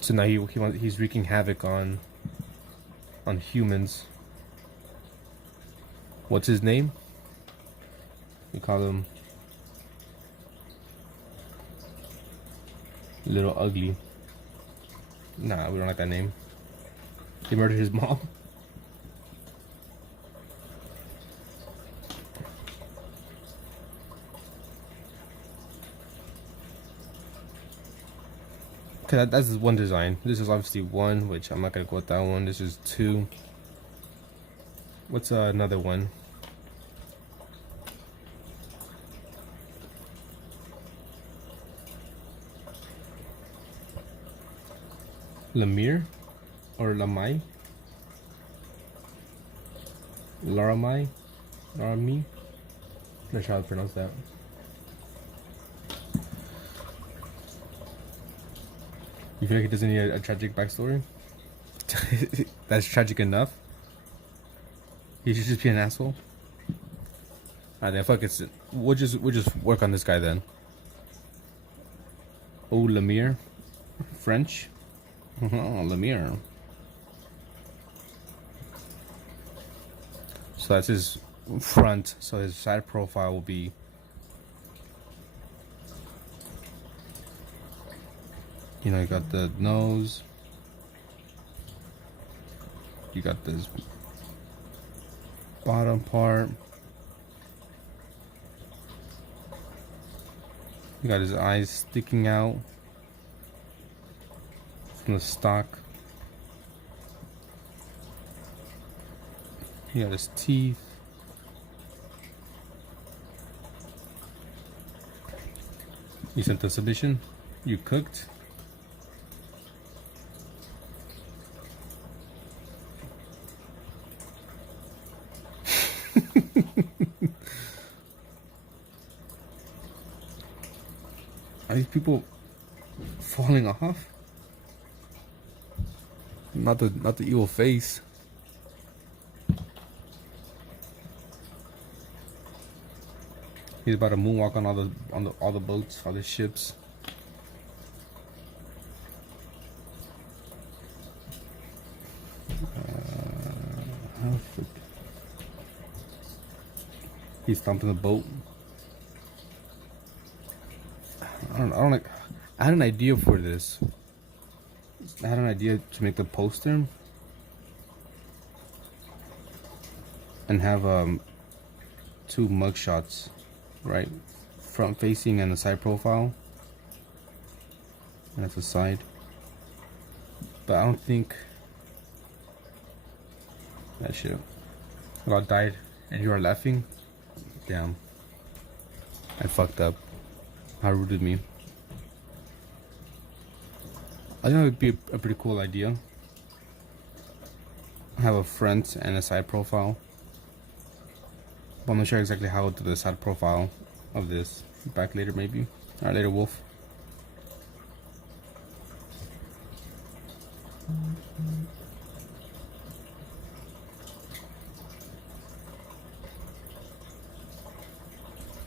So now he's wreaking havoc on humans. What's his name? We call him Little Ugly. Nah, we don't like that name. He murdered his mom. Okay, that's one design. This is obviously one, which I'm not gonna go with that one. This is two. What's another one? Lemire or Lamai. Laramai. Laramie. Not sure how to pronounce that. You feel like he doesn't need a tragic backstory? That's tragic enough? He should just be an asshole? Alright then, fuck it. We'll just work on this guy then. Oh, Lemire. French. Oh, Lemire. So that's his front. So his side profile will be... You know, you got the nose. You got this bottom part. You got his eyes sticking out from the stock. You got his teeth. You sent the submission? You cooked? Are these people falling off? Not the evil face. He's about to moonwalk on all the boats, all the ships. He's thumping the boat. I don't like. I had an idea for this. I had an idea to make the poster and have two mugshots, right? Front facing and a side profile. And that's the side. But I don't think that shit. It all died and you are laughing. Damn. I fucked up. How rude of me. I think it would be a pretty cool idea. Have a front and a side profile. But I'm not sure exactly how to do the side profile of this. Back later maybe. Alright, later, Wolf.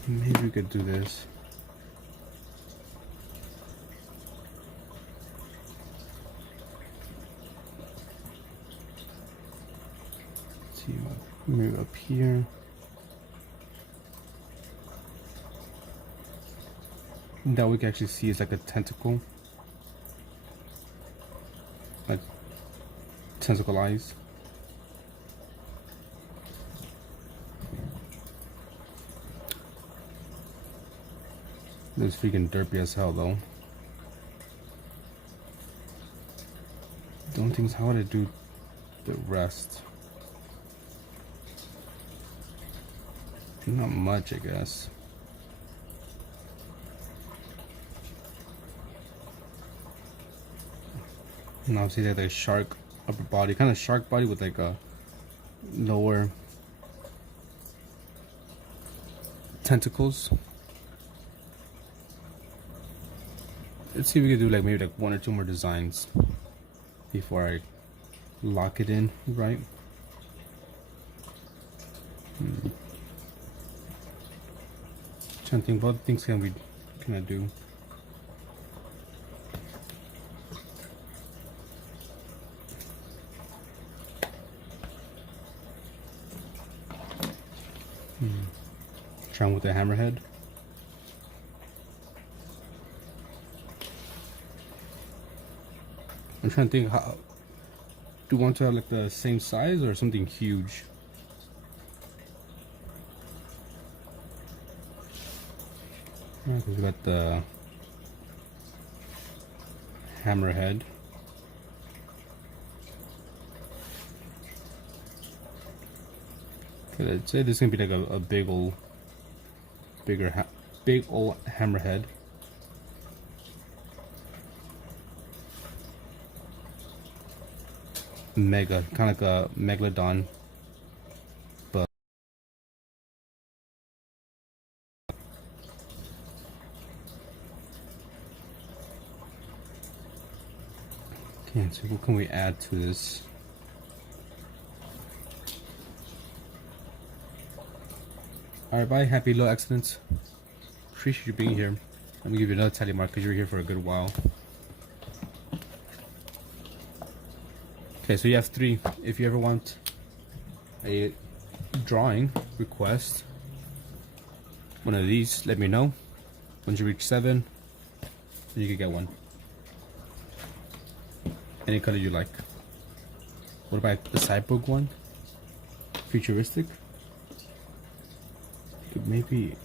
Maybe we could do this. Let's see, maybe up here. That we can actually see is like a tentacle. Like tentacle eyes. This is freaking derpy as hell though. Don't think how would I do the rest? Not much, I guess. And obviously they have like a shark upper body, kind of shark body with like a lower tentacles. Let's see if we can do like maybe like one or two more designs before I lock it in, right? Trying to think what things can we do. Trying with the hammerhead. I'm trying to think how do you want to have like the same size or something huge? Yeah, we got the hammerhead. Okay, I'd say this is gonna be like a big old hammerhead. mega, kind of like a megalodon, but okay. So what can we add to this? All right, bye. Happy low excellence. Appreciate you being here. Let me give you another tally mark because you were here for a good while. Okay, so you have 3. If you ever want a drawing request, one of these, let me know. Once you reach 7, then you can get one. Any color you like. What about the sidebook one? Futuristic? Maybe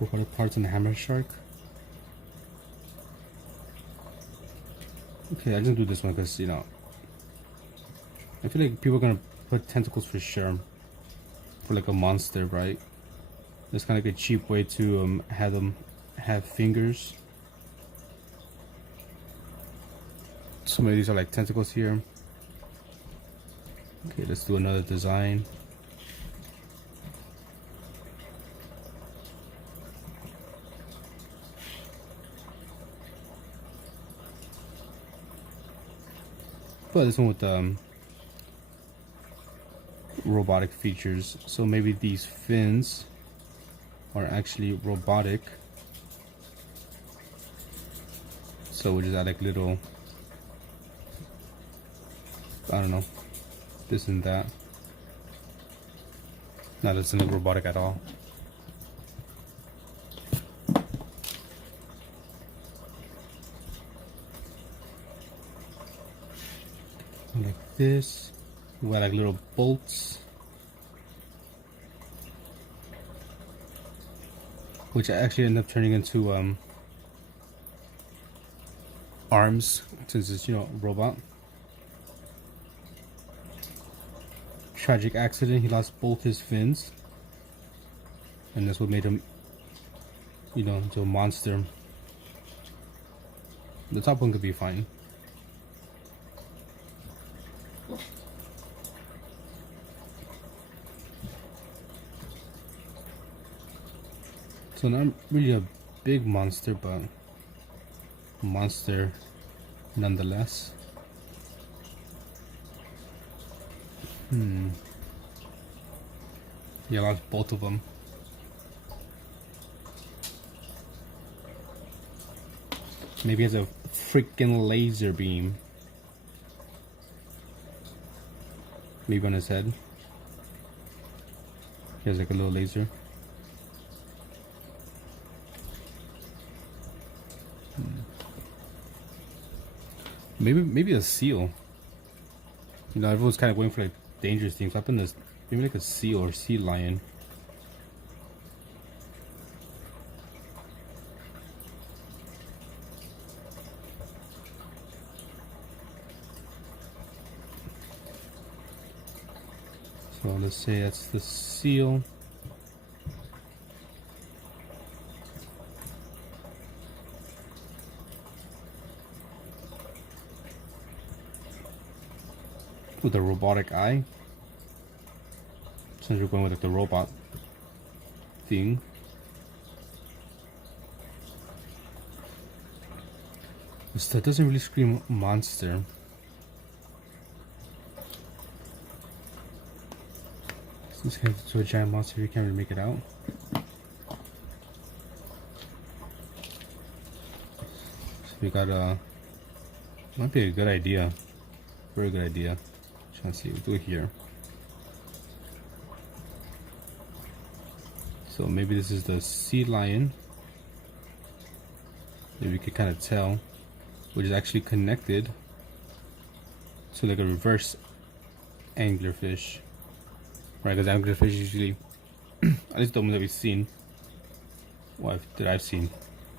work on the parts in the hammer shark. Okay, I didn't do this one because, you know, I feel like people are gonna put tentacles for sure. For like a monster, right? It's kind of like a cheap way to have them have fingers. Some of these are like tentacles here. Okay, let's do another design. But this one with robotic features. So maybe these fins are actually robotic. So we'll just add like little, I don't know, this and that. No, that doesn't look robotic at all. Like this. We got like little bolts, which actually end up turning into arms, since it's, you know, robot. Tragic accident, he lost both his fins, and that's what made him, you know, into a monster. The top one could be fine. So not really a big monster, but a monster nonetheless. Yeah, I lost both of them. Maybe he has a freaking laser beam. Maybe on his head. He has like a little laser. Maybe a seal. You know, everyone's kind of going for like dangerous things. Up in this, maybe like a seal or sea lion. So let's say that's the seal. With a robotic eye, since we're going with like the robot thing. That doesn't really scream monster. This guy to a giant monster, you can't really make it out. So we got might be a good idea, very good idea. Let's see, we'll do it here. So maybe this is the sea lion. Maybe you can kind of tell, which is actually connected to like a reverse anglerfish, right? Because anglerfish usually, at least the ones that we've seen, that I've seen,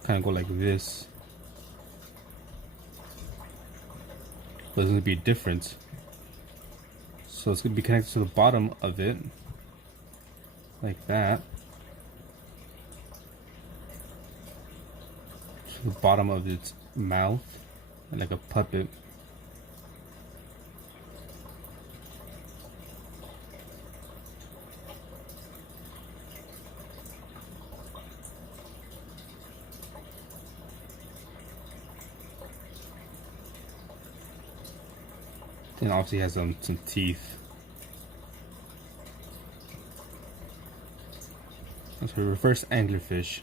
kind of go like this. But there's going to be a difference. So it's going to be connected to the bottom of it, like that. To the bottom of its mouth. like a puppet. Then obviously has some teeth. That's a reverse anglerfish.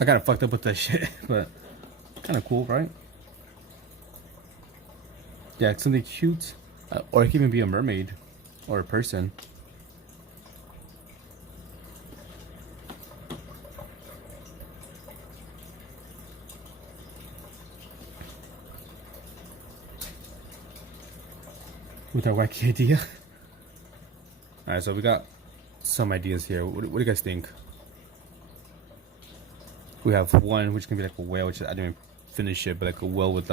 I kind of fucked up with that shit, but kind of cool, right? Yeah, it's something cute, or it can even be a mermaid or a person. With our wacky idea. Alright, so we got some ideas here. What do you guys think? We have one which can be like a whale, which I didn't even finish it, but like a whale with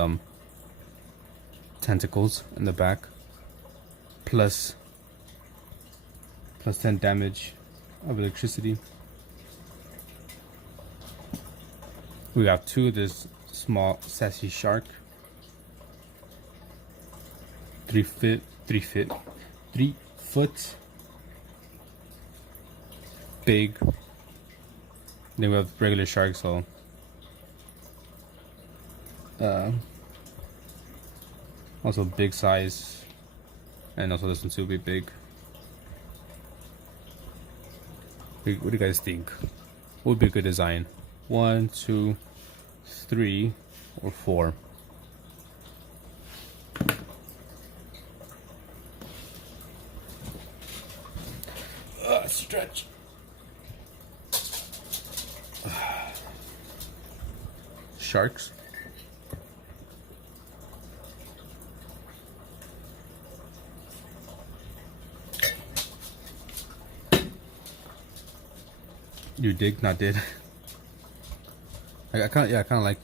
tentacles in the back. Plus 10 damage of electricity. We have two of this small sassy shark. 3 foot big. Then we have regular sharks, so also big size, and also this one too will be big. What do you guys think? What would be a good design? 1, 2, 3, or 4? Stretch. Sharks. You dig, not did. I kind of like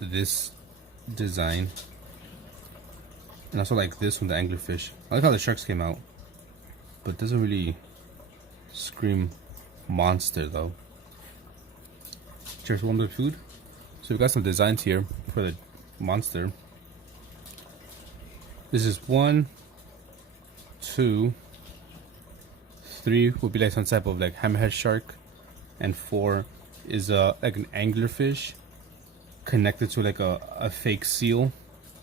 this design, and also like this from the anglerfish. I like how the sharks came out, but it doesn't really scream monster though. Cheers, one more food. So we got some designs here for the monster. This is 1, 2, 3 would be like some type of like hammerhead shark, and 4 is like an anglerfish connected to like a fake seal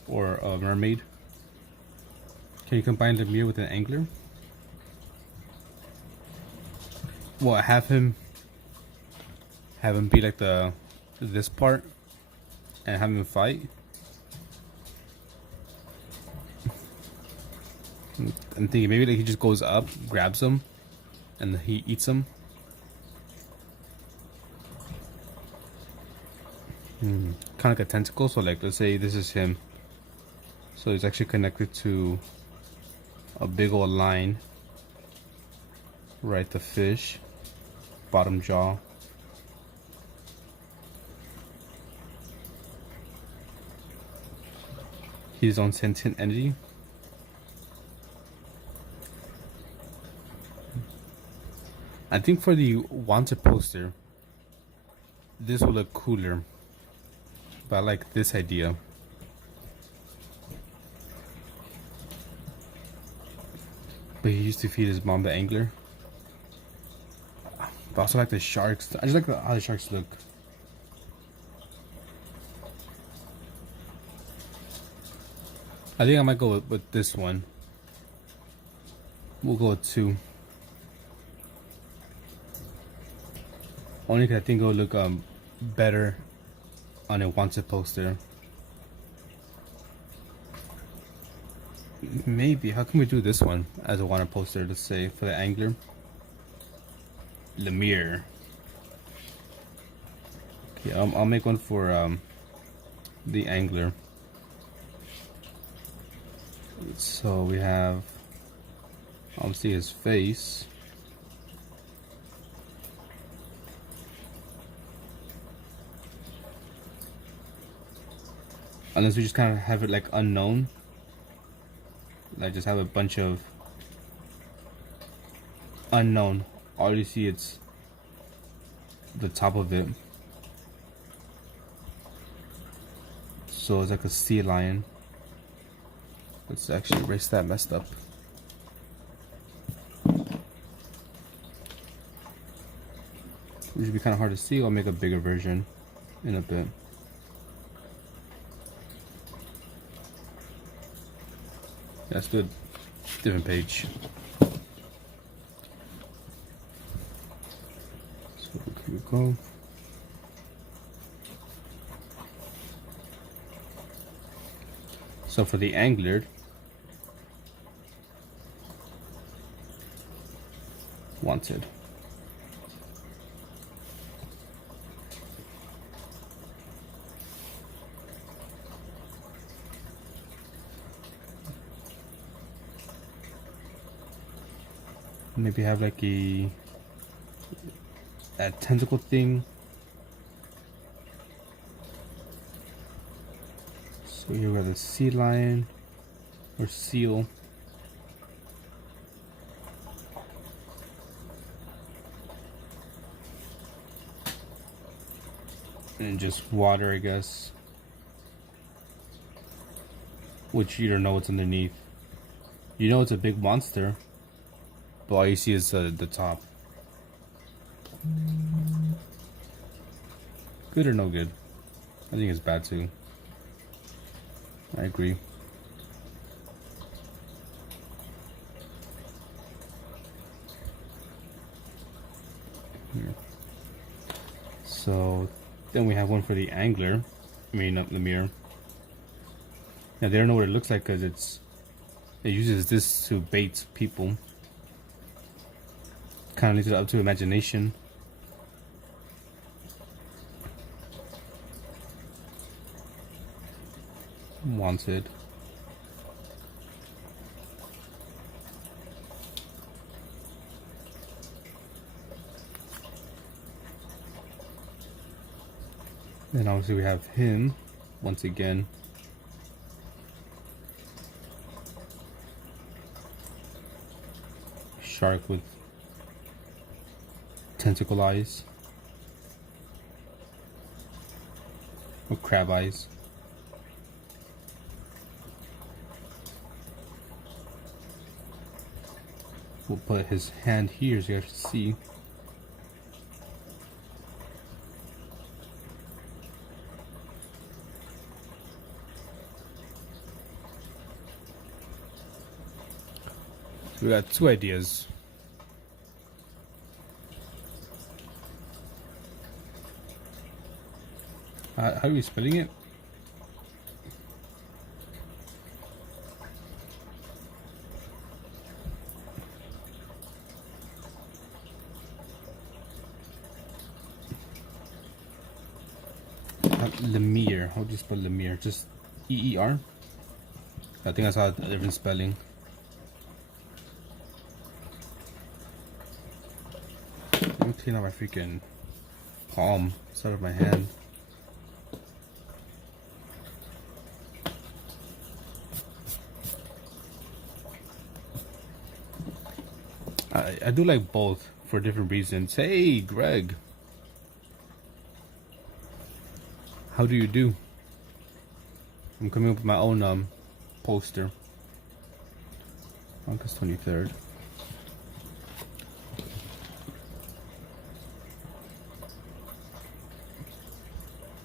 or a mermaid. Can you combine the mirror with an angler? Well, have him be like this part and have him fight. I'm thinking maybe like he just goes up, grabs him, and he eats him. Kind of like a tentacle. So like, let's say this is him. So he's actually connected to a big old line. Right, the fish, bottom jaw. His own sentient entity. I think for the wanted poster, this will look cooler, but I like this idea. But he used to feed his mom the angler. But I also like the sharks. I just like how the sharks look. I think I might go with this one. We'll go with 2. Only because I think it'll look better on a wanted poster. Maybe. How can we do this one as a wanted poster? Let's say for the angler. Lemire. Okay, I'll make one for the angler. So we have obviously his face. Unless we just kind of have it like unknown. Like just have a bunch of unknown. All you see it's the top of it. So it's like a sea lion. Let's actually erase that messed up. Which would be kind of hard to see. I'll make a bigger version in a bit. Let's do a different page. So here we go. So for the angler, wanted. Maybe have like a tentacle thing. So here we have the sea lion or seal. And just water, I guess. Which you don't know what's underneath. You know it's a big monster. But all you see is the top. Good or no good? I think it's bad too. I agree. Here. So then we have one for the angler. I mean, not the mirror. Now they don't know what it looks like because it uses this to bait people. Kind of leaves it up to imagination. Wanted. Then obviously we have him once again. Shark with tentacle eyes. Or crab eyes. We'll put his hand here so you guys can see. So we got two ideas. How are you spelling it? Lemire. How do you spell Lemire? Just E-E-R? I think I saw a different spelling. Let me clean out my freaking palm instead of my hand. I do like both for different reasons. Hey, Greg. How do you do? I'm coming up with my own poster. August 23rd.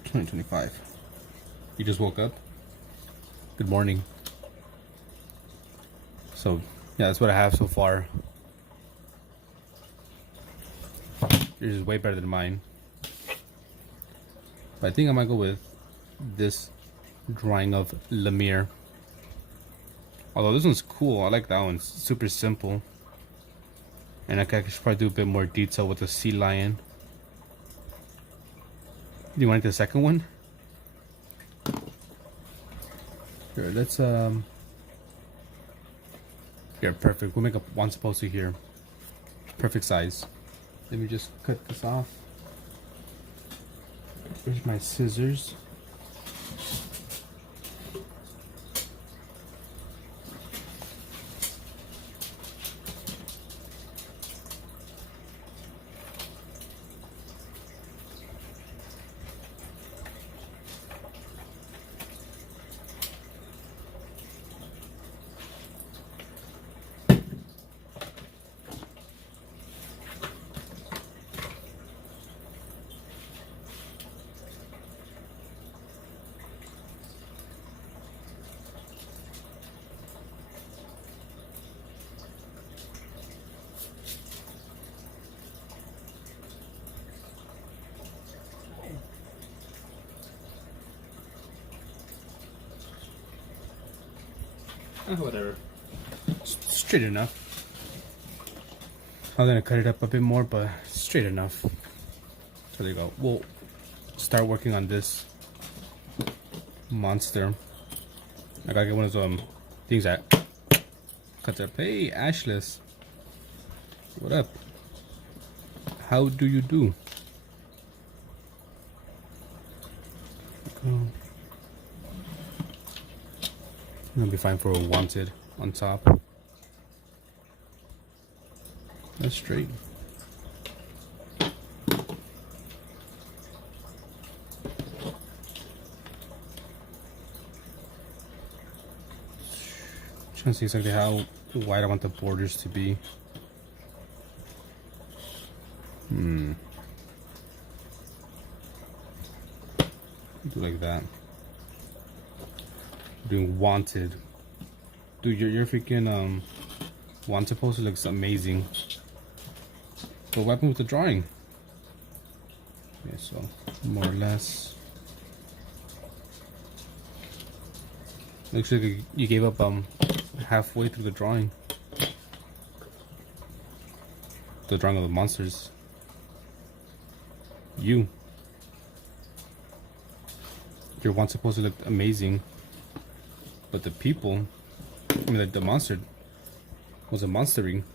$20.25. You just woke up? Good morning. So, yeah, that's what I have so far. Yours is way better than mine. But I think I might go with this drawing of Lemire. Although this one's cool. I like that one. It's super simple. And I should probably do a bit more detail with the sea lion. Do you want the second one? Here, let's here, perfect. We'll make up one supposed to here. Perfect size. Let me just cut this off. Where's my scissors? Whatever. Straight enough. I'm gonna cut it up a bit more, but straight enough. So there you go. We'll start working on this monster. I gotta get one of those things that cuts up. Hey, Ashless. What up? How do you do? Gonna be fine for a wanted on top. That's straight. Trying to see exactly how wide I want the borders to be. Do like that. Doing wanted. Dude, your freaking wanted poster looks amazing. But what happened with the drawing? Okay, so more or less. Looks like you gave up halfway through the drawing. The drawing of the monsters. Your one's supposed to look amazing, but the people, I mean, the monster was a monstering.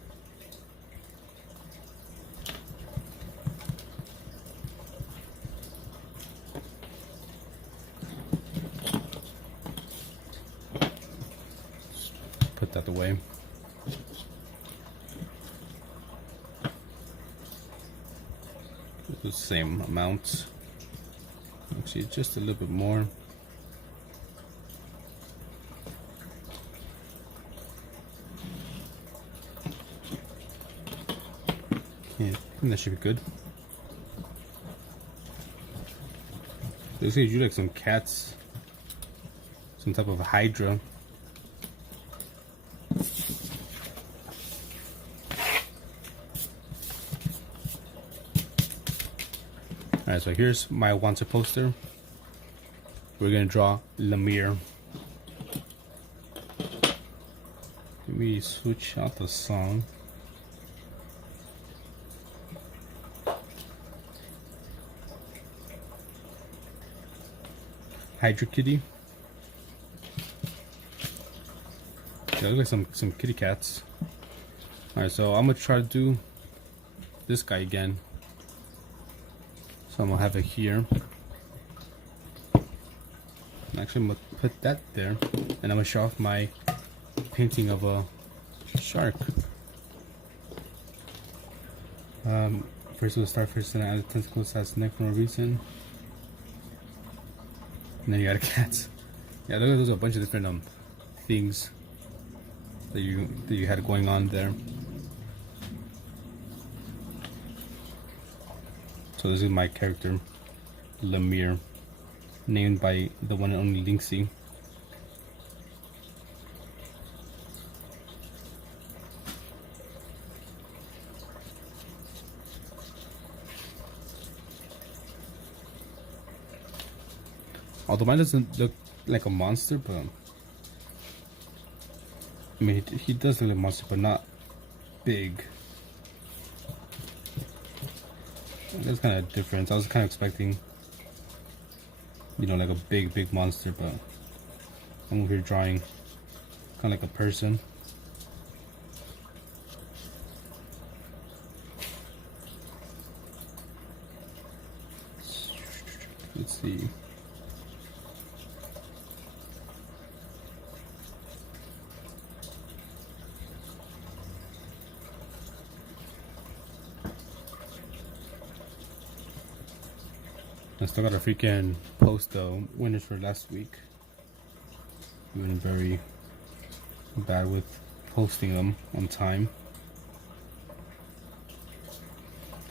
Put that away. The same amount. Actually, just a little bit more. Okay, I think that should be good. Looks like you like some cats, some type of hydra. Alright, so here's my wanted poster. We're gonna draw Lemire. Let me switch out the song. Hydra Kitty. They look like some kitty cats. Alright, so I'm gonna try to do this guy again. So I'm gonna have it here. Actually, I'm gonna put that there, and I'm gonna show off my painting of a shark. First we'll start first, and add the tentacles has neck for no reason. And then you got a cat. Yeah, look at those, a bunch of different things that you had going on there. So this is my character, Lemire, named by the one and only Linksy. Although mine doesn't look like a monster, but I mean, he does look like a monster, but not big. That's kind of different. I was kind of expecting, you know, like a big monster, but I'm over here drawing kind of like a person. Let's see. I still gotta freaking post the winners for last week. I've been very bad with posting them on time.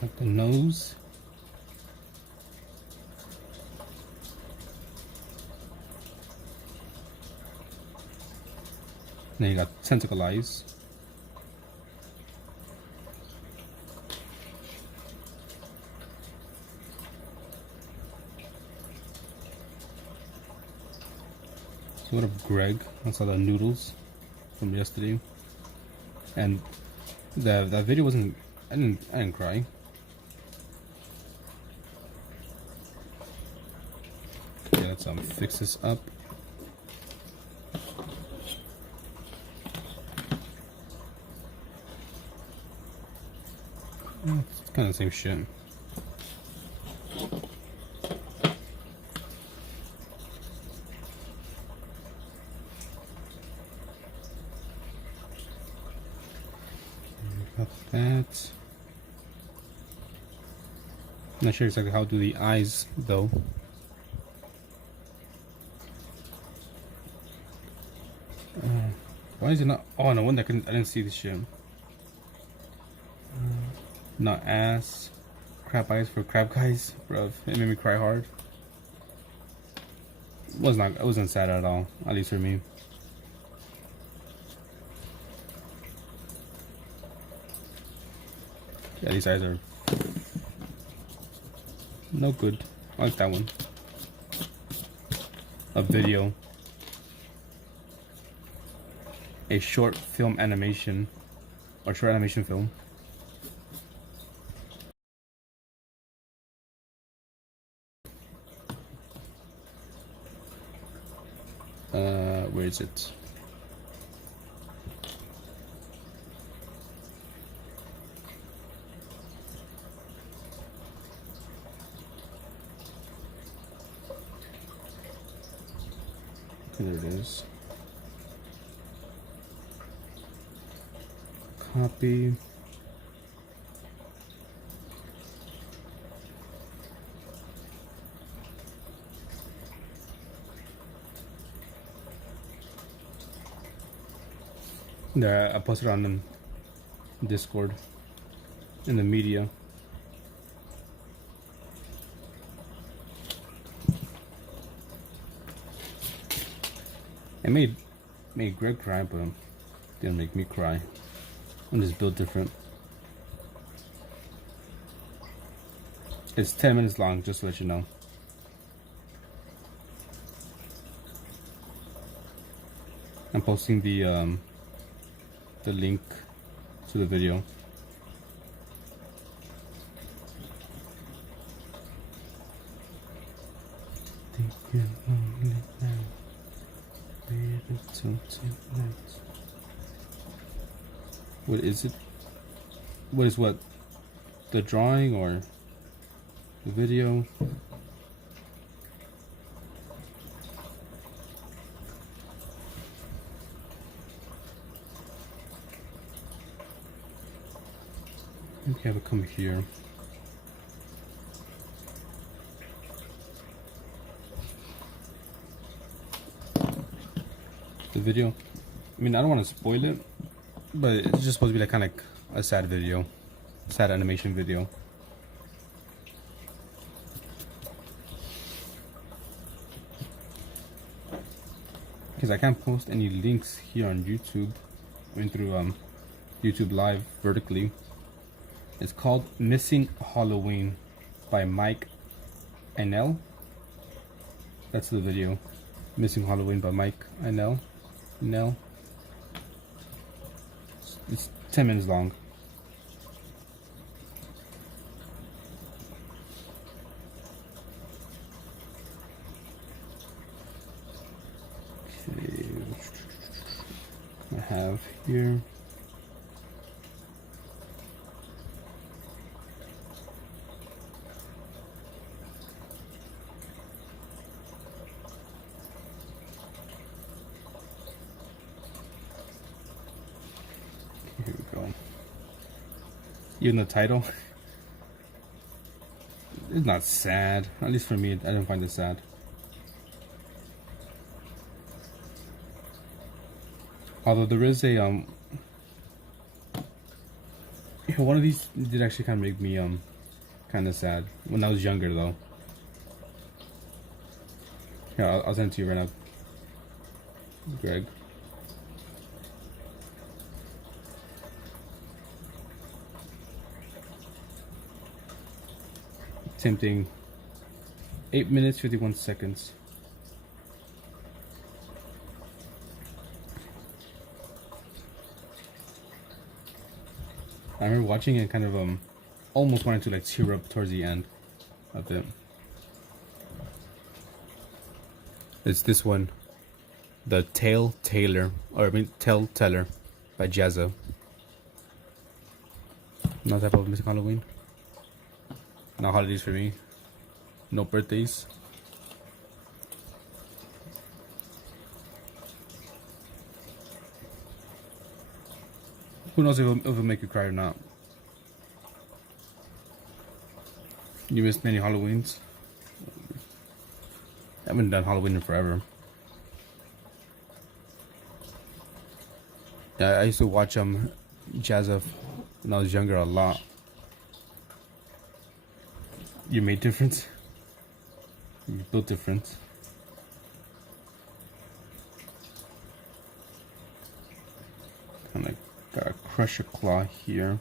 Got the nose. Then you got tentacle eyes. What up, Greg? That's all the noodles. from yesterday, and that video wasn't. I didn't cry. Okay, let's fix this up. It's kind of the same shit. Got that. Not sure exactly how to do the eyes though. Why is it not? Oh no, one that I didn't see this shit. Not ass. Crab eyes for crab guys, bro. It made me cry hard. It wasn't sad at all, at least for me. Yeah, these eyes are no good. I like that one. A video. A short film animation. Or short animation film. Where is it? Okay, there it is. Copy. There, I posted on the Discord in the media. It made Greg cry, but didn't make me cry. I'm just built different. It's 10 minutes long, just to let you know. I'm posting the link to the video. What is it? What is what? The drawing or the video? Okay, have it come here. The video. I mean, I don't want to spoil it, but it's just supposed to be like kind of like a sad video, sad animation video. Because I can't post any links here on YouTube. I mean, through YouTube Live vertically. It's called Missing Halloween by Mike Inell. That's the video. Missing Halloween by Mike Inell. It's 10 minutes long. Okay. I have here. Here we go. Even the title, it's not sad. At least for me, I didn't find it sad. Although there is a one of these did actually kind of make me kind of sad when I was younger though. Here, I'll send it to you right now, Greg. Same thing. 8 minutes 51 seconds. I remember watching it, kind of almost wanted to like tear up towards the end of it. It's this one, the Tale Teller by Jazza. No type of missing Halloween. No holidays for me. No birthdays. Who knows if it'll make you cry or not. You missed many Halloweens. I haven't done Halloween in forever. Yeah, I used to watch Jazza when I was younger a lot. You made difference. You built difference. Kind of got a crusher claw here.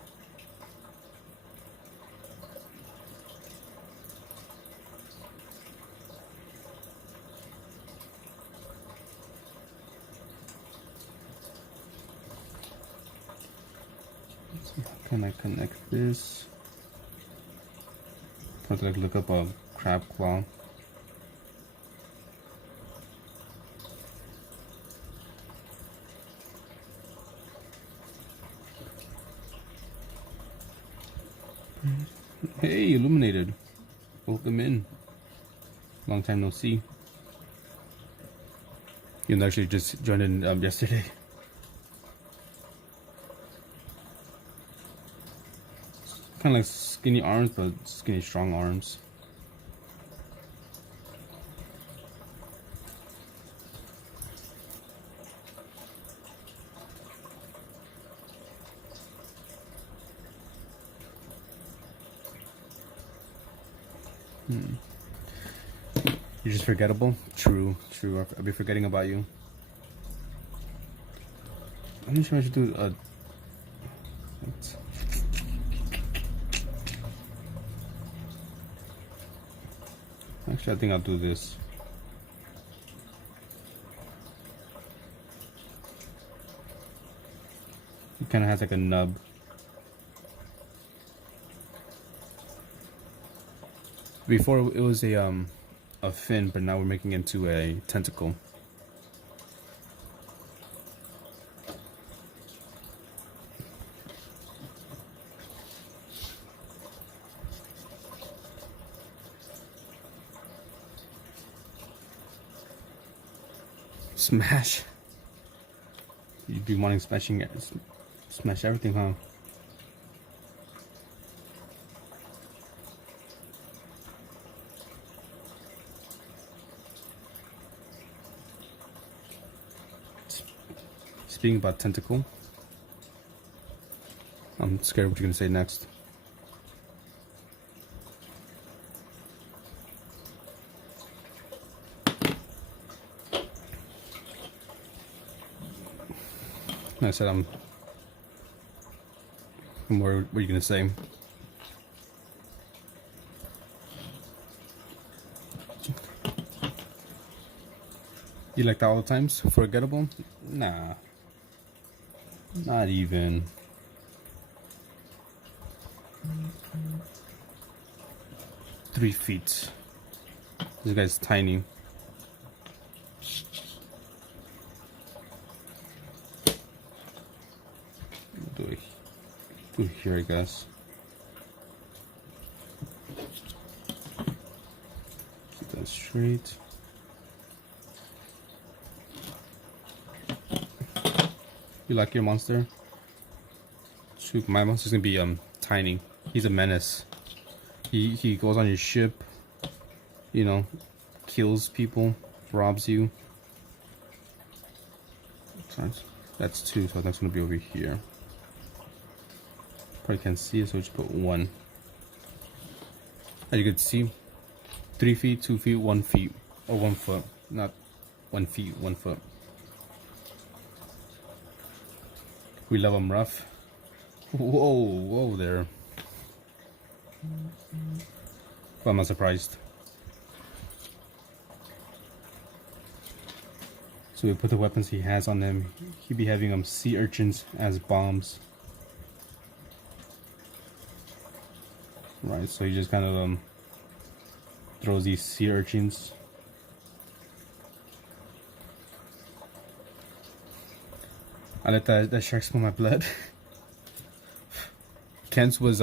How can I connect this? I have to like look up a crab claw. Hey, illuminated. Welcome in. Long time no see. You actually just joined in yesterday. Kind of like skinny arms, but skinny strong arms. You're just forgettable? True. I'll be forgetting about you. I'm not sure I should do a... Actually, I think I'll do this. It kind of has like a nub. Before it was a fin, but now we're making it into a tentacle. Smash. You'd be wanting smashing, smash everything, huh? Speaking about tentacle, I'm scared what you're gonna say next. I said I'm worried what are you gonna say. You like that all the times? Forgettable? Nah. Not even. Three feet. This guy's tiny. Do it here, I guess. Keep that straight. You like your monster? Shoot, my monster's gonna be tiny. He's a menace. He goes on your ship, you know, kills people, robs you. That's two, so that's gonna be over here. Probably can't see it, so just put one. As you can see, 3 feet, 2 feet, 1 feet, or 1 foot. Not 1 feet, 1 foot. We love them rough. Whoa there. Well, I'm not surprised. So we put the weapons he has on them. He'd be having sea urchins as bombs. right? So he just kind of throws these sea urchins. I let that shark smell my blood. Kent's was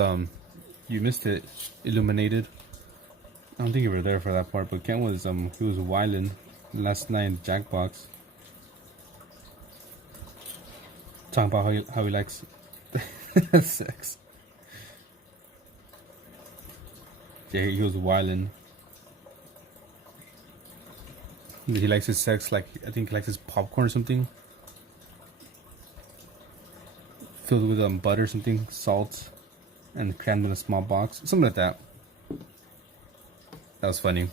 you missed it, illuminated. I don't think you were there for that part, but Kent was he was wilding last night in the Jackbox. Talking about how he likes sex. Yeah, he was wilding. He likes his sex like, I think he likes his popcorn or something. Filled with butter or something, salt, and crammed in a small box. Something like that. That was funny.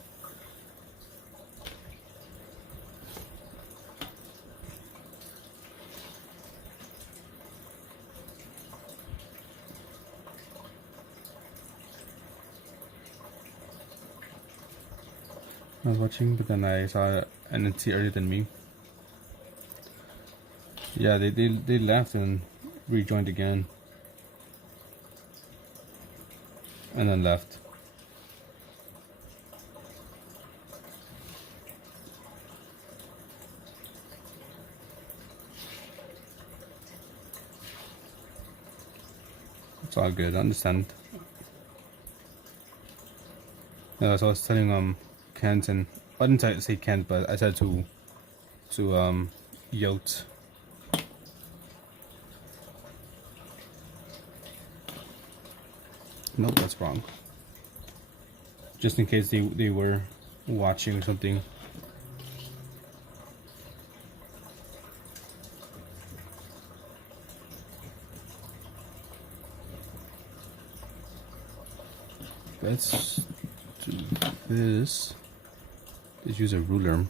I was watching, but then I saw NNT earlier than me. Yeah, they left and rejoined again. And then left. It's all good, I understand. So I was telling Kent, and I didn't say Kent, but I said to Yote. Nope, that's wrong. Just in case they were watching or something. Let's do this. Let's use a ruler.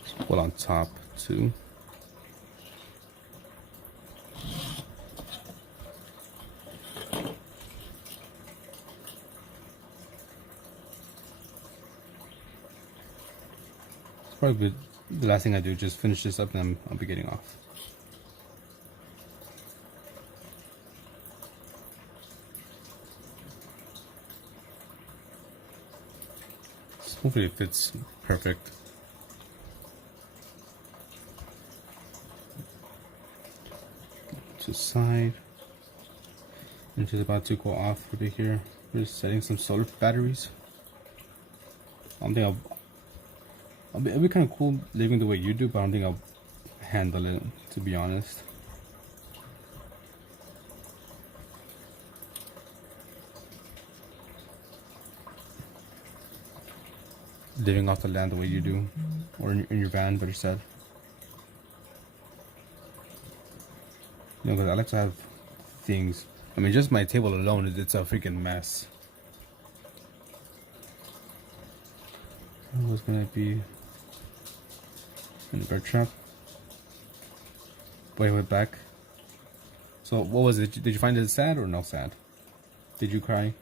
Let's pull on top too. It's probably the last thing I do. Just finish this up, and I'll be getting off. Hopefully it fits perfect. To the side. And she's about to go off over here. We're just setting some solar batteries. I don't think it'll be kind of cool living the way you do, but I don't think I'll handle it, to be honest. Living off the land the way you do, or in your van, better said. You know, because I like to have things. I mean, just my table alone, it's a freaking mess. What's gonna be in the bird trap? Wait, back. So, what was it? Did you find it sad or no sad? Did you cry?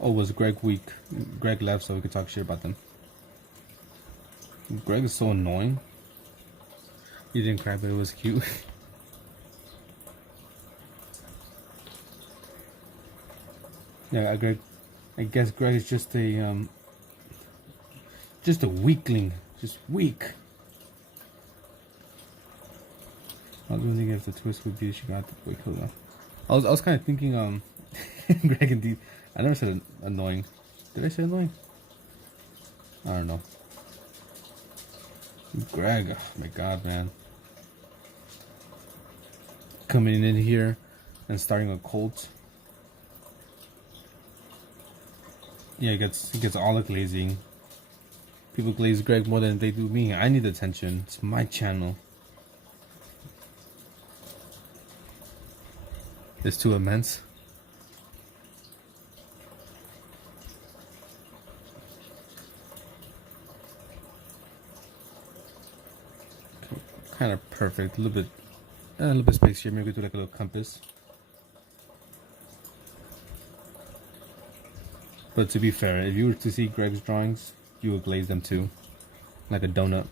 Oh, was Greg weak? Greg left so we could talk shit about them. Greg is so annoying. He didn't cry, but it was cute. Yeah, Greg. I guess Greg is just a weakling, just weak. I was wondering if the twist would be she got the wait, hold on. I was kind of thinking Greg indeed. I never said annoying. Did I say annoying? I don't know. Greg, oh my god, man. Coming in here and starting a cult. Yeah, he gets all the glazing. People glaze Greg more than they do me. I need attention. It's my channel. It's too immense. Kind of perfect. A little bit space here. Maybe do like a little compass. But to be fair, if you were to see Greg's drawings, you would glaze them too, like a donut.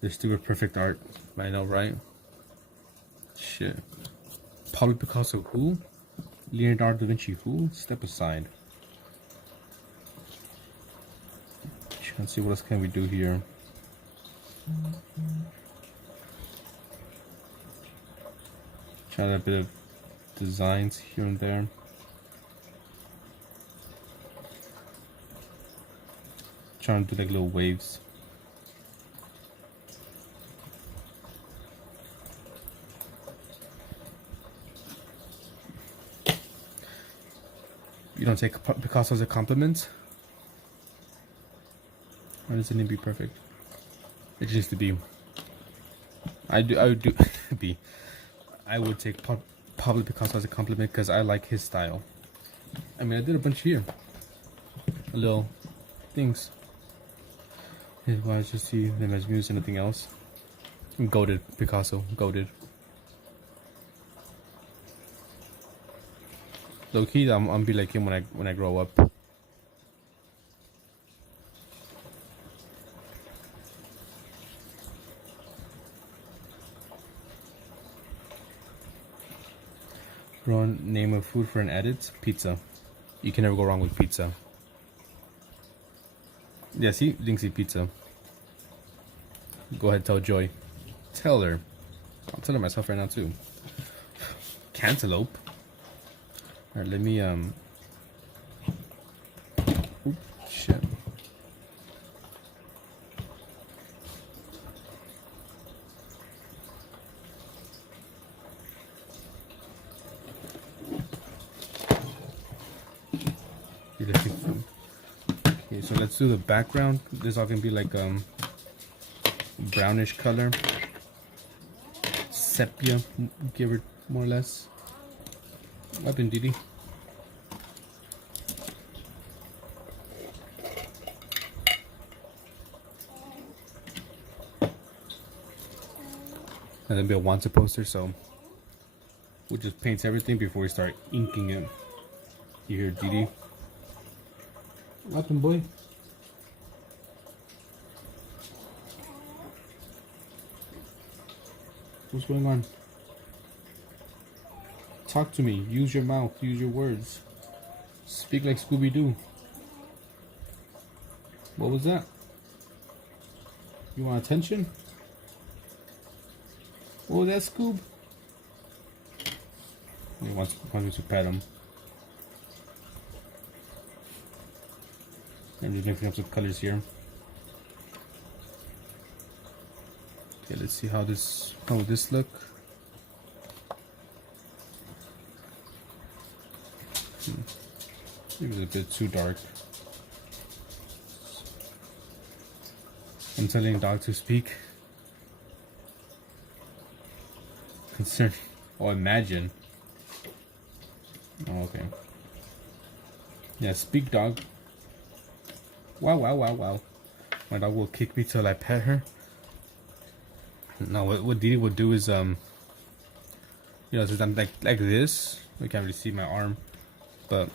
They're stupid perfect art. I know, right? Shit. Pablo Picasso who? Leonardo da Vinci who? Step aside. Let's see what else can we do here. Try a bit of designs here and there. Trying to do like little waves. You don't take Picasso as a compliment? Or does it need to be perfect? It just needs to be. I would do be. I would take Pablo Picasso as a compliment because I like his style. I mean, I did a bunch here. Little things. Why just see them as muse anything else? Goated Picasso, goated. Low key, I'm gonna be like him when I grow up. Wrong name of food for an edit? Pizza. You can never go wrong with pizza. Yeah, see? Linksy pizza. Go ahead, tell Joy. Tell her. I'll tell her myself right now too. Cantaloupe. Alright, let me Oops, shit. Okay, so let's do the background. This is all gonna be like brownish color, sepia, give it more or less. What happened, Didi? And then Bill wants a poster, so we'll just paint everything before we start inking it. You hear Didi? What happened, boy? What's going on? Talk to me. Use your mouth. Use your words. Speak like Scooby-Doo. What was that? You want attention? What was that, Scoob? He wants me to pet him. I'm just mixing up some colors here. Okay, let's see how would this look. It was a bit too dark. I'm telling dog to speak. Concern. Oh, imagine. Oh, okay. Yeah, speak, dog. Wow, wow, wow, wow. My dog will kick me till I pet her. No, what Didi would do is, you know, since I'm like this, I can't really see my arm, but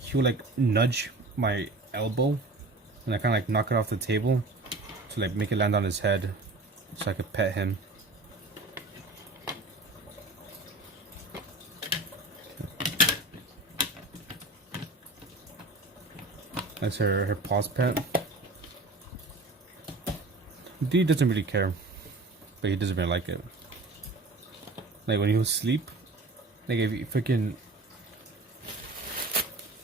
he would like nudge my elbow, and I kind of like knock it off the table to like make it land on his head, so I could pet him. That's her paws pet. Dee doesn't really care, but he doesn't really like it. Like when he was asleep, like if he freaking,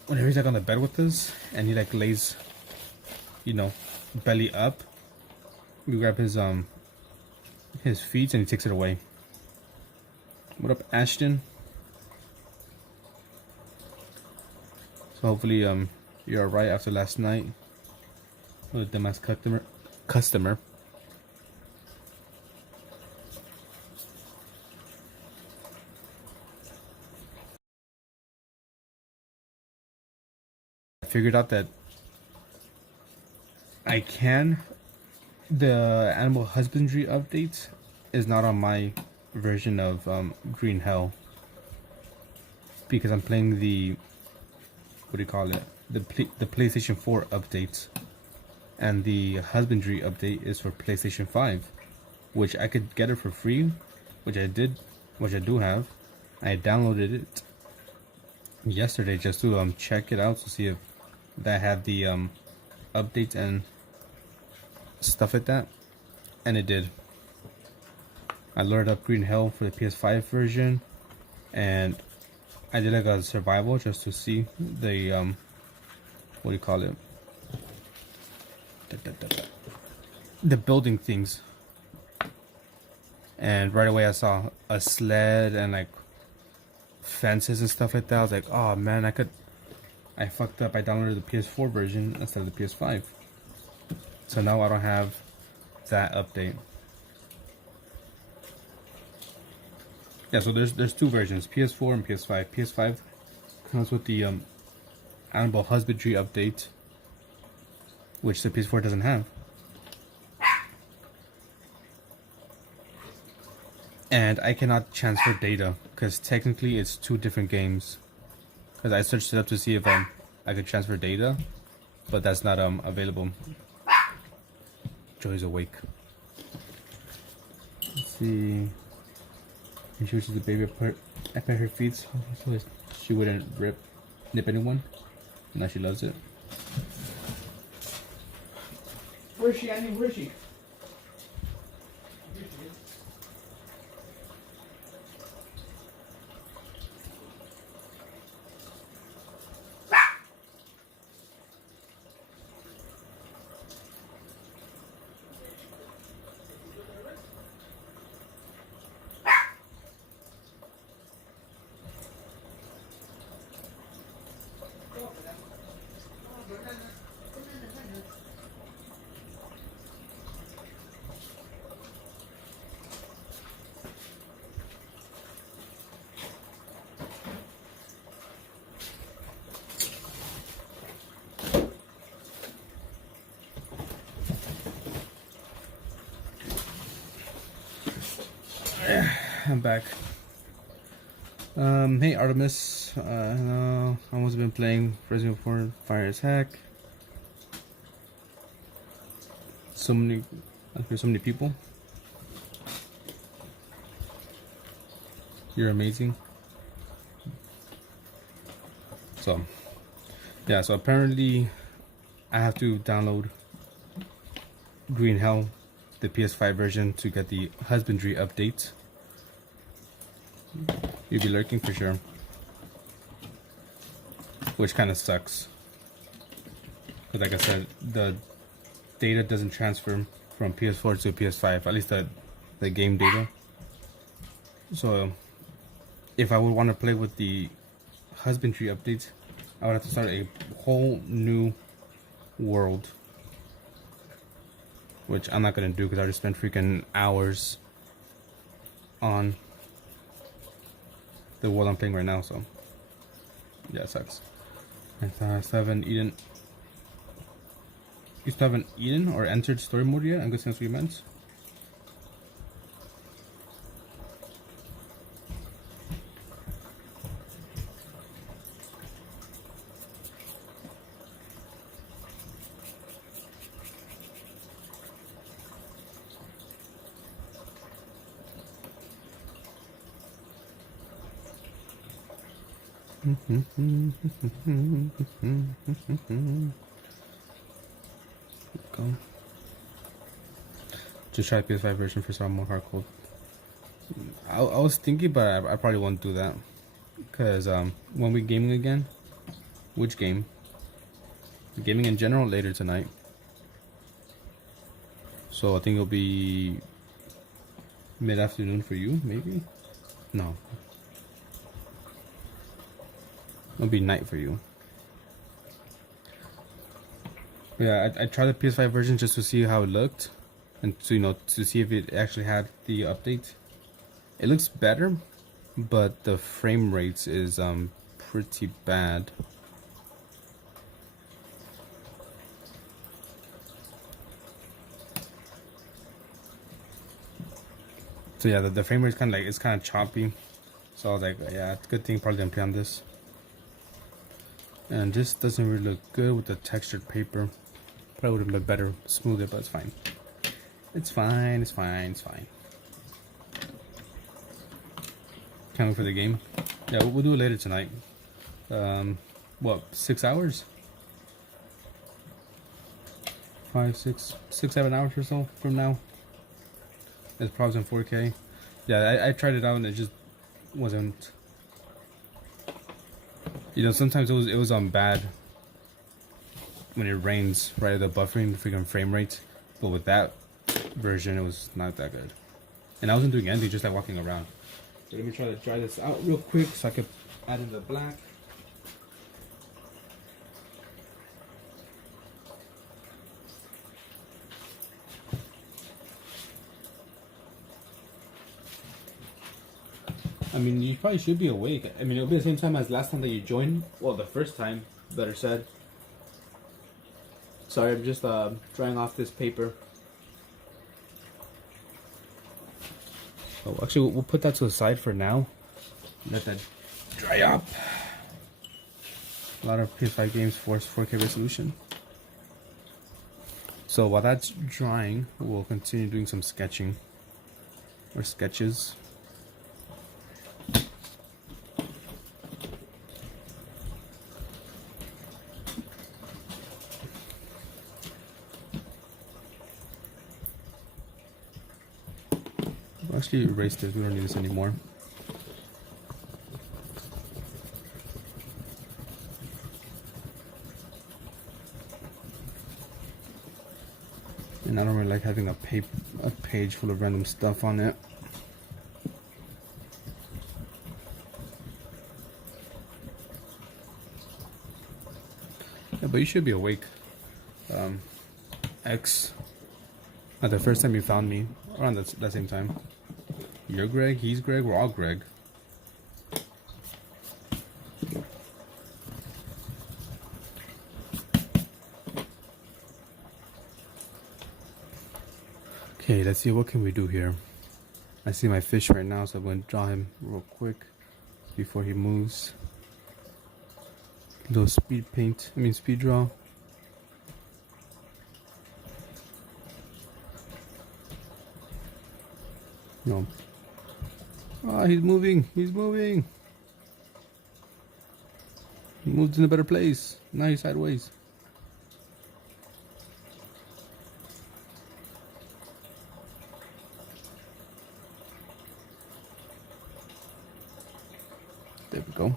whenever he's like on the bed with us and he like lays, you know, belly up, we grab his feet and he takes it away. What up, Ashton? So hopefully you're alright after last night. What a dumbass customer. I figured out that I can the animal husbandry update is not on my version of Green Hell, because I'm playing the, what do you call it, the PlayStation 4 update, and the husbandry update is for PlayStation 5, which I could get it for free, which I do have. I downloaded it yesterday just to check it out to see if that had the updates and stuff like that, and it did. I loaded up Green Hell for the PS5 version, and I did like a survival just to see the what do you call it, the building things. And right away I saw a sled and like fences and stuff like that. I was like, oh man, I fucked up. I downloaded the PS4 version instead of the PS5. So now I don't have that update. Yeah, so there's two versions, PS4 and PS5. PS5 comes with the animal husbandry update, which the PS4 doesn't have. And I cannot transfer data because technically it's two different games. Because I searched it up to see if I could transfer data, but that's not available. Joy's awake. Let's see. And she wishes the baby I pet her feet so she wouldn't nip anyone. Now she loves it. Where is she? I mean, where is she? Here she is. I'm back. Hey Artemis. I've almost been playing Resident Evil 4 Fire as Heck. So many people. You're amazing. So, yeah. So apparently, I have to download Green Hell, the PS5 version, to get the husbandry update. You'll be lurking for sure, which kind of sucks, because like I said, the data doesn't transfer from PS4 to PS5, at least the game data. So if I would want to play with the husbandry updates, I would have to start a whole new world, which I'm not going to do because I already spent freaking hours on the world I'm playing right now. So yeah, it sucks. I still haven't eaten. You still haven't eaten or entered story mode yet? I'm guessing that's what you meant. Go. Just try PS5 version for some more hardcore. I was thinking, but I probably won't do that, because when we gaming again, which game? Gaming in general later tonight. So I think it'll be mid-afternoon for you, maybe. No. It'll be night for you. Yeah, I tried the PS5 version just to see how it looked, and to to see if it actually had the update. It looks better, but the frame rates is pretty bad. So yeah, the frame rate is kind of like, it's kind of choppy. So I was like, yeah, it's a good thing probably didn't play on this. And this doesn't really look good with the textured paper. Probably would have looked better smoother, but it's fine. It's fine, it's fine, it's fine. Can't wait for the game. Yeah, we'll do it later tonight. What, 6 hours? 5, 6, 7 hours or so from now. It's probably in 4K. Yeah, I tried it out and it just wasn't. You know, sometimes it was on bad when it rains, right? The buffering, the freaking frame rate. But with that version, it was not that good. And I wasn't doing anything, just like walking around. So let me try to dry this out real quick so I could add in the black. I mean, you probably should be awake. I mean, it'll be the same time as last time that you joined. Well, the first time, better said. Sorry, I'm just drying off this paper. Oh, actually, we'll put that to the side for now. Let that dry up. A lot of PS5 games force 4K resolution. So while that's drying, we'll continue doing some sketching. Or sketches. We'll actually erase this, we don't need this anymore. And I don't really like having a page full of random stuff on it. Yeah, but you should be awake. X. Not the first time you found me, around that same time. You're Greg, he's Greg, we're all Greg. Okay, let's see, what can we do here? I see my fish right now, so I'm going to draw him real quick before he moves. Little speed draw. No. Ah, he's moving, he's moving. He moved in a better place. Now he's sideways. There we go.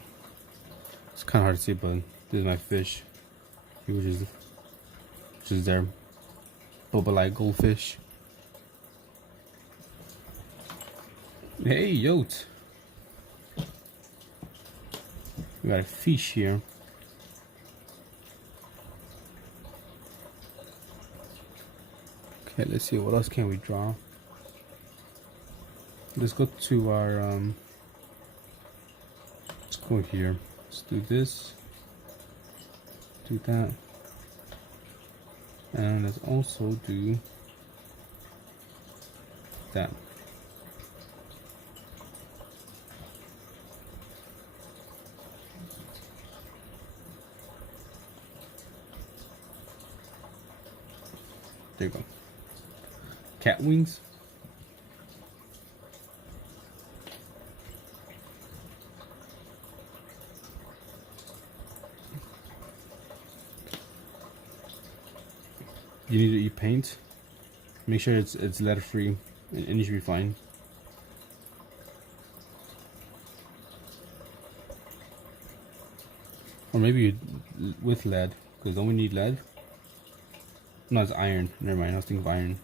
It's kind of hard to see, but this is my fish. He was just there. Bubble-like goldfish. Hey, yote. We got a fish here. Okay, let's see, what else can we draw? Let's go to our, let's go here. Let's do this. Do that. And let's also do that. There you go. Cat wings. You need to eat paint. Make sure it's lead free, and you should be fine. Or maybe with lead, because don't we need lead? No, it's iron. Never mind, I was thinking of iron.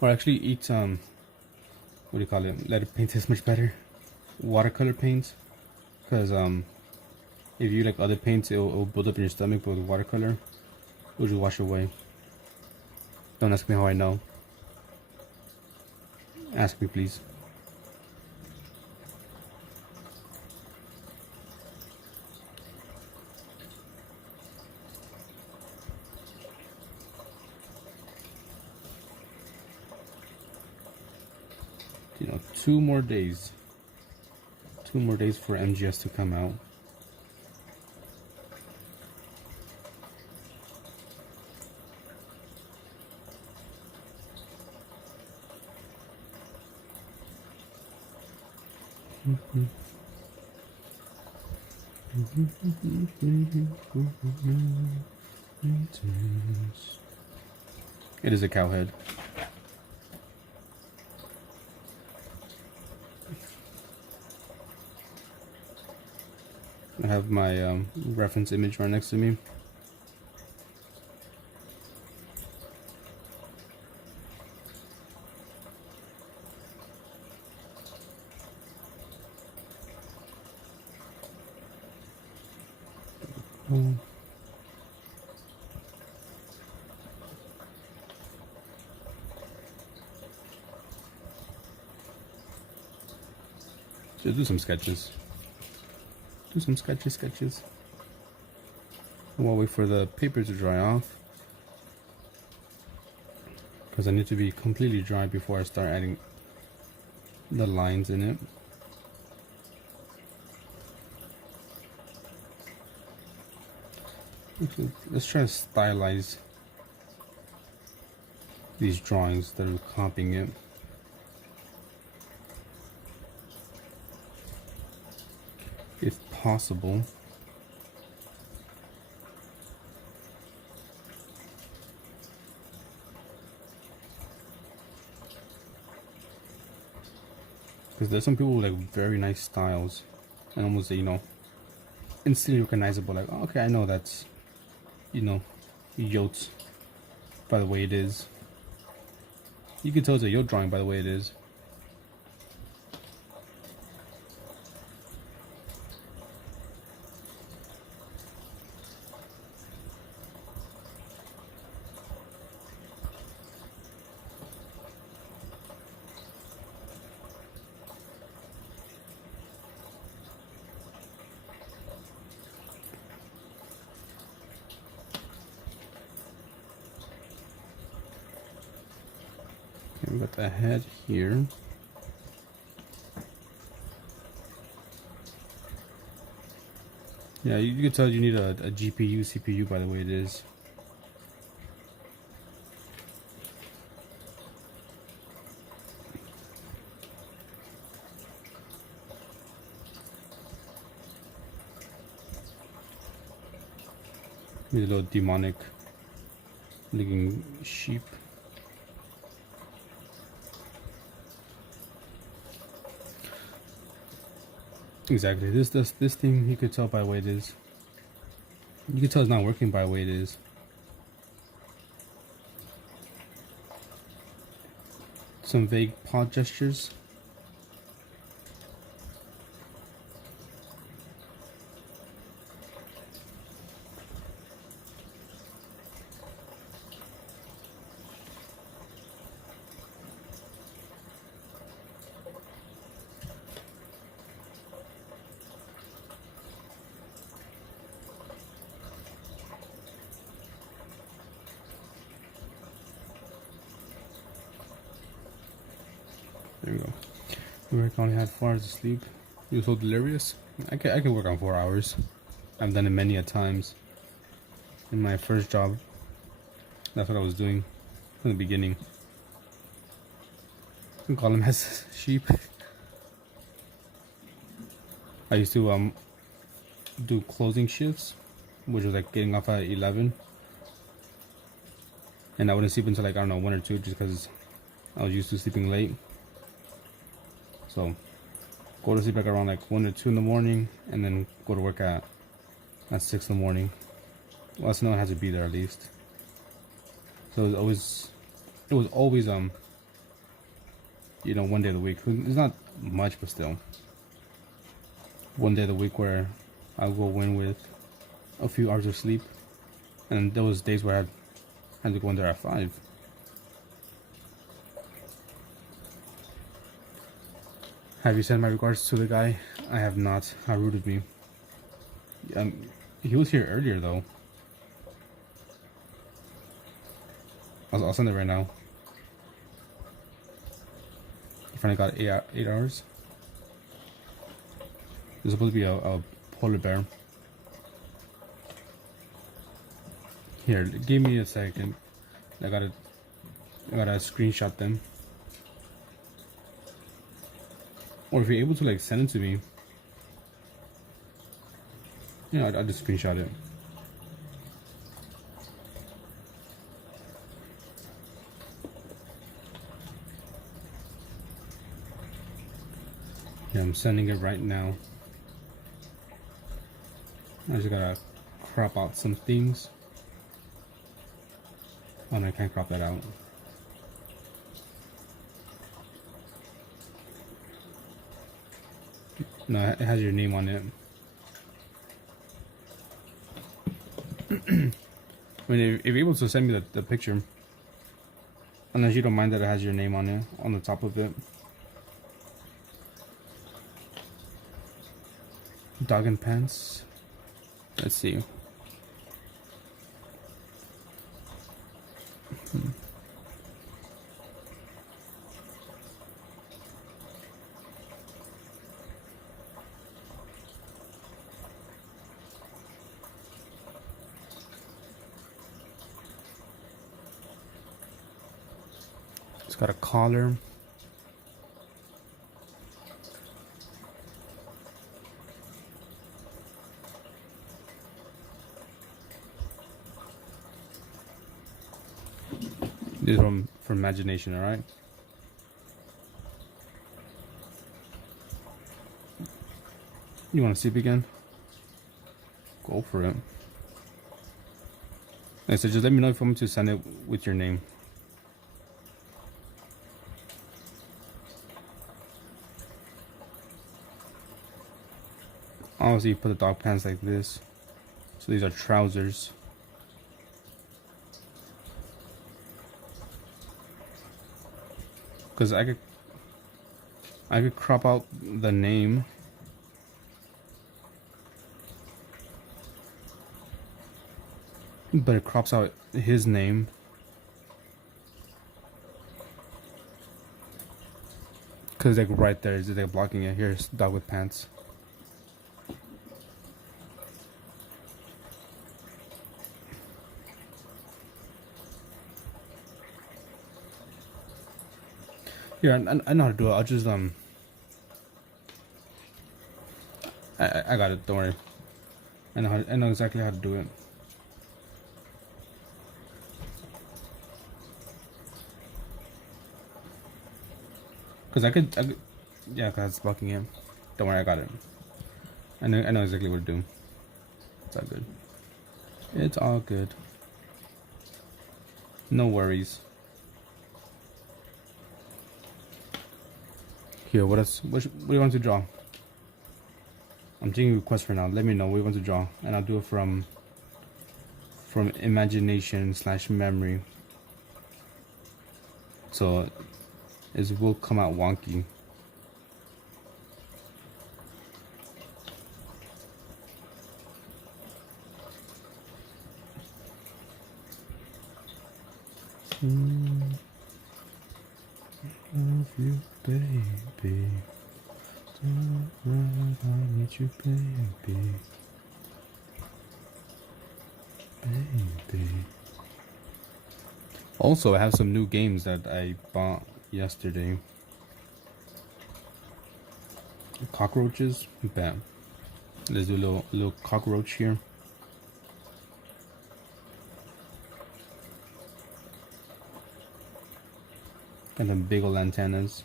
Or actually eat what do you call it? Lead paint is much better. Watercolor paint, because if you like other paints, it'll build up in your stomach, but with watercolor, it'll just wash away. Don't ask me how I know. Ask me, please. 2 more days. 2 more days for MGS to come out. It is a cow head. I have my reference image right next to me. Just do some sketches. Do some sketches. While I wait for the paper to dry off, because I need to be completely dry before I start adding the lines in it. Okay, let's try to stylize these drawings that are copying it. If possible. Because there's some people with like very nice styles and almost, you know, instantly recognizable, like, oh, okay, I know that's, you know, Yotes by the way it is. You can tell it's a Yote drawing by the way it is. We got the head here. Yeah, you can tell you need a GPU, CPU by the way it is. Need a little demonic looking sheep. Exactly. This thing you could tell by the way it is. You can tell it's not working by the way it is. Some vague paw gestures. There we go. Rick only had 4 hours of sleep. He was so delirious. I can work on 4 hours. I've done it many a times. In my first job, that's what I was doing from the beginning. You can call them as sheep. I used to do closing shifts, which was like getting off at 11, and I wouldn't sleep until like, I don't know, 1 or 2, just because I was used to sleeping late. So go to sleep like around like 1 or 2 in the morning, and then go to work at 6 in the morning. Well, so no one has to be there at least. So it was always you know, 1 day of the week. It's not much, but still 1 day of the week where I'll go in with a few hours of sleep, and there was days where I had to go in there at 5. Have you sent my regards to the guy? I have not. How rude of me. He was here earlier though. I'll send it right now. finally got 8 hours. There's supposed to be a polar bear. Here, give me a second. I gotta screenshot them. Or if you're able to like send it to me, yeah, I'll just screenshot it. Yeah, I'm sending it right now. I just gotta crop out some things. Oh no, I can't crop that out. No, it has your name on it. I mean, if you're able to send me the picture, unless you don't mind that it has your name on it, on the top of it. Dog and pants. Let's see. It's got a collar. This is from imagination, all right? You want to see it again? Go for it. And so just let me know if you want me to send it with your name. Obviously, you put the dog pants like this. So these are trousers. Because I could crop out the name. But it crops out his name. Because like right there, it's like blocking it. Here's dog with pants. Yeah, I know how to do it. I'll just I got it. Don't worry. I know exactly how to do it. Cause I could, yeah, cause it's blocking him. Don't worry, I got it. I know exactly what to do. It's all good. It's all good. No worries. Here, what else? What do you want to draw? I'm taking requests for now. Let me know what you want to draw, and I'll do it from imagination / memory. So it will come out wonky. Love you, baby. Don't run, I need you, baby. Baby. Also, I have some new games that I bought yesterday. Cockroaches, bam. Let's do a little cockroach here. And then big old antennas.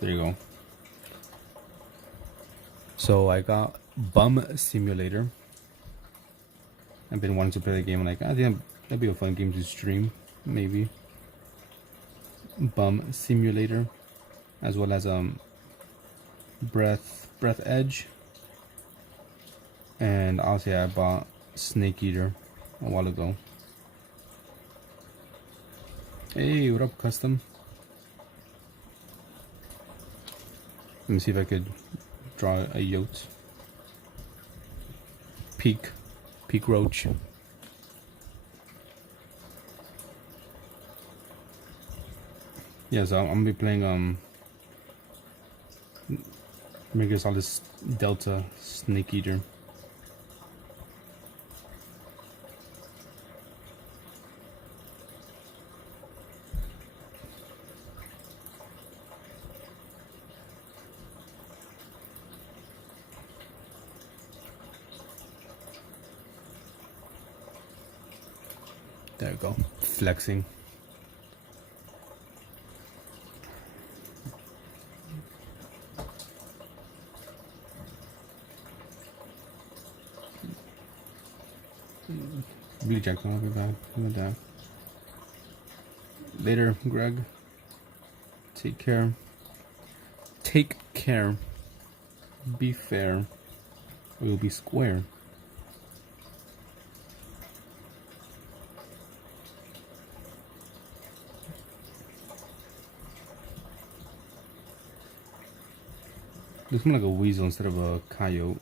There you go. So I got Bum Simulator. I've been wanting to play the game. Like, I think that'd be a fun game to stream, maybe. Bum Simulator, as well as Breath Edge, and also I bought Snake Eater a while ago. Hey, what up, custom? Let me see if I could draw a yote. Peak roach. Yeah, so I'm gonna be playing Metal Gear Solid Delta Snake Eater. There we go. Flexing. Blue Jackson, I'll be back. I'll be back. Later, Greg. Take care. Take care. Be fair. We will be square. Looks more like a weasel instead of a coyote.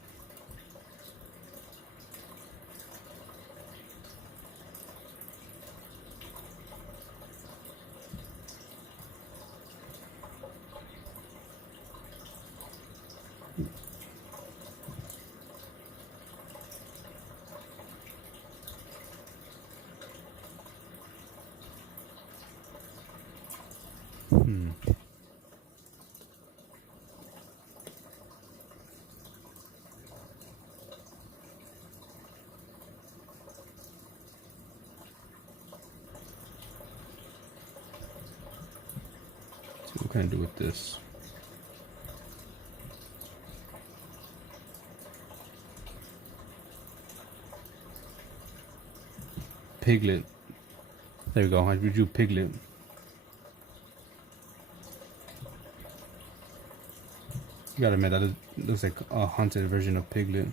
So what can I do with this? Piglet. There we go. I drew Piglet. You gotta admit that looks like a haunted version of Piglet.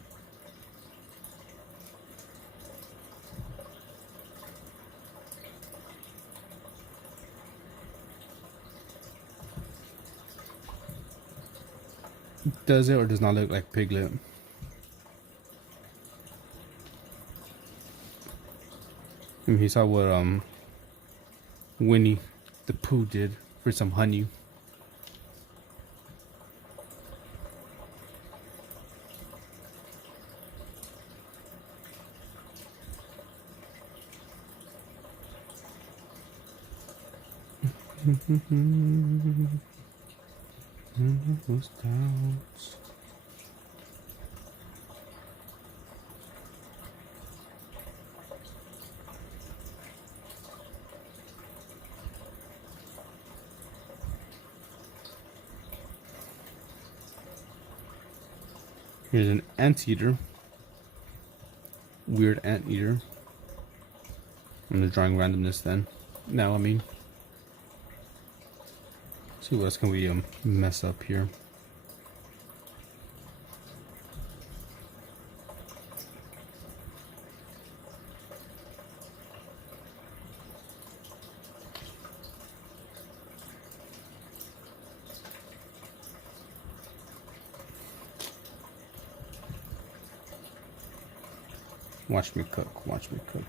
Does it or does not look like Piglet? And he saw what Winnie the Pooh did for some honey. Those doubts. Here's an anteater. Weird anteater. I'm just drawing randomness then. Now, I mean. See what else can we mess up here. Watch me cook, watch me cook.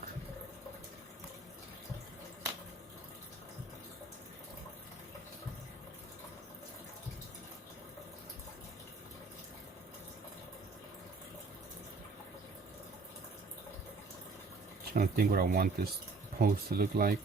Trying to think what I want this post to look like.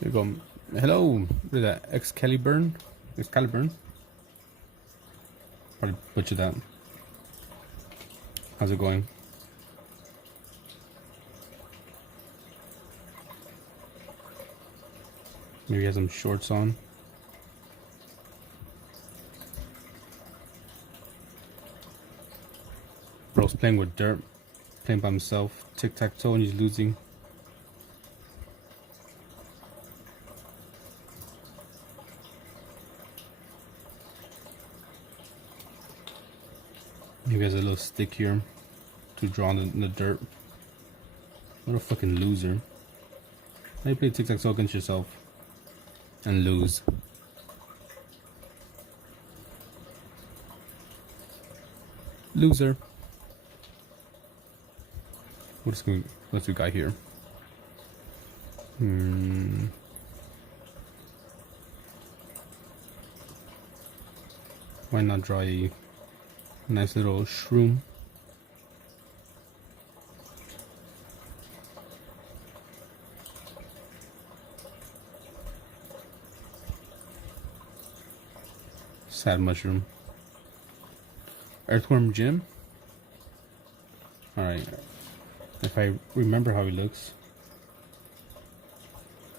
There you go. Hello, what is that? Excalibur? Excalibur? Probably butchered that. How's it going? Maybe he has some shorts on. Bro's playing with dirt, playing by himself, tic-tac-toe, and he's losing. Maybe has a little stick here. to draw in the dirt. What a fucking loser. How you play tic-tac-toe against yourself and lose? Loser. What's we got here? Why not draw a nice little shroom? Sad mushroom. Earthworm Jim. Alright. If I remember how he looks.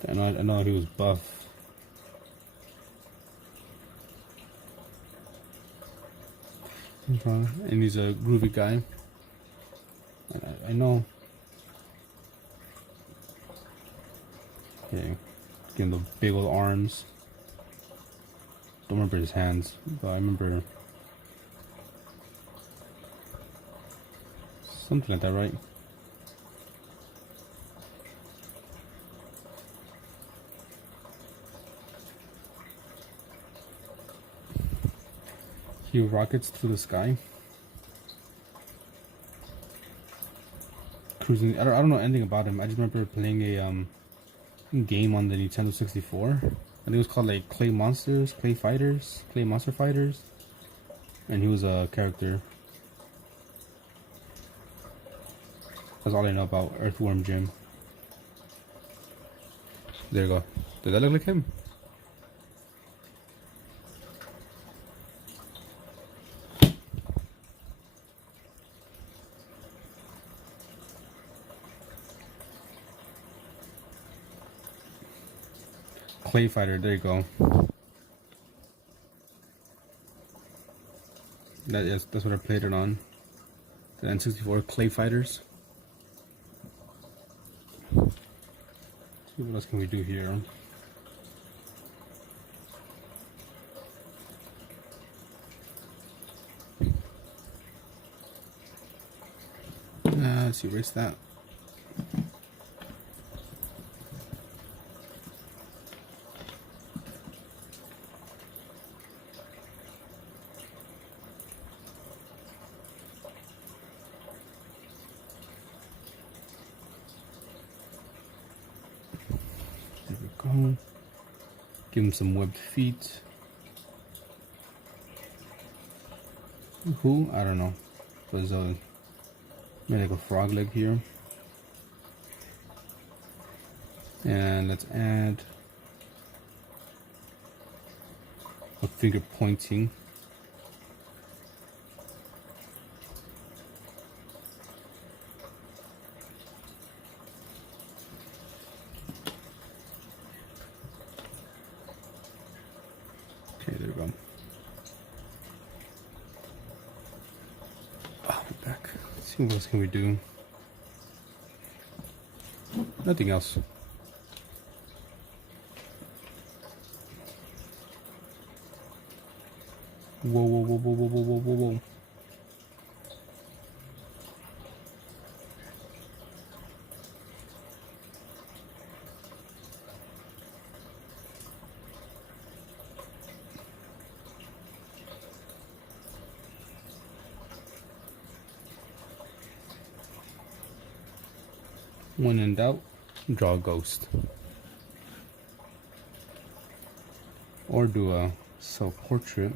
I know he was buff. And he's a groovy guy. I know. Okay. Give him the big old arms. Don't remember his hands, but I remember something like that, right? He rockets through the sky, cruising. I don't know anything about him. I just remember playing a game on the Nintendo 64. I think it was called like Clay Monster Fighters, and he was a character. That's all I know about Earthworm Jim. There you go. Did that look like him? Clay Fighter, there you go. That's what I played it on. The N64 Clay Fighters. Let's see what else can we do here. Let's erase that. Give him some webbed feet. Who? I don't know. There's maybe like a frog leg here. And let's add a finger pointing. Okay, there we go. Oh, we're back. Let's see what else can we do. Nothing else. Whoa, whoa, whoa, whoa, whoa, whoa, whoa, whoa, whoa. When in doubt, draw a ghost. Or do a self-portrait.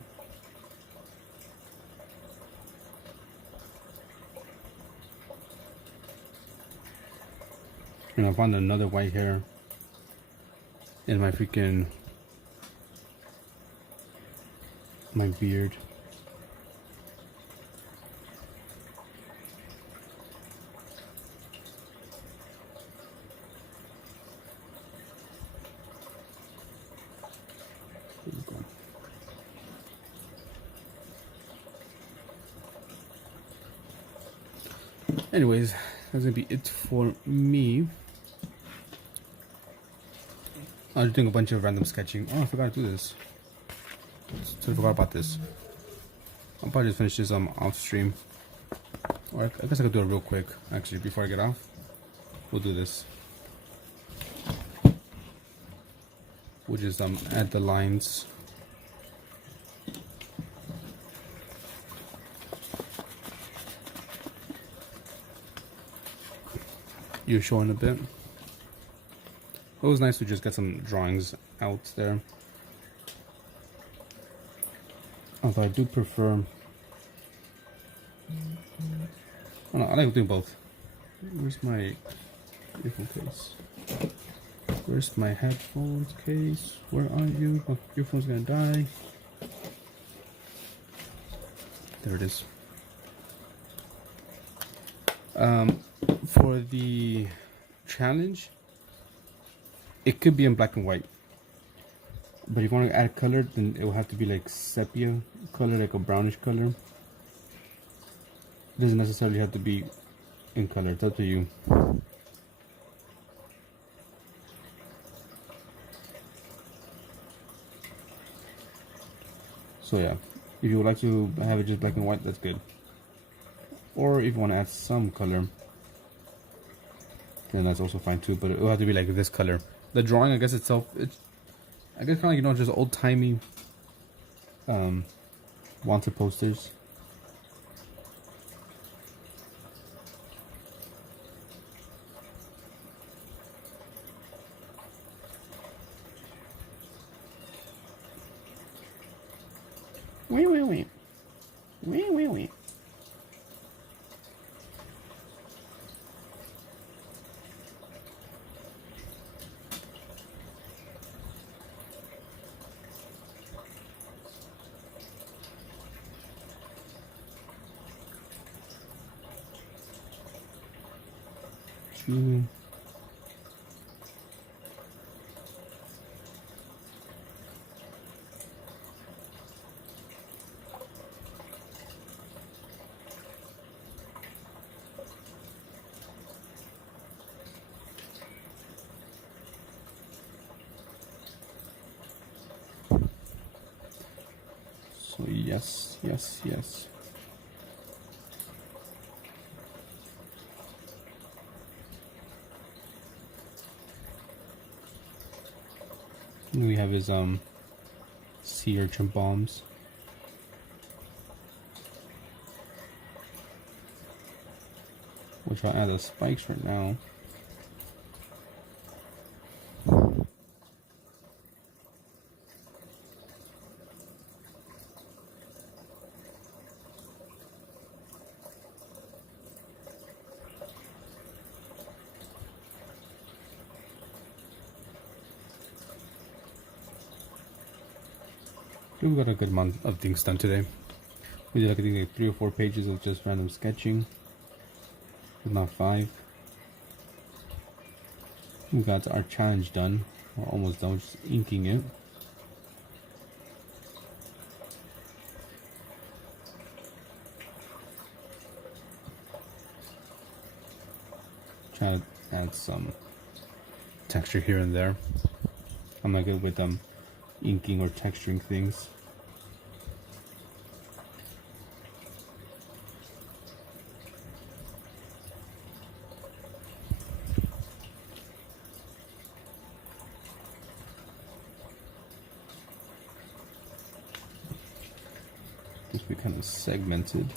And I found another white hair in my freaking beard. Anyways, that's gonna be it for me. I was doing a bunch of random sketching. Oh, I forgot to do this. Totally forgot about this. I'll probably just finish this off stream. Or I guess I could do it real quick. Actually, before I get off, we'll do this. We'll just add the lines. You're showing a bit. It was nice to just get some drawings out there. Although I do prefer. Oh no, I like doing both. Where's my earphone case? Where's my headphones case? Where are you? Oh, your phone's gonna die. There it is. For the challenge, it could be in black and white. But if you want to add color, then it will have to be like sepia color, like a brownish color. It doesn't necessarily have to be in color, it's up to you. So yeah, if you would like to have it just black and white, that's good. Or if you want to add some color, then that's also fine too, but it will have to be like this color. The drawing, I guess itself, it's, I guess kind of like, you know, just old-timey wanted posters. Wait. So yes. We have his sea urchin bombs. Which I'll add the spikes right now. We got a good amount of things done today. We did, I think, like 3 or 4 pages of just random sketching, if not 5. We got our challenge done. We're almost done, just inking it. Try to add some texture here and there. I'm not good with inking or texturing things. Just be kind of segmented.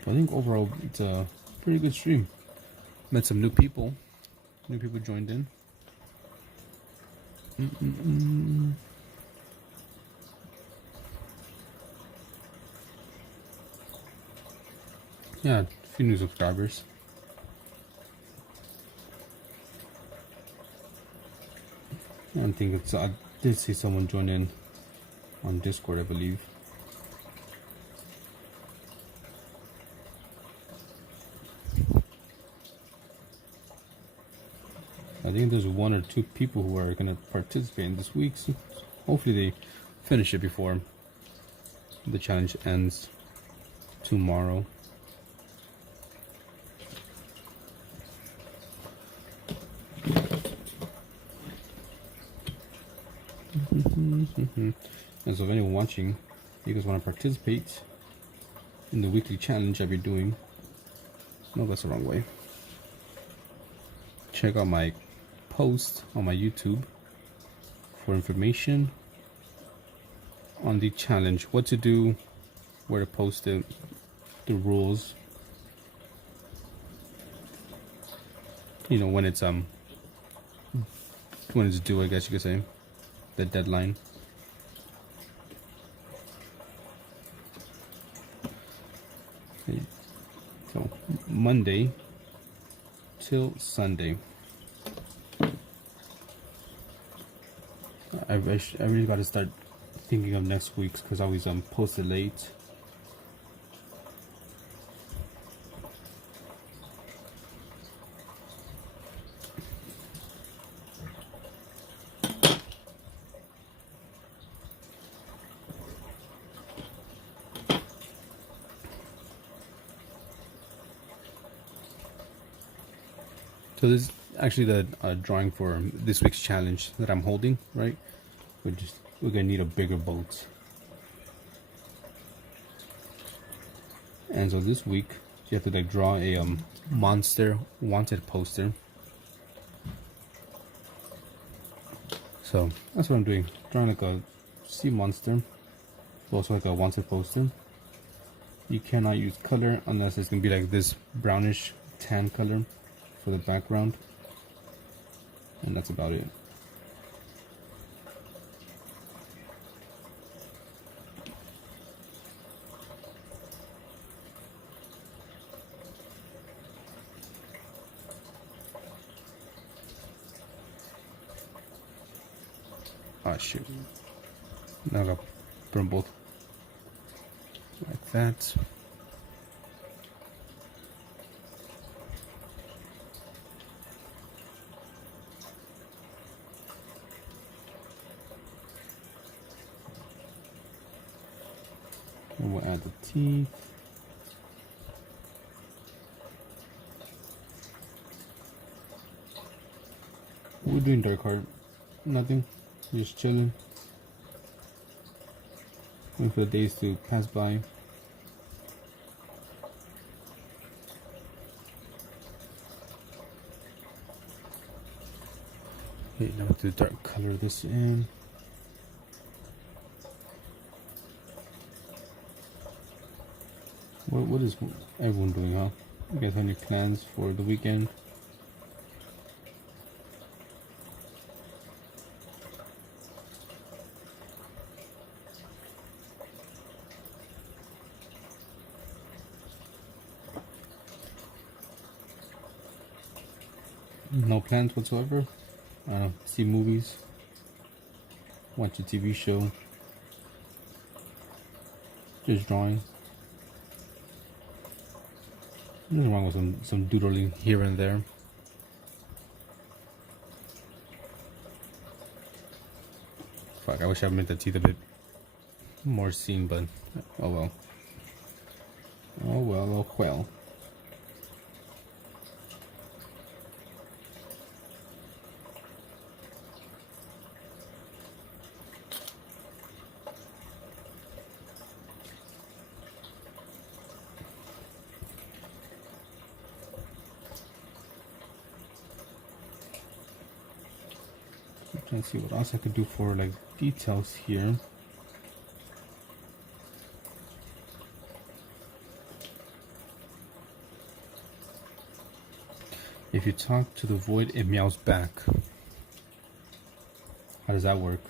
I think overall it's a pretty good stream. Met some new people. New people joined in. Yeah, a few new subscribers. I don't think it's. I did see someone join in on Discord, I believe. I think there's 1 or 2 people who are gonna participate in this week. So hopefully they finish it before the challenge ends tomorrow. And so if anyone watching, you guys want to participate in the weekly challenge I'll be doing. No, that's the wrong way. Check out my post on my YouTube for information on the challenge, what to do, where to post it, the rules. You know, when it's due, I guess you could say, the deadline. Okay. So Monday till Sunday. I really got to start thinking of next week's because I always post it late. So this is actually the drawing for this week's challenge that I'm holding, right? We're gonna need a bigger boat. And so this week you have to like draw a monster wanted poster. So that's what I'm doing, drawing like a sea monster, also like a wanted poster. You cannot use color unless it's gonna be like this brownish tan color for the background, and that's about it. Ah, shoot. Now I gotta put them both like that. And we'll add the teeth. What are we doing, Dark Heart? Nothing. Just chilling. Waiting for the days to pass by. Okay, now I have to dark color this in. What is everyone doing, huh? You guys have any plans for the weekend? No plans whatsoever? See movies, watch a TV show, just drawing. Nothing wrong with some doodling here and there. Fuck, I wish I made the teeth a bit more seen, but oh well. Oh well, oh well. Let's see what else I could do for like details here. If you talk to the void, it meows back. How does that work?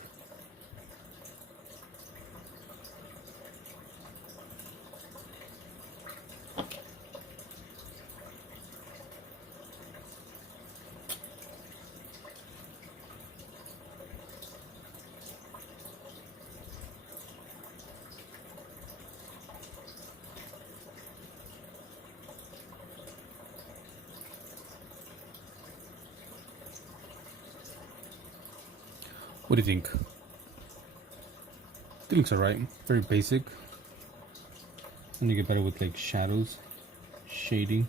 What do you think? It looks alright. Very basic. And you get better with like shadows, shading.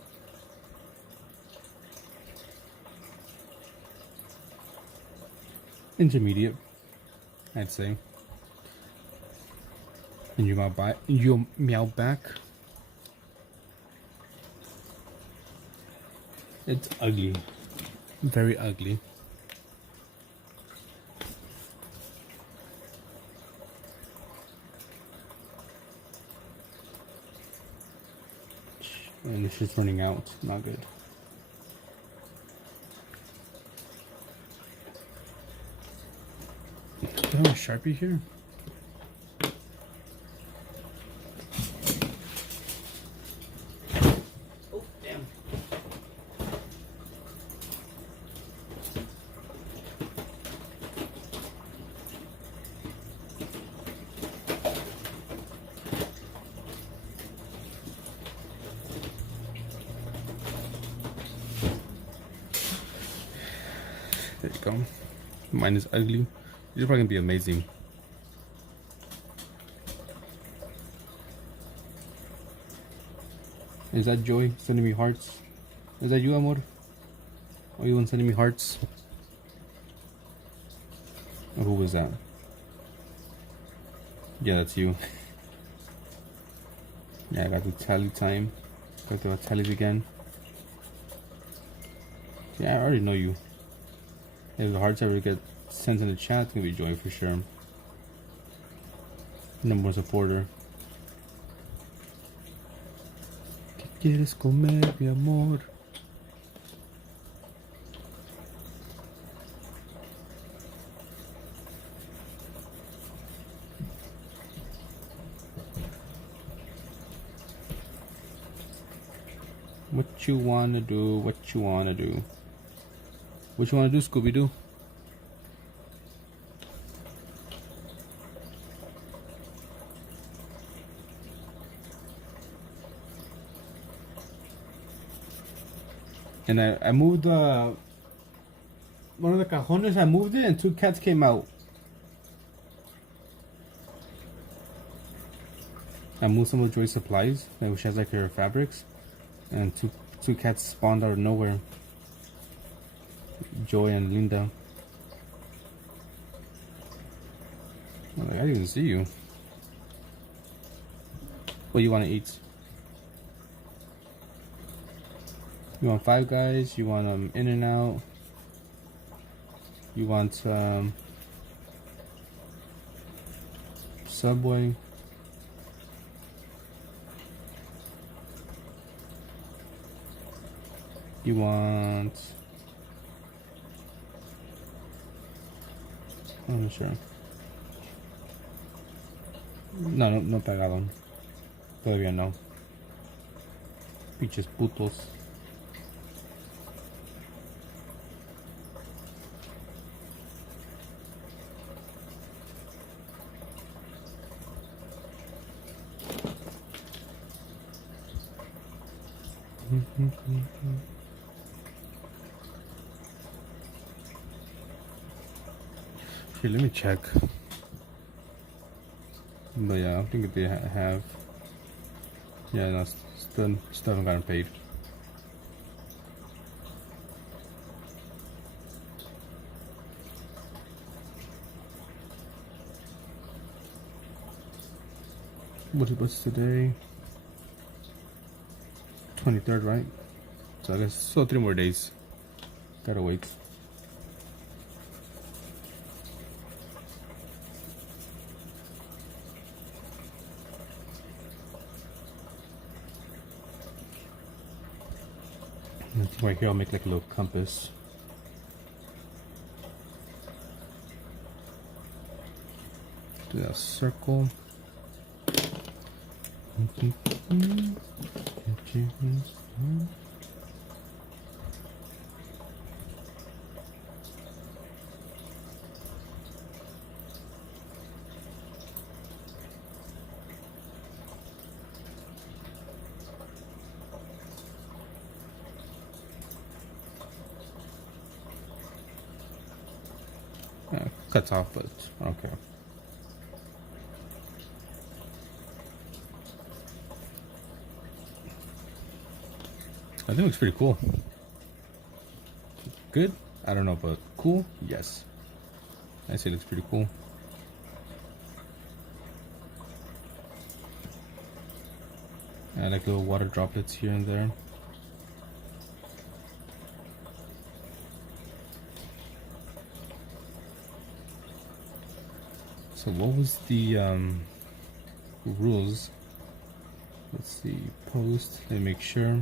Intermediate, I'd say. And you meow back. It's ugly. Very ugly. And it's just running out. Not good. Do I have a Sharpie here? Oh, damn. There you go. Mine is ugly. You're probably gonna be amazing. Is that Joy sending me hearts? Is that you, Amor? Are you one sending me hearts? Or who was that? Yeah, that's you. Yeah, I got the tally time. Got the tallies again. Yeah, I already know you. If the hearts ever get sent in the chat, it's gonna be Joy for sure. Number one supporter. ¿Qué quieres comer, mi amor? What you wanna do? What you wanna do? What you wanna do, Scooby-Doo? And I moved one of the cajones. I moved it, and two cats came out. I moved some of Joy's supplies, like she has like her fabrics, and two cats spawned out of nowhere. Joy and Linda. I'm like, I didn't even see you. What do you want to eat? You want Five Guys? You want In-N-Out? You want Subway? You want... I'm not sure. No pagaron. Todavía no. Pinches putos. Here, let me check. But yeah, I think they have. Yeah, no, still haven't gotten paid. What's today? 23rd, right? So I guess 3 more days. Gotta wait. Right here, I'll make like a little compass. Do that circle. Cuts off, but I don't care. I think it looks pretty cool. Good? I don't know, but cool? Yes. I say it looks pretty cool. Add like little water droplets here and there. So what was the rules? Let's see, post, let me make sure.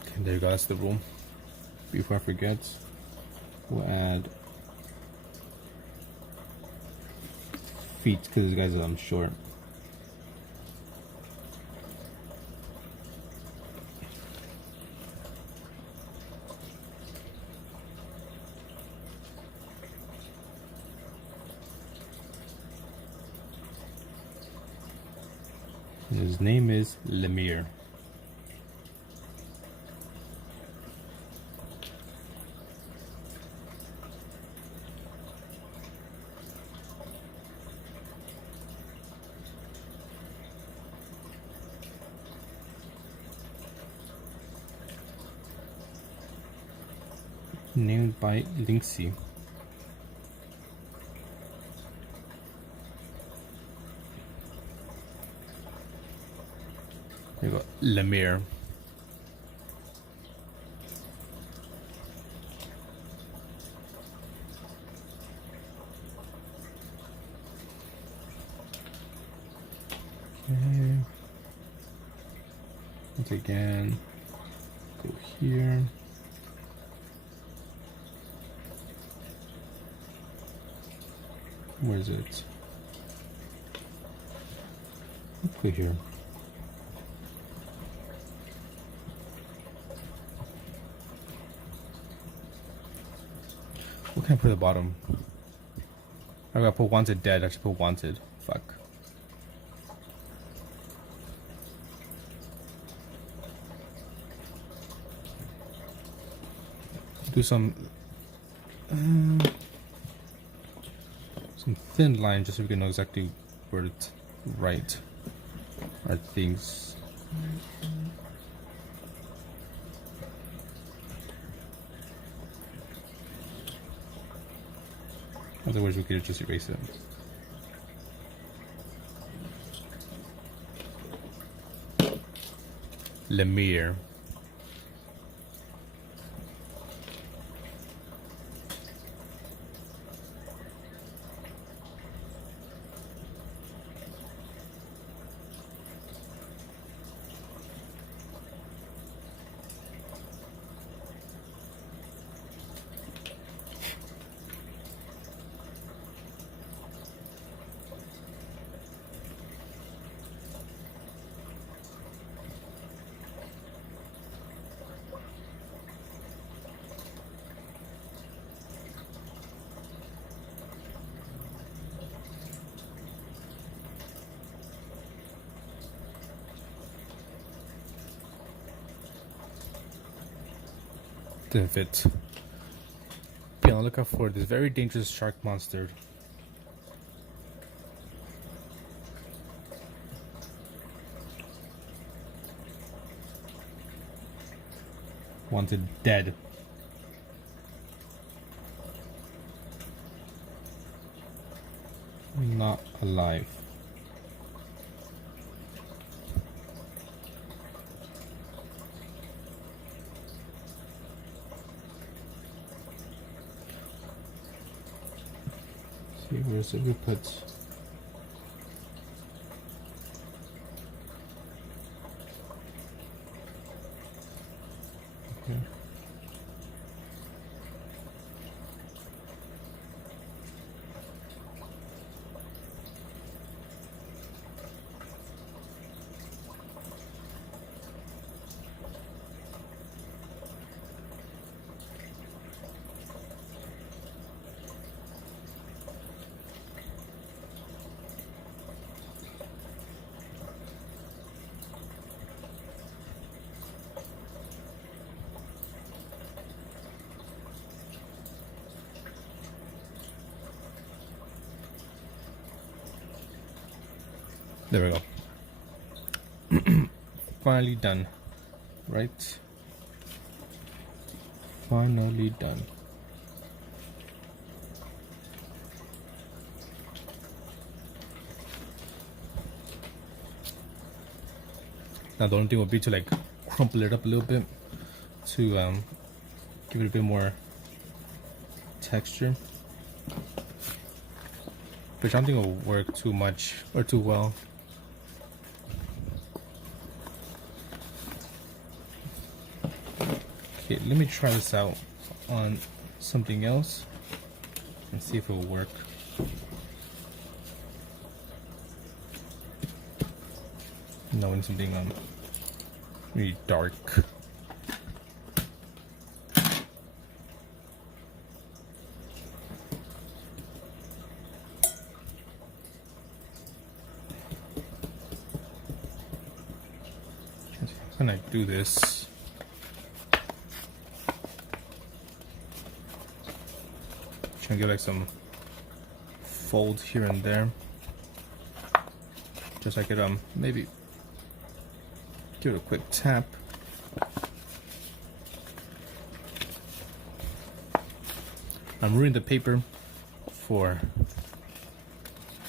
Okay, there you go, that's the rule. Before I forget, we'll add feet because this guy's short. His name is Lemire. Named by Linksy. There you go, Lemire. Okay. Once again, go here. Where is it? Go here. What can I put at the bottom? I gotta put wanted dead. I should put wanted. Fuck. Do some thin line just so we can know exactly where to write our things. Otherwise we could just erase it. Lemire. Didn't fit. Okay, I'll look out for this very dangerous shark monster. Wanted dead. Not alive. See, where's it? We put. Okay. There we go. Finally done. Right? Finally done. Now the only thing would be to like crumple it up a little bit to give it a bit more texture, which I don't think will work too much or too well. Okay, let me try this out on something else and see if it will work. No, in something really dark. How can I do this? Trying to get like some fold here and there, just like it maybe give it a quick tap. I'm ruining the paper for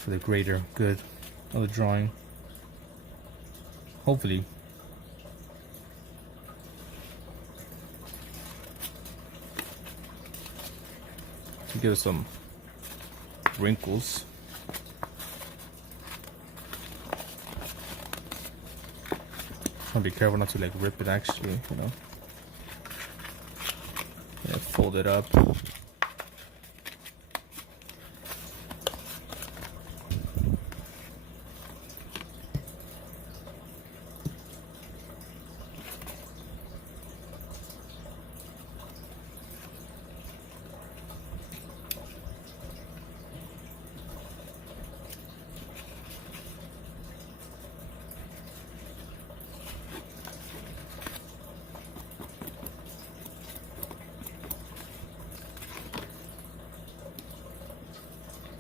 the greater good of the drawing. Hopefully to give us some wrinkles. Be careful not to like rip it actually, you know. Yeah, fold it up.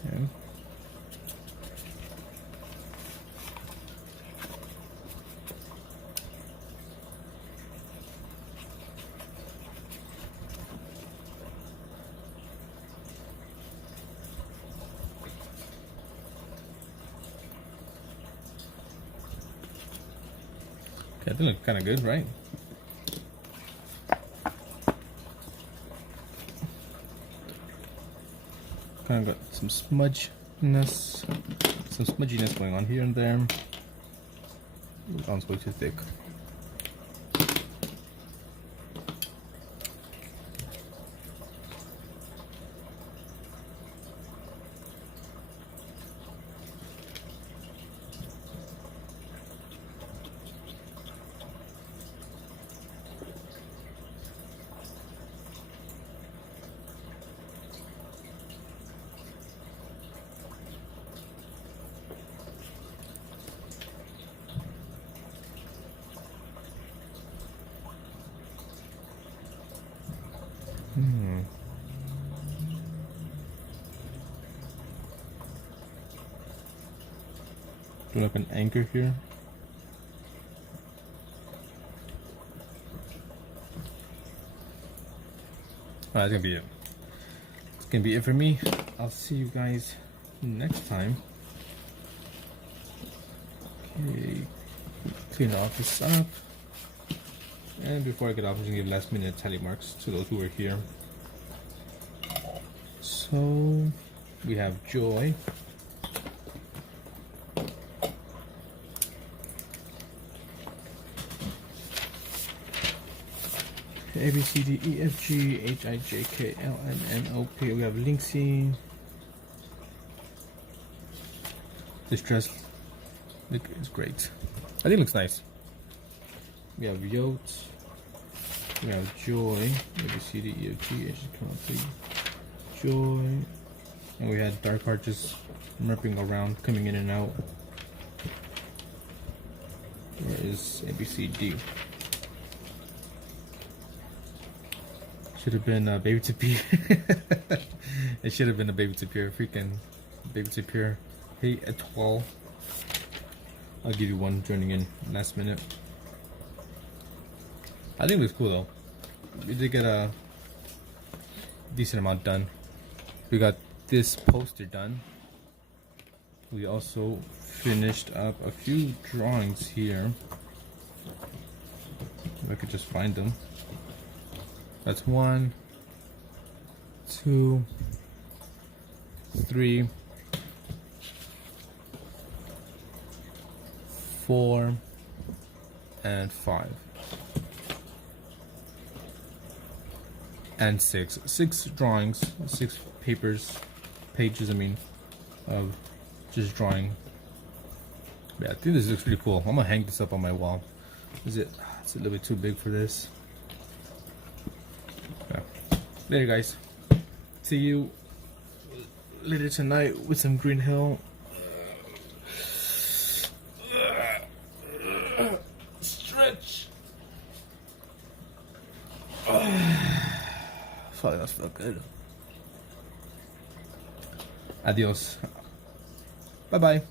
Okay. That look kind of good, right? Kind of got some smudginess going on here and there. Sounds way too thick. Do like an anchor here. That's gonna be it. It's gonna be it for me. I'll see you guys next time. Okay, clean the office up. And before I get off, I'm gonna give last minute tally marks to those who were here. So we have Joy. A, B, C, D, E, F, G, H, I, J, K, L, M, N, O, P. We have Linksy. This dress is great. I think it looks nice. We have Yote. We have Joy. A, B, C, D, E, F, G, H, I, J, K, L, M, N, O, P. Joy. And we had Dark Heart just ripping around, coming in and out. Where is A, B, C, D? Should have been a Baby Tapir. It should have been a Baby Tapir. Freaking Baby Tapir. Hey, at 12. I'll give you one joining in last minute. I think it looks cool though. We did get a decent amount done. We got this poster done. We also finished up a few drawings here. I could just find them. That's 1, 2, 3, 4, and 5. And 6. 6 drawings, 6 pages, I mean, of just drawing. Yeah, I think this looks pretty cool. I'm gonna hang this up on my wall. It's a little bit too big for this. Yeah. Later, guys. See you later tonight with some Green Hill. Stretch. Sorry, that's not good. Adios. Bye bye.